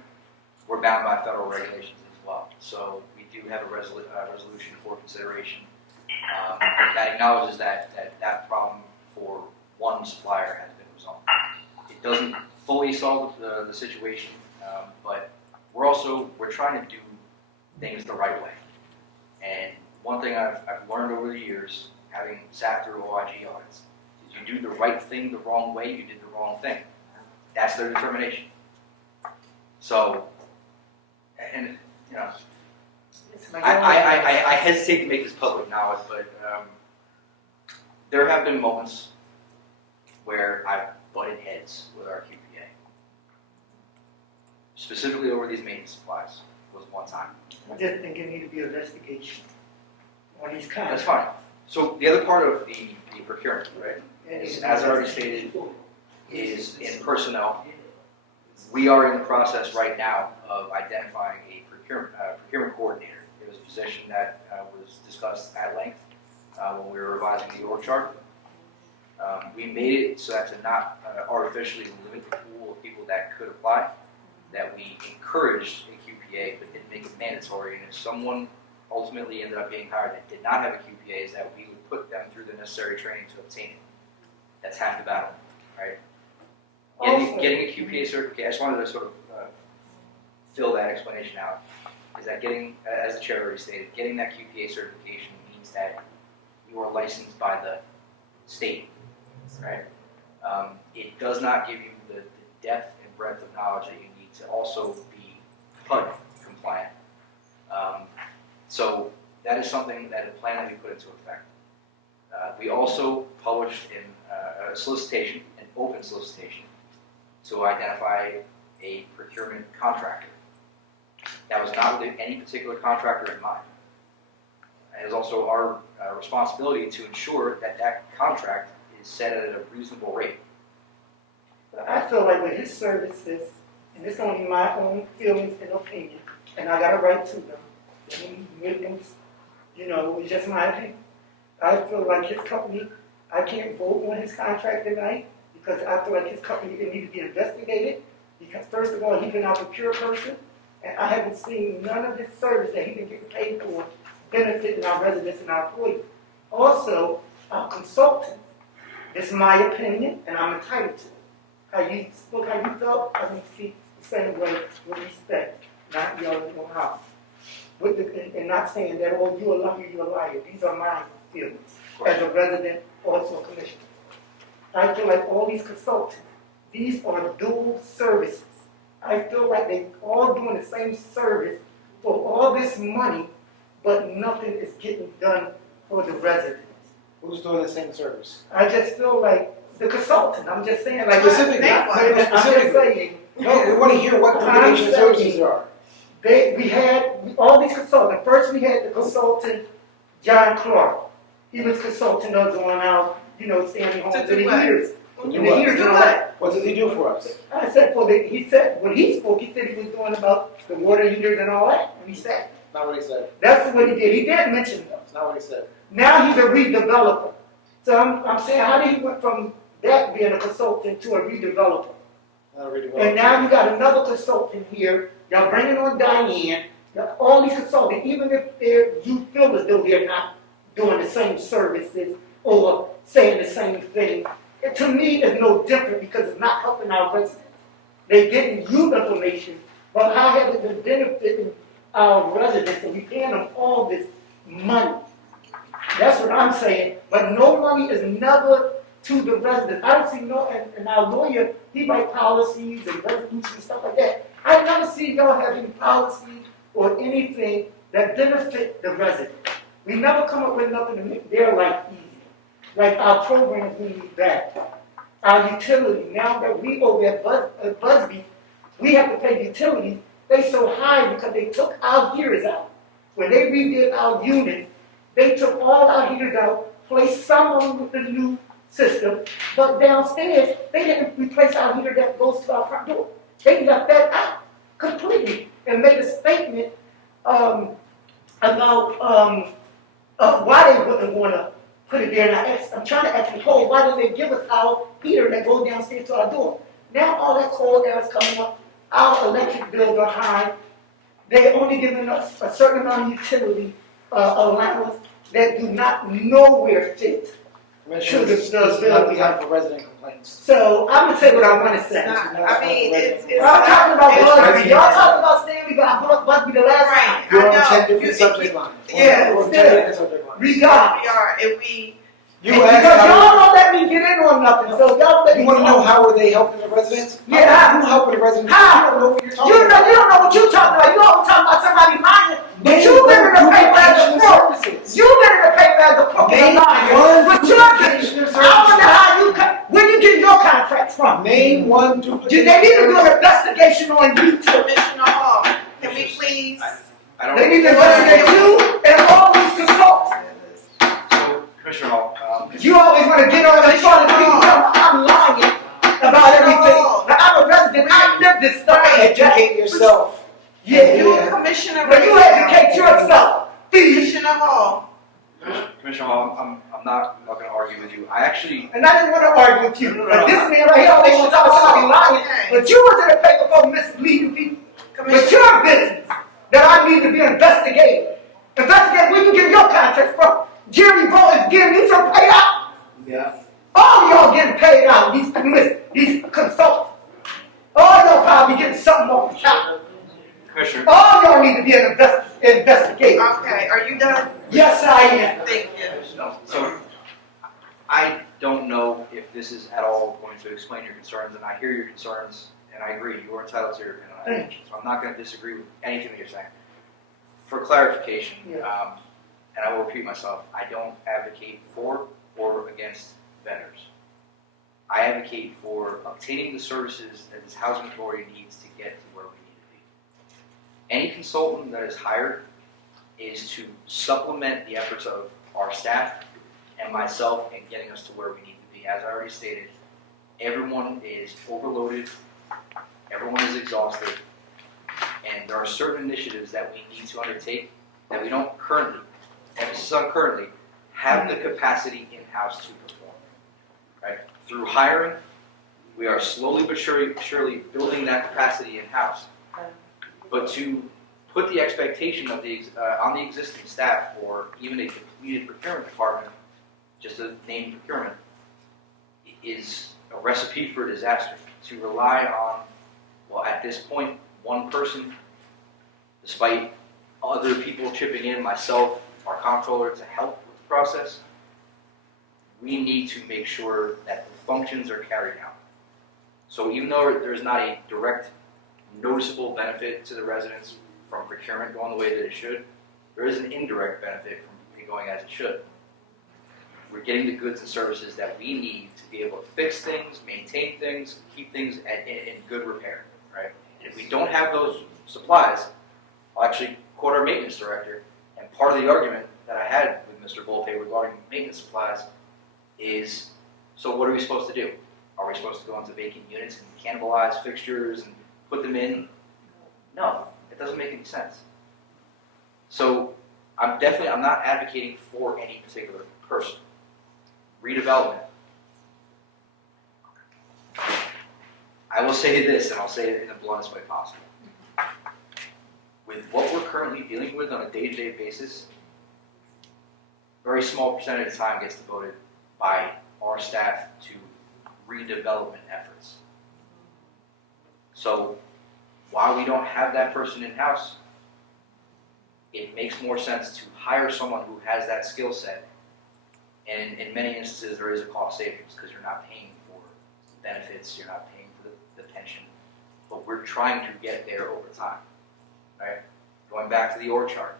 we're bound by federal regulations as well. So we do have a resolution for consideration that acknowledges that problem for one supplier has been resolved. It doesn't fully solve the situation, but we're trying to do things the right way. And one thing I've learned over the years, having sat through OIG audits, is you do the right thing the wrong way, you did the wrong thing. That's their determination. So, and you know, I hesitate to make this public knowledge, but there have been moments where I've butted heads with our QPA. Specifically over these maintenance supplies was one time. I just think it need to be an investigation on these kinds. That's fine. So the other part of the procurement, right, is, as I already stated, is in personnel. We are in the process right now of identifying a procurement coordinator. It was a position that was discussed at length when we were revising the org chart. We made it so as to not artificially limit the pool of people that could apply. that we encouraged a QPA but didn't make it mandatory. And if someone ultimately ended up getting hired that did not have a QPA, is that we would put them through the necessary training to obtain it. That's half the battle, right? Getting a QPA certificate, I just wanted to sort of fill that explanation out, is that getting, as the chair already stated, getting that QPA certification means that you are licensed by the state, right? It does not give you the depth and breadth of knowledge that you need to also be HUD compliant. So that is something that a plan that we put into effect. We also published in a solicitation, an open solicitation, to identify a procurement contractor. That was not with any particular contractor in mind. It is also our responsibility to ensure that that contract is set at a reasonable rate. I feel like with his services, and it's only my own feelings and opinion, and I got a right to them. It's just my opinion. I feel like his company, I can't vote on his contract tonight because I feel like his company it needs to be investigated. Because first of all, he's been our procure person, and I haven't seen none of his service that he's been getting paid for benefiting our residents and our employees. Also, our consultant. It's my opinion, and I'm entitled to it. How you spoke, how you felt, I can speak the same way with respect, not yelling in your house. And not saying that, oh, you're a liar, you're a liar. These are my feelings as a resident, also a commissioner. I feel like all these consultants, these are dual services. I feel like they all doing the same service for all this money, but nothing is getting done for the residents. Who's doing the same service? I just feel like the consultant, I'm just saying, like, Specifically. I'm just saying. No, we want to hear what combination of services there are. We had all these consultants. First we had the consultant, John Clark. He was consulting us on our, standing homes in the years. What does he do for us? I said, he said, when he spoke, he said he was doing about the water heaters and all that. And he said. Not what he said. That's what he did. He did mention those. That's not what he said. Now he's a redeveloper. So I'm saying, how did he went from that being a consultant to a redeveloper? And now you got another consultant here. Y'all bringing on Diane. All these consultants, even if you feel as though they're not doing the same services or saying the same thing, to me it's no different because it's not helping our residents. They're getting you information, but how has it been benefiting our residents and we paying them all this money? That's what I'm saying. But no money is never to the residents. I don't see and our lawyer, he writes policies and resolutions and stuff like that. I never see y'all having policies or anything that benefit the residents. We never come up with nothing to make their life easy. Like our programs we need back. Our utility, now that we over at Busby, we have to pay utilities. They so high because they took our heaters out. When they redid our units, they took all our heaters out, placed some of them with the new system, but downstairs, they didn't replace our heater that goes to our front door. They left that out completely and made a statement about why they wouldn't want to put it there. And I'm trying to ask Nicole, why didn't they give us our heater that goes downstairs to our door? Now all that cold air is coming up. Our electric bills are high. They're only giving us a certain amount of utility allowance that do not nowhere fit. Commissioner, this does not be time for resident complaints. So I'm gonna say what I want to say. I mean, it's I'm talking about Busby. Y'all talking about Stanley got Busby the last time. You're on 10 different subject lines. Yeah, We're on 10 different subject lines. Regardless. we are, if we, Because y'all don't let me get in on nothing, so y'all let me. You want to know how are they helping the residents? Yeah. Who helping the residents? How? You don't know what you're talking You about. don't know what you're talking about. You always talking about somebody lying. But you live in the paper as a pro. You live in the paper as a pro. Name lying. one But you're duplication of I wonder how you where you get your contracts from. Name one duplication. They need to do an investigation on you too. Commissioner Hall, can we please? They need to investigate you and all these consultants. So, Commissioner Hall, You always want to get on and try to I'm lying about everything. Now, I'm a resident. I live this stuff. Educate yourself. Yeah, You Commissioner. But you educate yourself. Commissioner Hall. Commissioner Hall, I'm not going to argue with you. I actually. And I didn't want to argue with you. But this man right here always want to talk about somebody lying. But you was in the paper for misleading people. investigate. Investigate where you get your contracts from. Jerry Boy is getting me some payout. Yeah. All of y'all getting paid out, these consultants. All y'all probably getting something off the top. Commissioner. All y'all need to be an investigator. Okay, are you done? Yes, I am. Thank you. So, I don't know if this is at all going to explain your concerns, and I hear your concerns, and I agree, you are entitled to your opinion on it. So I'm not going to disagree with anything that you're saying. For clarification, and I will repeat myself, I don't advocate for or against vendors. I advocate for obtaining the services that this housing authority needs to get to where we need to be. Any consultant that is hired is to supplement the efforts of our staff and myself in getting us to where we need to be. As I already stated, everyone is overloaded, everyone is exhausted, and there are certain initiatives that we need to undertake that we don't currently, emphasis on currently, have the capacity in-house to perform. Right? Through hiring, we are slowly but surely building that capacity in-house. But to put the expectation of on the existing staff for even a completed procurement department, just a named procurement, is a recipe for disaster. To rely on, well, at this point, one person, despite other people chipping in, myself, our comptroller, to help with the process, we need to make sure that the functions are carried out. So even though there's not a direct noticeable benefit to the residents from procurement going the way that it should, there is an indirect benefit from it going as it should. We're getting the goods and services that we need to be able to fix things, maintain things, keep things in good repair, right? And if we don't have those supplies, I'll actually quote our maintenance director, and part of the argument that I had with Mr. Volpe regarding maintenance supplies is, so what are we supposed to do? Are we supposed to go into vacant units and cannibalize fixtures and put them in? No, it doesn't make any sense. So I'm not advocating for any particular person. Redevelopment. I will say this, and I'll say it in the bluntest way possible. With what we're currently dealing with on a day-to-day basis, a very small percentage of the time gets devoted by our staff to redevelopment efforts. So while we don't have that person in-house, it makes more sense to hire someone who has that skill set. And in many instances, there is a cost savings because you're not paying for benefits, you're not paying for the pension, but we're trying to get there over time, right? Going back to the org chart,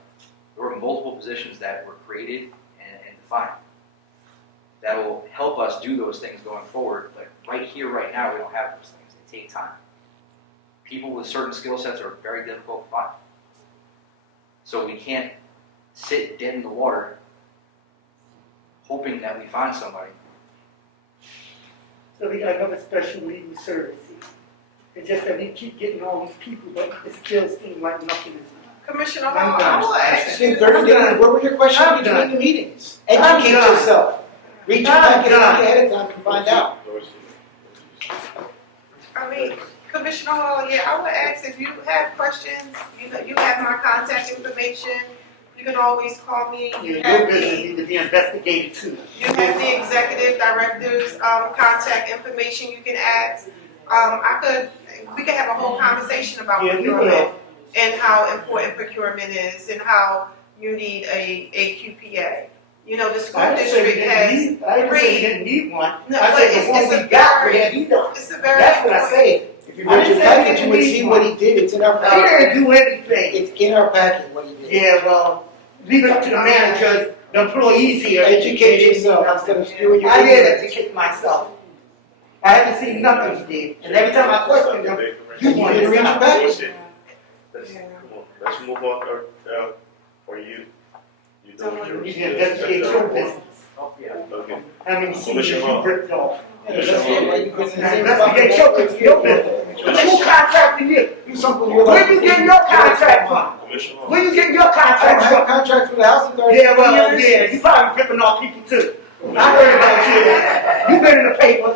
there were multiple positions that were created and defined. That will help us do those things going forward, but right here, right now, we don't have those things. They take time. People with certain skill sets are very difficult to find. So we can't sit dead in the water hoping that we find somebody. So we got another special legal service here. It's just that we keep getting all these people, but it still seems like nothing is done. Commissioner Hall, I will ask you. What were your questions between the meetings? Educate yourself. Read your packet ahead of time and find out. I mean, Commissioner Hall, yeah, I would ask if you have questions, you have my contact information. You can always call me. Your business needs to be investigated too. You have the executive director's contact information you can ask. We could have a whole conversation about procurement and how important procurement is and how you need a QPA. You know, the school district has I didn't say you didn't need one. No, I but said the one we got, we had need one. It's a very That's what I say. If you read your packet, you would see what he did. It's in our He packet. didn't do anything. It's in our packet what he did. Yeah, well, leave it up to the managers, the employees here. Educate yourself instead of spewing your I did ignorance. educate myself. I haven't seen nothing he did. And every time I questioned him, you You wanted didn't to read your stop. packet. Let's move on, for you. You know You can investigate your business. Okay. How many CDs Commissioner you Hall. ripped off. Commissioner Investigate your business. Who contracted you? Do something you're Where you getting your contract from? Commissioner Hall. Where you getting your I don't contract have from? contracts with the housing authority. Yeah, well, yeah, you probably ripping off people too. I heard about you. You been in the paper.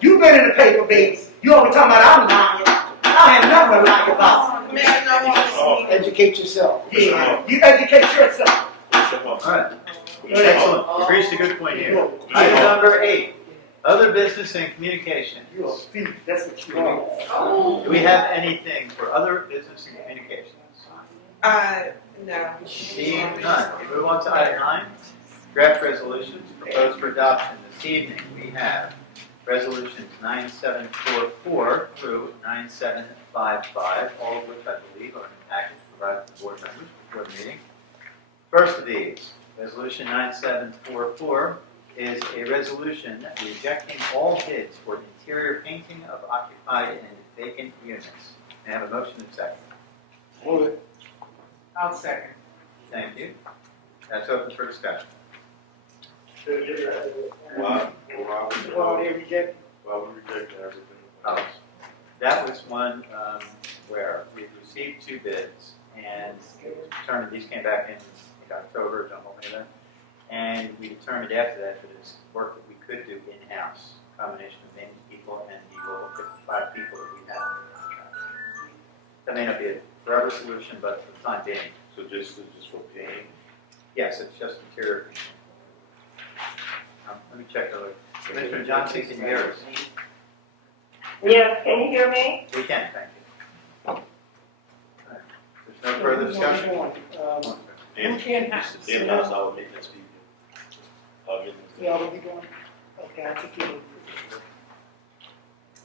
You been in the paper, baby. You always talking about I'm lying. I have nothing to lie about. Commissioner Hall, educate yourself. Yeah, you educate yourself. All right. Excellent. You've reached a good point here. Item number 8, other business and communication. You'll speak, that's what you want. Do we have anything for other business and communications? No. Seeing none, we move on to item 9, draft resolutions proposed for adoption. This evening, we have resolutions 9744 through 9755, all of which I believe are in the package provided to board members before the meeting. First of these, resolution 9744 is a resolution rejecting all bids for interior painting of occupied and vacant units. May I have a motion and second? Move it. I'll second. Thank you. That's open for discussion. Why Well, they reject. we reject everything? Oh, that was one where we received 2 bids, and it was determined, these came back in October, don't hold me to that, and we determined after that that it's work that we could do in-house, combination of many people and the local 55 people that we have. That may not be a forever solution, but for the time being, So just for painting? yes, it's just interior. Let me check the other. Commissioner Johnson, can you hear us? Yes, can you hear me? We can, thank you. All right. There's no further discussion? You can have. In-house, I would make this people. I'll get them. Yeah, what we doing? Okay, I think you.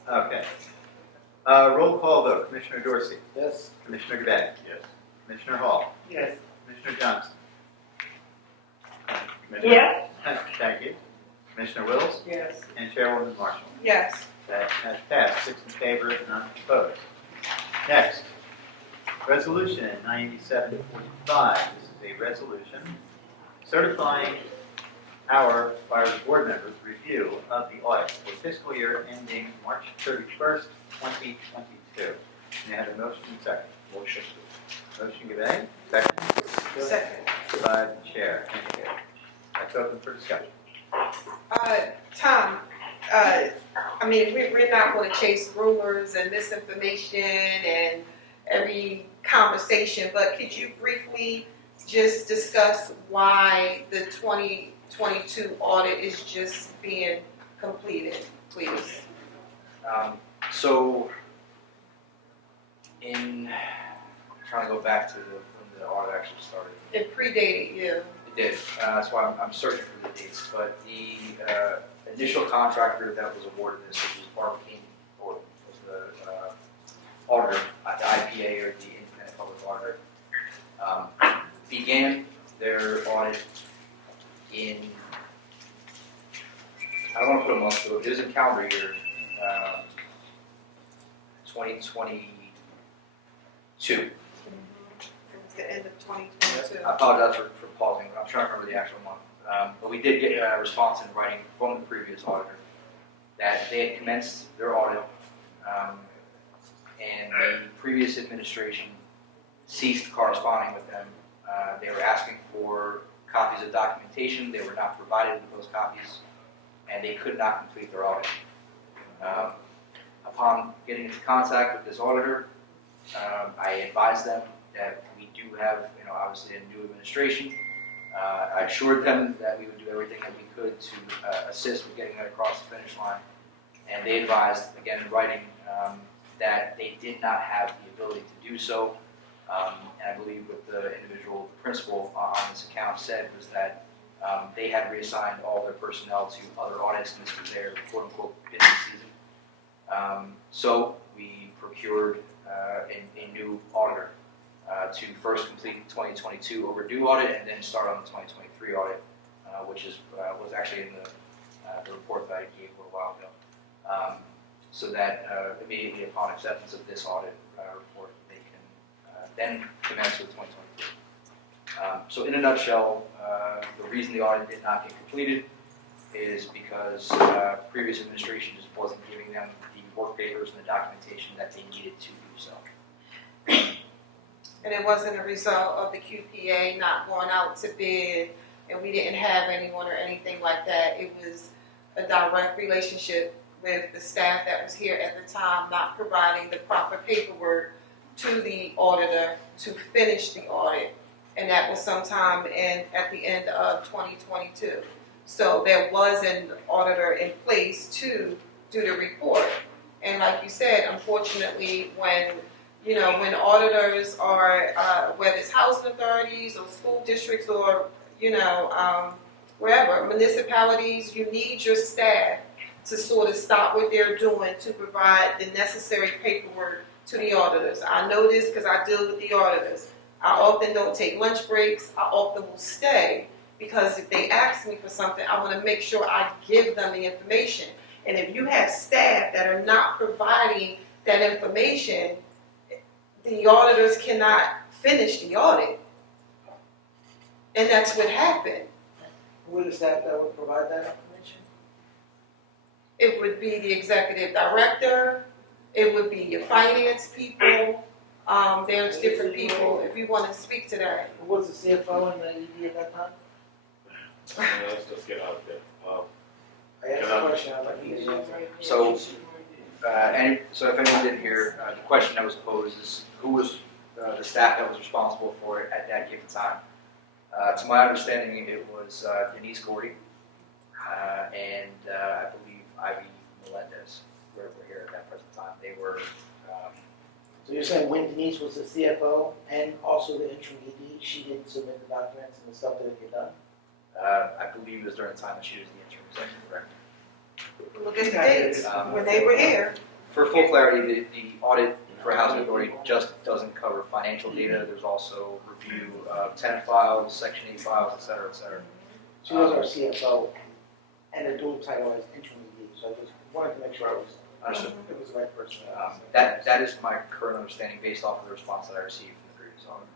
Okay. Roll call vote. Commissioner Dorsey. Yes. Commissioner Gabay. Yes. Commissioner Hall. Yes. Commissioner Johnson. Yes. Thank you. Commissioner Wills. Yes. And Chairwoman Marshall. Yes. That has passed, 6 in favor, none opposed. Next, resolution 9745. This is a resolution certifying our board members' review of the audit for fiscal year ending March 31st, 2022. May I have a motion and second? Motion. Motion Gabay, second Second. by the chair. Thank you. That's open for discussion. Tom, I mean, we're not going to chase rumors and misinformation and every conversation, but could you briefly just discuss why the 2022 audit is just being completed, please? So, trying to go back to when the audit actually started. It predated you. It did. That's why I'm searching for the dates. But the initial contractor that was awarded this, which was Barbara or was the auditor, the IPA or the Independent Public Auditor, began their audit in, I don't want to put a month ago, it is in calendar year 2022. It was the end of 2022. I apologize for pausing, but I'm trying to remember the actual month. But we did get a response in writing from the previous auditor that they had commenced their audit, and the previous administration ceased corresponding with them. They were asking for copies of documentation. They were not provided with those copies, and they could not complete their audit. Upon getting into contact with this auditor, I advised them that we do have, obviously a new administration. I assured them that we would do everything that we could to assist with getting that across the finish line. And they advised, again in writing, that they did not have the ability to do so. And I believe what the individual principal on this account said was that they had reassigned all their personnel to other audits, and this was their quote-unquote busy season. So we procured a new auditor to first complete the 2022 overdue audit and then start on the 2023 audit, which was actually in the report that I gave a little while ago. So that immediately upon acceptance of this audit report, they can then commence with 2023. So in a nutshell, the reason the audit did not get completed is because previous administration just wasn't giving them the work papers and the documentation that they needed to do so. And it wasn't a result of the QPA not going out to bid, and we didn't have anyone or anything like that. It was a direct relationship with the staff that was here at the time not providing the proper paperwork to the auditor to finish the audit. And that was sometime at the end of 2022. So there was an auditor in place to do the report. And like you said, unfortunately, when auditors are, whether it's housing authorities or school districts or, wherever, municipalities, you need your staff to sort of stop what they're doing to provide the necessary paperwork to the auditors. I know this because I deal with the auditors. I often don't take lunch breaks. I often will stay because if they ask me for something, I want to make sure I give them the information. And if you have staff that are not providing that information, the auditors cannot finish the audit. And that's what happened. Who is that would provide that information? It would be the executive director. It would be your finance people. There's different people, if you want to speak to that. Who was the CFO in the ED at that time? Let's just get out there. I asked a question, I'd like to get an answer. So if anyone didn't hear, the question that was posed is who was the staff that was responsible for it at that given time? To my understanding, it was Denise Gordy and I believe Ivy Melendez were here at that present time. They were. So you're saying when Denise was the CFO and also the interim ED, she didn't submit the documents and the stuff that had been done? I believe it was during the time that she was the interim executive director. Look at the dates when they were here. For full clarity, the audit for Housing Authority just doesn't cover financial data. There's also review of tenant files, Section 8 files, et cetera, et cetera. She was our CFO and her dual title as interim ED, so I just wanted to make sure it was the right person. That is my current understanding based off of the response that I received from the previous audit.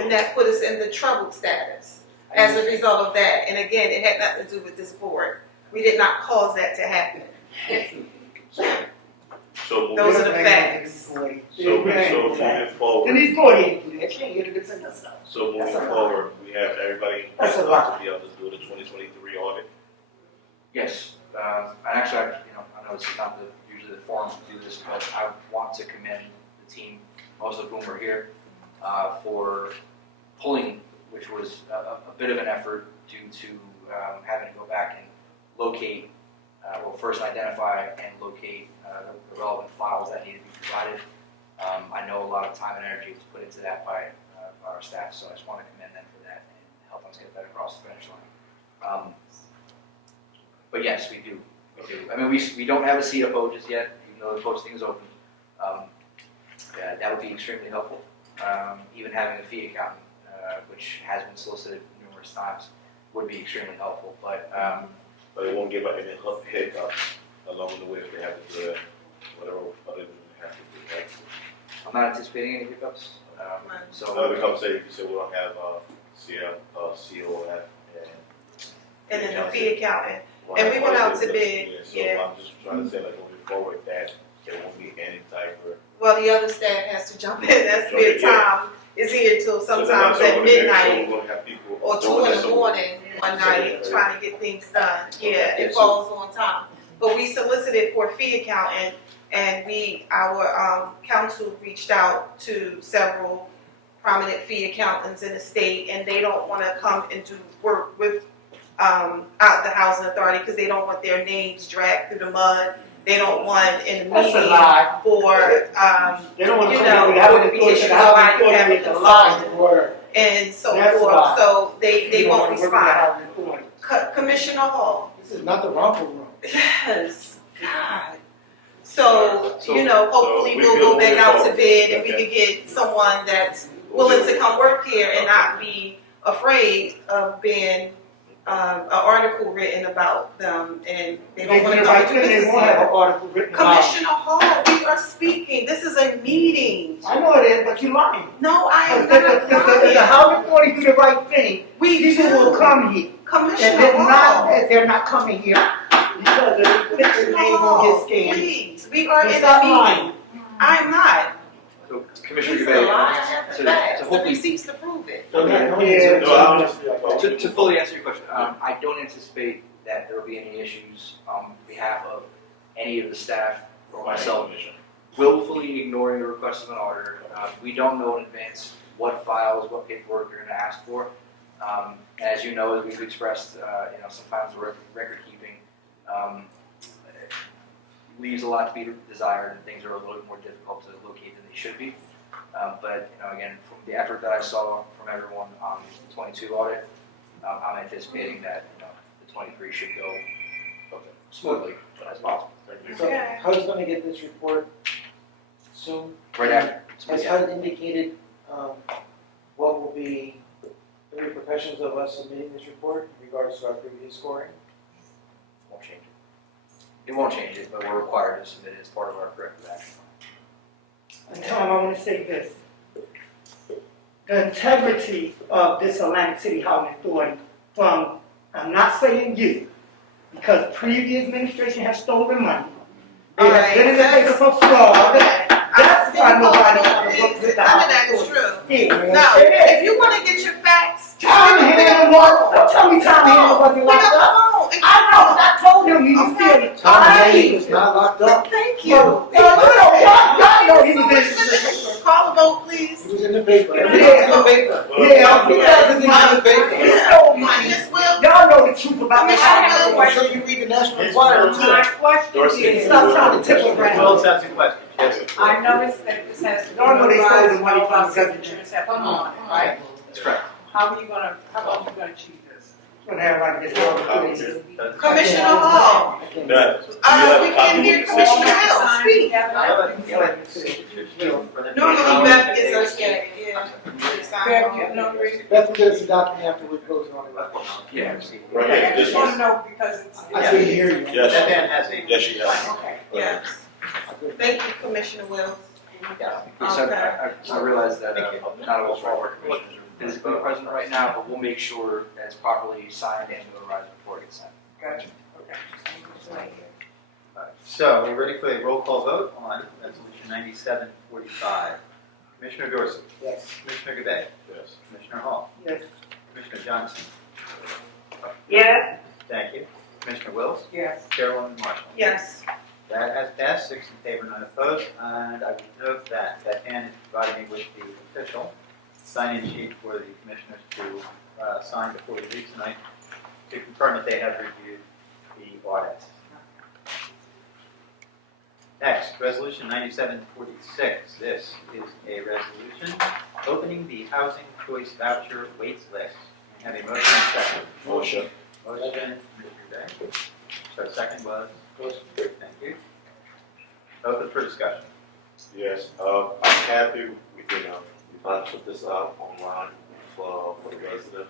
And that put us in the troubled status as a result of that. And again, it had nothing to do with this board. We did not cause that to happen. So Those are the facts. So moving forward. Denise Gordy ain't do that. She ain't here to defend herself. So moving forward, we have everybody That's a lot. to be able to do the 2023 audit. Yes, and actually, I know this is not usually the forum to do this, but I want to commend the team, most of whom are here, for pulling, which was a bit of an effort due to having to go back and locate, first identify and locate the relevant files that needed to be provided. I know a lot of time and energy was put into that by our staff, so I just want to commend them for that and help us get that across the finish line. But yes, we do. I mean, we don't have a CFO just yet, even though the posting is open. That would be extremely helpful. Even having a fee accountant, which has been solicited numerous times, would be extremely helpful. But it won't give up any hiccups along the way if they have to do that, whatever other than they have to do that. I'm not anticipating any hiccups. So we come say you say we don't have COF And then the fee accountant. And we went out to bid. So I'm just trying to say like moving forward that there won't be any type of. Well, the other staff has to jump in. That's where Tom is here till sometimes at midnight or 2 in the morning one night trying to get things done. Yeah, it falls on Tom. But we solicited for a fee accountant, and our council reached out to several prominent fee accountants in the state, and they don't want to come and do work with out the housing authority because they don't want their names dragged through the mud. They don't want in the meeting for They don't want to to be issues like having a consultant and so forth. So they won't respond. Commissioner Hall. This is not the romper room. Yes. God. So hopefully we'll go back out to bid and we can get someone that's willing to come work here and not be afraid of being an article written about them, and they don't want to come to business here. Commissioner Hall, we are speaking. This is a meeting. I know it is, but you're lying. No, I am not lying. The housing authority do the right thing. People will come here. Commissioner Hall. They're not coming here because their name won't get scammed. Please, we are in a meeting. I'm not. So, Commissioner He's Gabay, the liar. to The hopefully receipts to prove it. to fully answer your question, I don't anticipate that there will be any issues on behalf of any of the staff or myself willfully ignoring the request of an auditor. We don't know in advance what files, what paperwork you're going to ask for. As you know, as we've expressed, sometimes record keeping leaves a lot to be desired, and things are a little bit more difficult to locate than they should be. But again, from the effort that I saw from everyone on the 22 audit, I'm anticipating that the 23 should go smoothly as possible. So HUD's gonna get this report soon? Right after. Has HUD indicated, what will be the repercussions of us submitting this report in regards to our previous scoring? Won't change it. It won't change it, but we're required to submit it as part of our corrective action. And Tom, I want to say this. The integrity of this Atlantic City Housing Authority from, I'm not saying you, because previous administration has stolen money. They have been in the paper for fraud. That's why nobody wants to look at the None of that is true. Yeah. No, if you want to get your facts, Tom Hannon, don't tell me Tom Hannon wasn't locked up. I know, I told him he was still. Tom Hannon was not locked up. Thank you. Y'all know he was in. Call the vote, please. He was in the paper. Yeah. In the paper. Yeah, He was in the paper. He stole money. Ms. Will, Y'all know the truth about this. I'm sure you read the National Enquirer too. My question is, Stop trying to tip around. Wills has a question. Yes. I noticed that this has to be Y'all know they stole the money notarized, from all the government. signatures have come on it, right? That's correct. How are you gonna achieve this? Gonna have like this all crazy. Commissioner Hall, That, we can hear Commissioner Hill speak. Normally Beth gets us, yeah. Bev, you notary? Beth will get us a document after we close on it. Yeah. right Okay, here, I this just wanna one. know because it's. I can hear you. Yes, That man has a. yes, she has. Okay. Yes. Thank you, Commissioner Wills. I realize that not all of our commissioners are physically present right now, but we'll make sure that it's properly signed and notarized before it gets sent. Gotcha, okay. So, we're ready for a roll call vote on resolution 9745. Commissioner Dorsey. Yes. Commissioner Gabay. Yes. Commissioner Hall. Yes. Commissioner Johnson. Yes. Thank you. Commissioner Wills. Yes. Chairwoman Marshall. Yes. That has passed, 6 in favor, none opposed, and I would note that Beth Ann is providing me with the official sign-in sheet for the commissioners to sign before we leave tonight to confirm that they have reviewed the audit. Next, resolution 9746. This is a resolution opening the housing choice voucher waits list. We have a motion and second. Motion. Motion, Mr. Day. So second was? Thank you. Open for discussion. Yes, I'm happy we finally put this out online for the resident.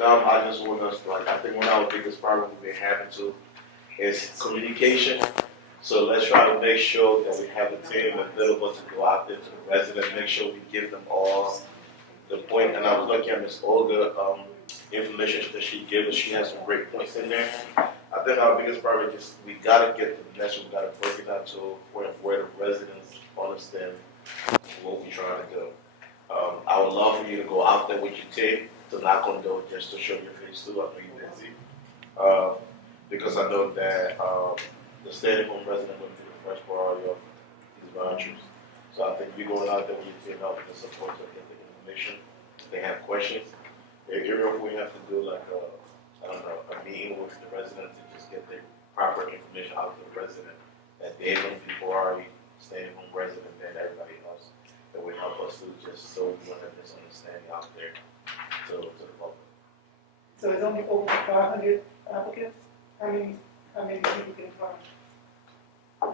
I just want us, I think one of our biggest problems we've been having is communication. So let's try to make sure that we have a team available to go out there to the resident, make sure we give them all the point. And I was looking at Ms. Olga, information that she gave us, she has some great points in there. I think our biggest problem is we gotta get the message, we gotta break it down to where the residents understand what we're trying to do. I would love for you to go out there with your team, to knock on the door just to show your face too. I know you're busy. Because I know that the stay-at-home resident will be the first priority of these vouchers. So I think you going out there with your team, helping the support to get the information. If they have questions, maybe we have to do like a meeting with the resident to just get the proper information out to the resident that they're going to be priority stay-at-home resident than everybody else. That would help us to just so we don't have misunderstanding out there to the public. So it's only over 500 applicants? How many people can apply?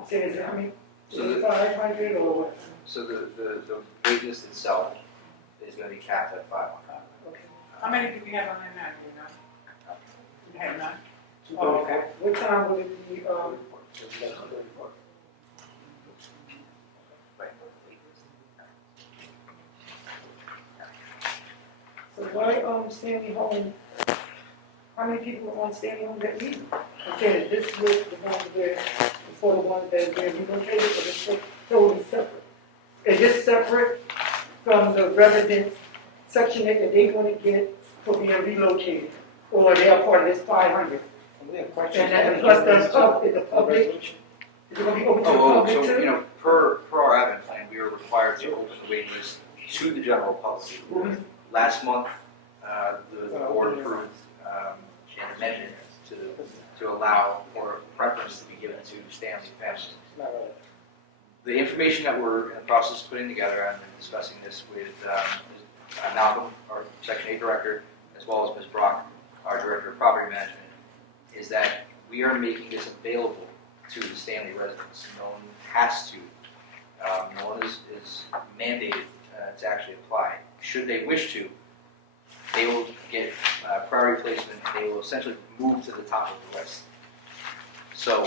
Say, is it how many? So 500 or what? So the wait list itself is going to be capped at 500. Okay. How many do we have on there now, do you know? We have none? Oh, okay. What time will it be, so why, Stanley Home, how many people are on Stanley Home that leave? Okay, this was the one where, before the one that they're relocated, or it's totally separate? Is this separate from the residence section that they want to get for being relocated? Or they are part of this 500? And plus the public, is it going to be open to the public too? Per the waiting list to the general public. Last month, the board approved an amendment to allow for preference to be given to Stanley families. The information that we're in the process of putting together, I've been discussing this with Malcolm, our Section 8 director, as well as Ms. Brock, our director of property management, is that we are making this available to the Stanley residents. No one has to. No one is mandated to actually apply. Should they wish to, they will get priority placement and they will essentially move to the top of the list. So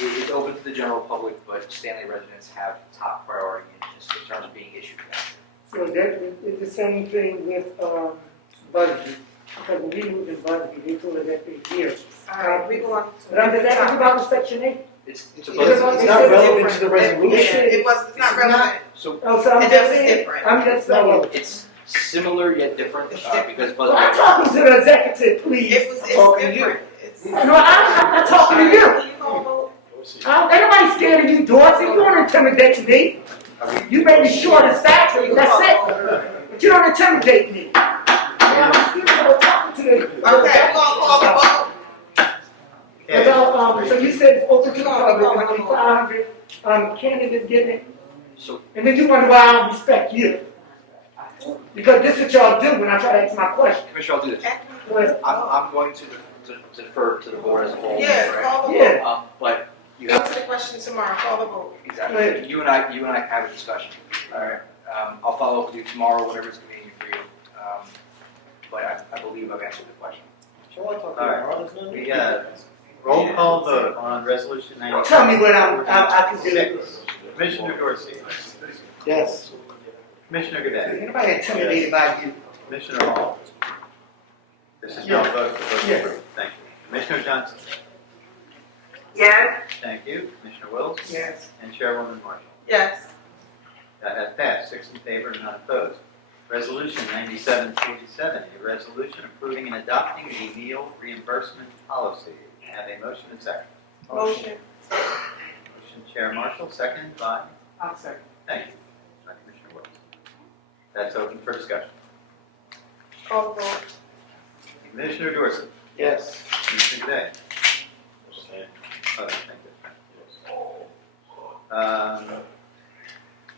it's open to the general public, but Stanley residents have top priority in terms of being issued that. So that is the same thing with, budgeting, because when we moved in budgeting, they told us that they here. Alright, we go on to. But I'm just asking about the section 8. It's It's a not relevant to the resolution. It's not relevant. So Oh, so I'm And just that's saying, different. I'm just saying. it's similar yet different because Well, I'm talking to the executive, please. It's different. No, I'm not talking to you. Ain't nobody scared of you, Dorsey. You don't intimidate me. You may be short and fat, that's it. But you don't intimidate me. I'm talking to the. Okay, we're gonna call the vote. So you said it's open to the public, and only 500 candidates getting it? So, and then you wonder why I don't respect you. Because this is what y'all do when I try to answer my question. Commissioner, I'll do this. Go ahead. I'm going to defer to the board as a whole. Yeah, right? call the Yeah. vote. But you have Answer the question tomorrow, call the vote. exactly. You and I have a discussion. All right. I'll follow up with you tomorrow, whatever is convenient for you. But I believe I've answered the question. Alright, we got roll call vote on resolution 90. Tell me what I can do. Commissioner Dorsey. Yes. Commissioner Godet. Anybody intimidated by you? Commissioner Hall. This is now vote to vote Yes. approved. Thank you. Commissioner Johnson. Yes. Thank you. Commissioner Wills. Yes. And Chairwoman Marshall. Yes. That has passed, 6 in favor, none opposed. Resolution 9747, a resolution approving and adopting the meal reimbursement policy. Have a motion and second. Motion. Motion Chair Marshall, second by, I'll second. thank you, by Commissioner Wills. That's open for discussion. Call the vote. Commissioner Dorsey. Yes. Commissioner Day. Oh, thank you.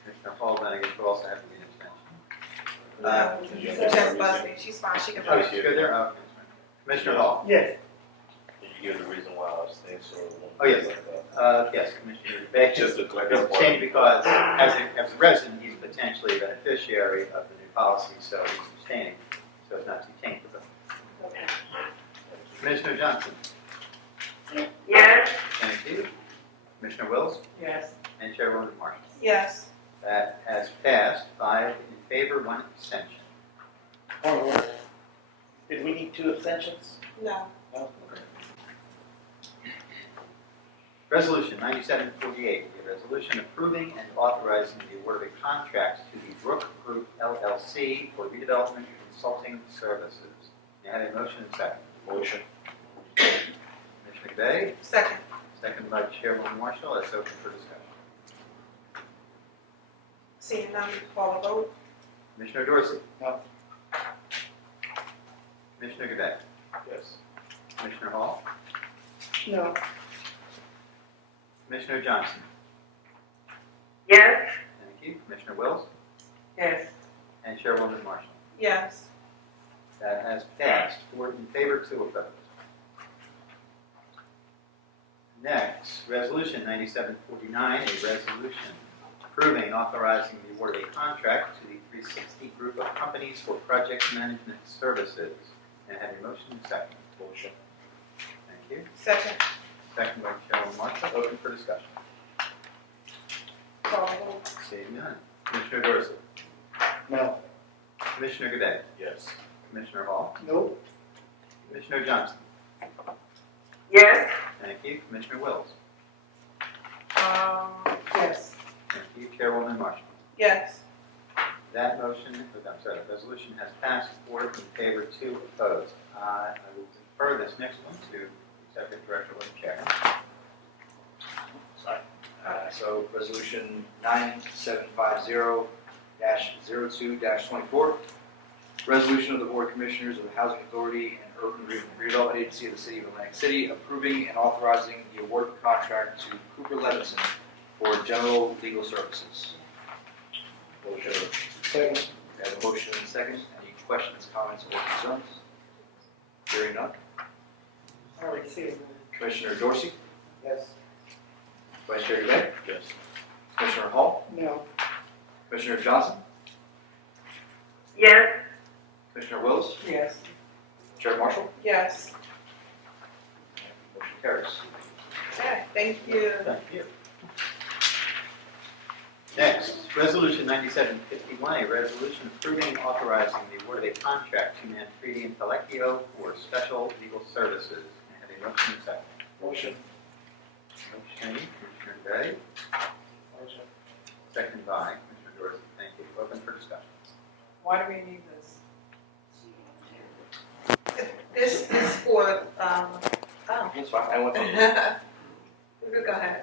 Commissioner Hall, then I guess we'll also have to be an abstention. Jess Busby, she's fine, she can Oh, vote. she's good there? Okay. Commissioner Hall. Yes. Can you give the reason why I abstained so? Oh, yes. Yes, Commissioner Beck Just is to clarify. abstaining because as a resident, he's potentially a beneficiary of the new policy, so he's abstaining, so it's not to taint the vote. Commissioner Johnson. Yes. Thank you. Commissioner Wills Yes. and Chairwoman Marshall. Yes. That has passed, 5 in favor, 1 abstention. Did we need 2 abstentions? No. No. Resolution 9748, a resolution approving and authorizing the award of a contract to the Brook Group LLC for redevelopment consulting services. May I have a motion and second? Motion. Commissioner Day, Second. second by Chairwoman Marshall. That's open for discussion. Seeing none, call the vote. Commissioner Dorsey. No. Commissioner Godet. Yes. Commissioner Hall. No. Commissioner Johnson. Yes. Thank you. Commissioner Wills Yes. and Chairwoman Marshall. Yes. That has passed, 4 in favor, 2 opposed. Next, Resolution 9749, a resolution approving and authorizing the award of a contract to the 360 Group of Companies for project management services. May I have a motion and second? Motion. Thank you. Second. Second by Chairwoman Marshall. Open for discussion. Call the vote. Seeing none. Commissioner Dorsey. No. Commissioner Godet. Yes. Commissioner Hall. Nope. Commissioner Johnson. Yes. Thank you. Commissioner Wills. Yes. Thank you. Chairwoman Marshall. Yes. That motion, the resolution has passed, 4 in favor, 2 opposed. I will defer this next one to Executive Director Chair. Sorry. So resolution 9750-02-24. Resolution of the Board of Commissioners of the Housing Authority and Urban Redevelopment Agency of the City of Atlantic City approving and authorizing the award of contract to Cooper Levinson for general legal services. Motion. Second. We have a motion and a second. Any questions, comments, or concerns? Hearing none. I already said it. Commissioner Dorsey, Yes. Vice Chair Gabay, Yes. Commissioner Hall, No. Commissioner Johnson, Yes. Commissioner Wills, Yes. Chair Marshall, Yes. motion carries. Okay, thank you. Thank you. Next, Resolution 9751, a resolution approving and authorizing the award of a contract to Manfredi and Tellecchio for special legal services. May I have a motion and a second? Motion. Motion, Commissioner Day, second by Commissioner Dorsey. Thank you. Open for discussion. Why do we need this? This is for, oh. That's fine. I went through. Go ahead.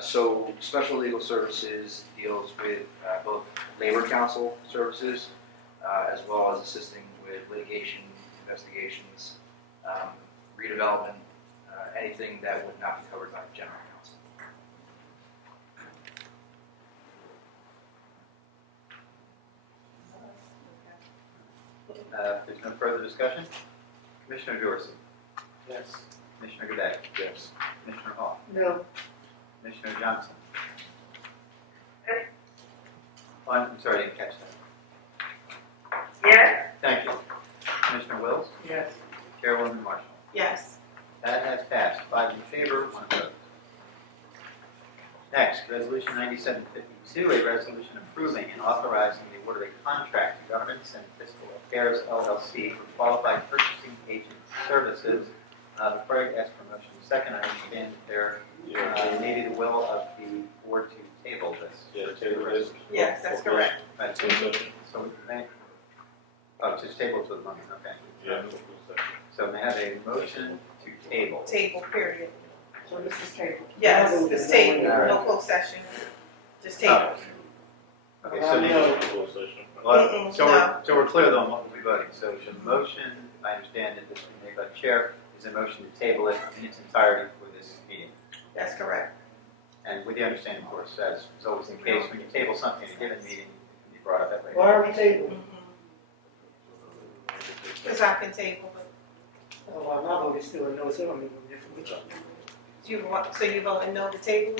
So special legal services deals with both labor counsel services as well as assisting with litigation, investigations, redevelopment, anything that would not be covered by general counsel. If there's no further discussion, Commissioner Dorsey, Yes. Commissioner Gabay, Yes. Commissioner Hall, No. Commissioner Johnson. Oh, I'm sorry, I didn't catch that. Yes. Thank you. Commissioner Wills, Yes. Chairwoman Marshall. Yes. That has passed, 5 in favor, 1 opposed. Next, Resolution 9752, a resolution approving and authorizing the award of a contract to Governments and Fiscal Affairs LLC for qualified purchasing agent services. Before I ask for motion second, I understand that there may be the will of the board to table this. Yeah, table this. Yes, that's correct. Right, so we may, just table to the moment, okay. Yeah. So may I have a motion to table? Table, period. So this is table. Yes, it's table, no closed session, just table. Okay, so Mm-mm, so we're clear though on what we'll be voting. So the motion, I understand that this is made by the chair, is a motion to table it in its entirety for this meeting. That's correct. And with the understanding, of course, as is always the case, when you table something in a given meeting, it can be brought up at later. Why are we tabling? Because I can table, but Oh, well, my vote is still a no, so I don't even different. you want, so you voting no to table?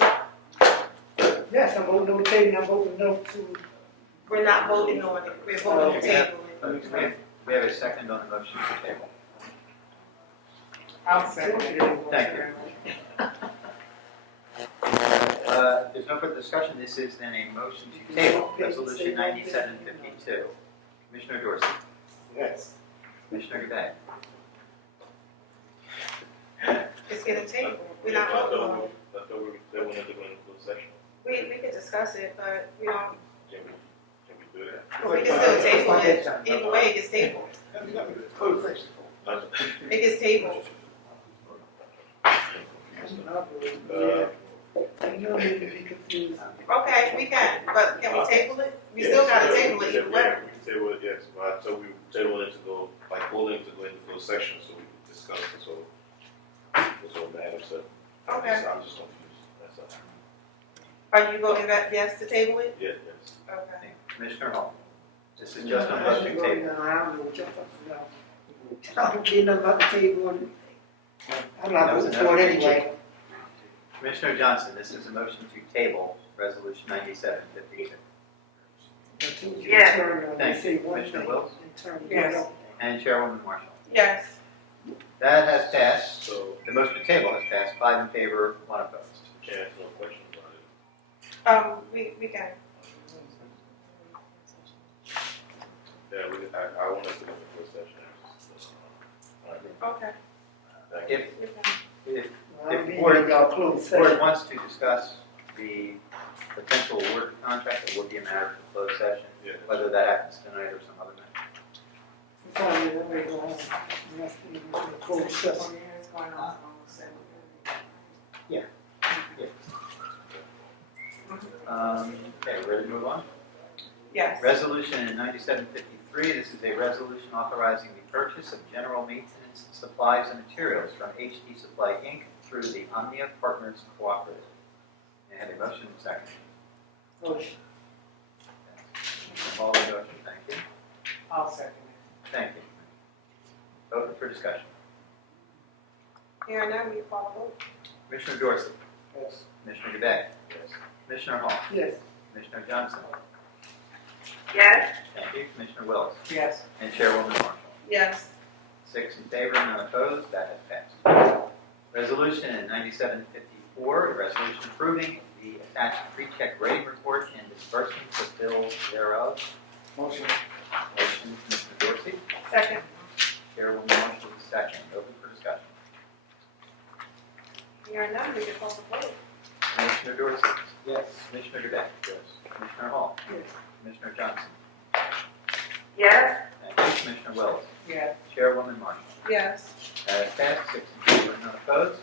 Yes, I'm voting no to table, I'm voting no to. We're not voting on it, we're voting to table it. We have a second on the motion to table. I'll second it. Thank you. There's no further discussion. This is then a motion to table, Resolution 9752. Commissioner Dorsey. Yes. Commissioner Gabay. It's getting tabled, we're not voting on it. I thought they wanted to go into closed session. We can discuss it, but we don't, Can we do that? we can still table it, either way, it gets tabled. Closed session. It gets tabled. You don't need to be confused. Okay, we can, but can we table it? We still gotta table it either way. We can table it, yes, but I thought we table it to go, like holding to go into closed section so we can discuss it, so. That's all matters, so. Okay. I'm just confused, that's all. Are you voting that yes to table it? Yeah, yes. Okay. Commissioner Hall. This is just on motion to table. No, I don't know what you're talking about. I don't care nothing about the table. I'm not voting for it anyway. Commissioner Johnson, this is a motion to table Resolution 9752. Yes. Thank you. Commissioner Wills Yes. and Chairwoman Marshall. Yes. That has passed. So, The motion to table has passed, 5 in favor, 1 opposed. can't ask no questions on it. We can. Yeah, I want us to go into closed session. All right. Okay. Thank you. If I'll the be board, in y'all closed board session. wants to discuss the potential award contract, it would be a matter for closed session, Yeah. whether that happens tonight or some other night. Sorry, that way go on. That's in the closed session. Okay, we're ready to move on? Yes. Resolution 9753, this is a resolution authorizing the purchase of general maintenance supplies and materials from HD Supply Inc. through the Omnia Partners Cooperative. May I have a motion and second? Motion. All the motion, thank you. I'll second Thank you. Open for discussion. Here now, we call the vote. Commissioner Dorsey. it. Yes. Commissioner DeBay. Yes. Commissioner Hall. Yes. Commissioner Johnson. Yes. Thank you. Commissioner Willis. Yes. And Chairwoman Marshall. Yes. 6 in favor, none opposed, that has passed. Resolution 9754, a resolution approving the attached pre-check rating report and disbursement of bills thereof. Motion. Motion, Commissioner Dorsey. Second. Chairwoman Marshall, second. Open for discussion. Here now, we call the vote. Commissioner Dorsey. Yes. Commissioner DeBeck. Yes. Commissioner Hall. Yes. Commissioner Johnson. Yes. Thank you. Commissioner Wells. Yes. Chairwoman Marshall. Yes. That has passed, 6 in favor, none opposed.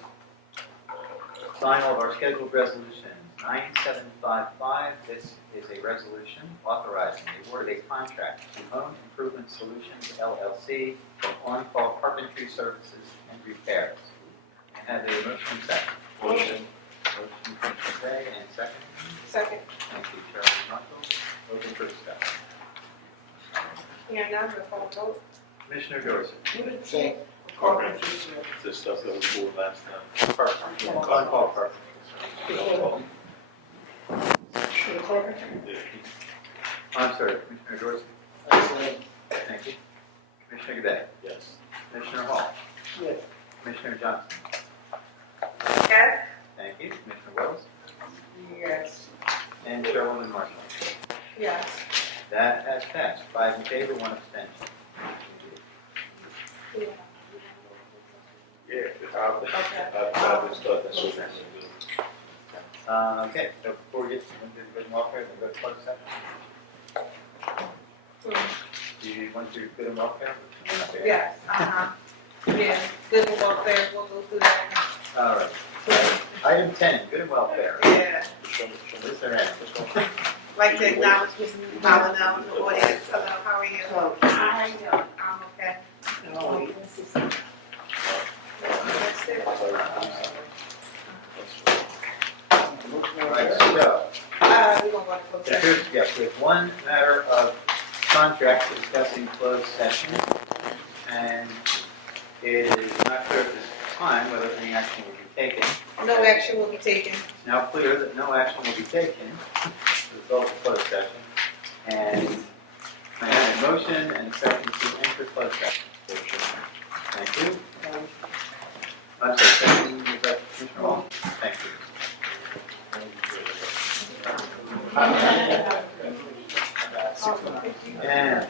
Final of our scheduled resolutions, 9755. This is a resolution authorizing the award of a contract to Home Improvement Solutions LLC for on-call carpentry services and repairs. I have a motion second. Motion. Motion, Commissioner Gray, and second. Second. Thank you, Chairman Marshall. Open for discussion. Here now, we call the vote. Commissioner Dorsey. Same. Carpentry. The stuff that was pulled last time. Carpentry. On-call carpentry. For the carpentry? I'm sorry, Commissioner Dorsey. Same. Thank you. Commissioner Gray. Yes. Commissioner Hall. Yes. Commissioner Johnson. Yes. Thank you. Commissioner Wells. Yes. And Chairwoman Marshall. Yes. That has passed. 5 in favor, 1 abstention. Yeah, I've been stuck, that's what I'm gonna do. Okay, so before we get into the good and welfare, we'll go to closed session. Do you want to do good and welfare? Yes. Yeah. Good and welfare. We'll go through that. All right. Item 10, good and welfare. Yeah. Mr. Anderson. Like to acknowledge Ms. Malinell in the audience. Hello, how are you? I know. I'm okay. All right, so, We gonna go to closed session. yes, we have one matter of contract to discuss in closed session, and it is not clear at this time whether any action will be taken. No action will be taken. It's now clear that no action will be taken as a result of closed session, and I have a motion and a second to enter closed session. Thank you. I'm sorry, second, is that Commissioner Hall? Thank you. And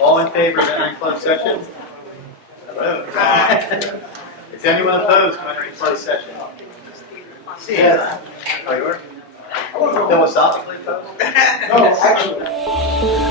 all in favor of entering closed session? Hello. Is anyone opposed to entering closed session? See, oh, you are? Philosophically opposed? No, actually.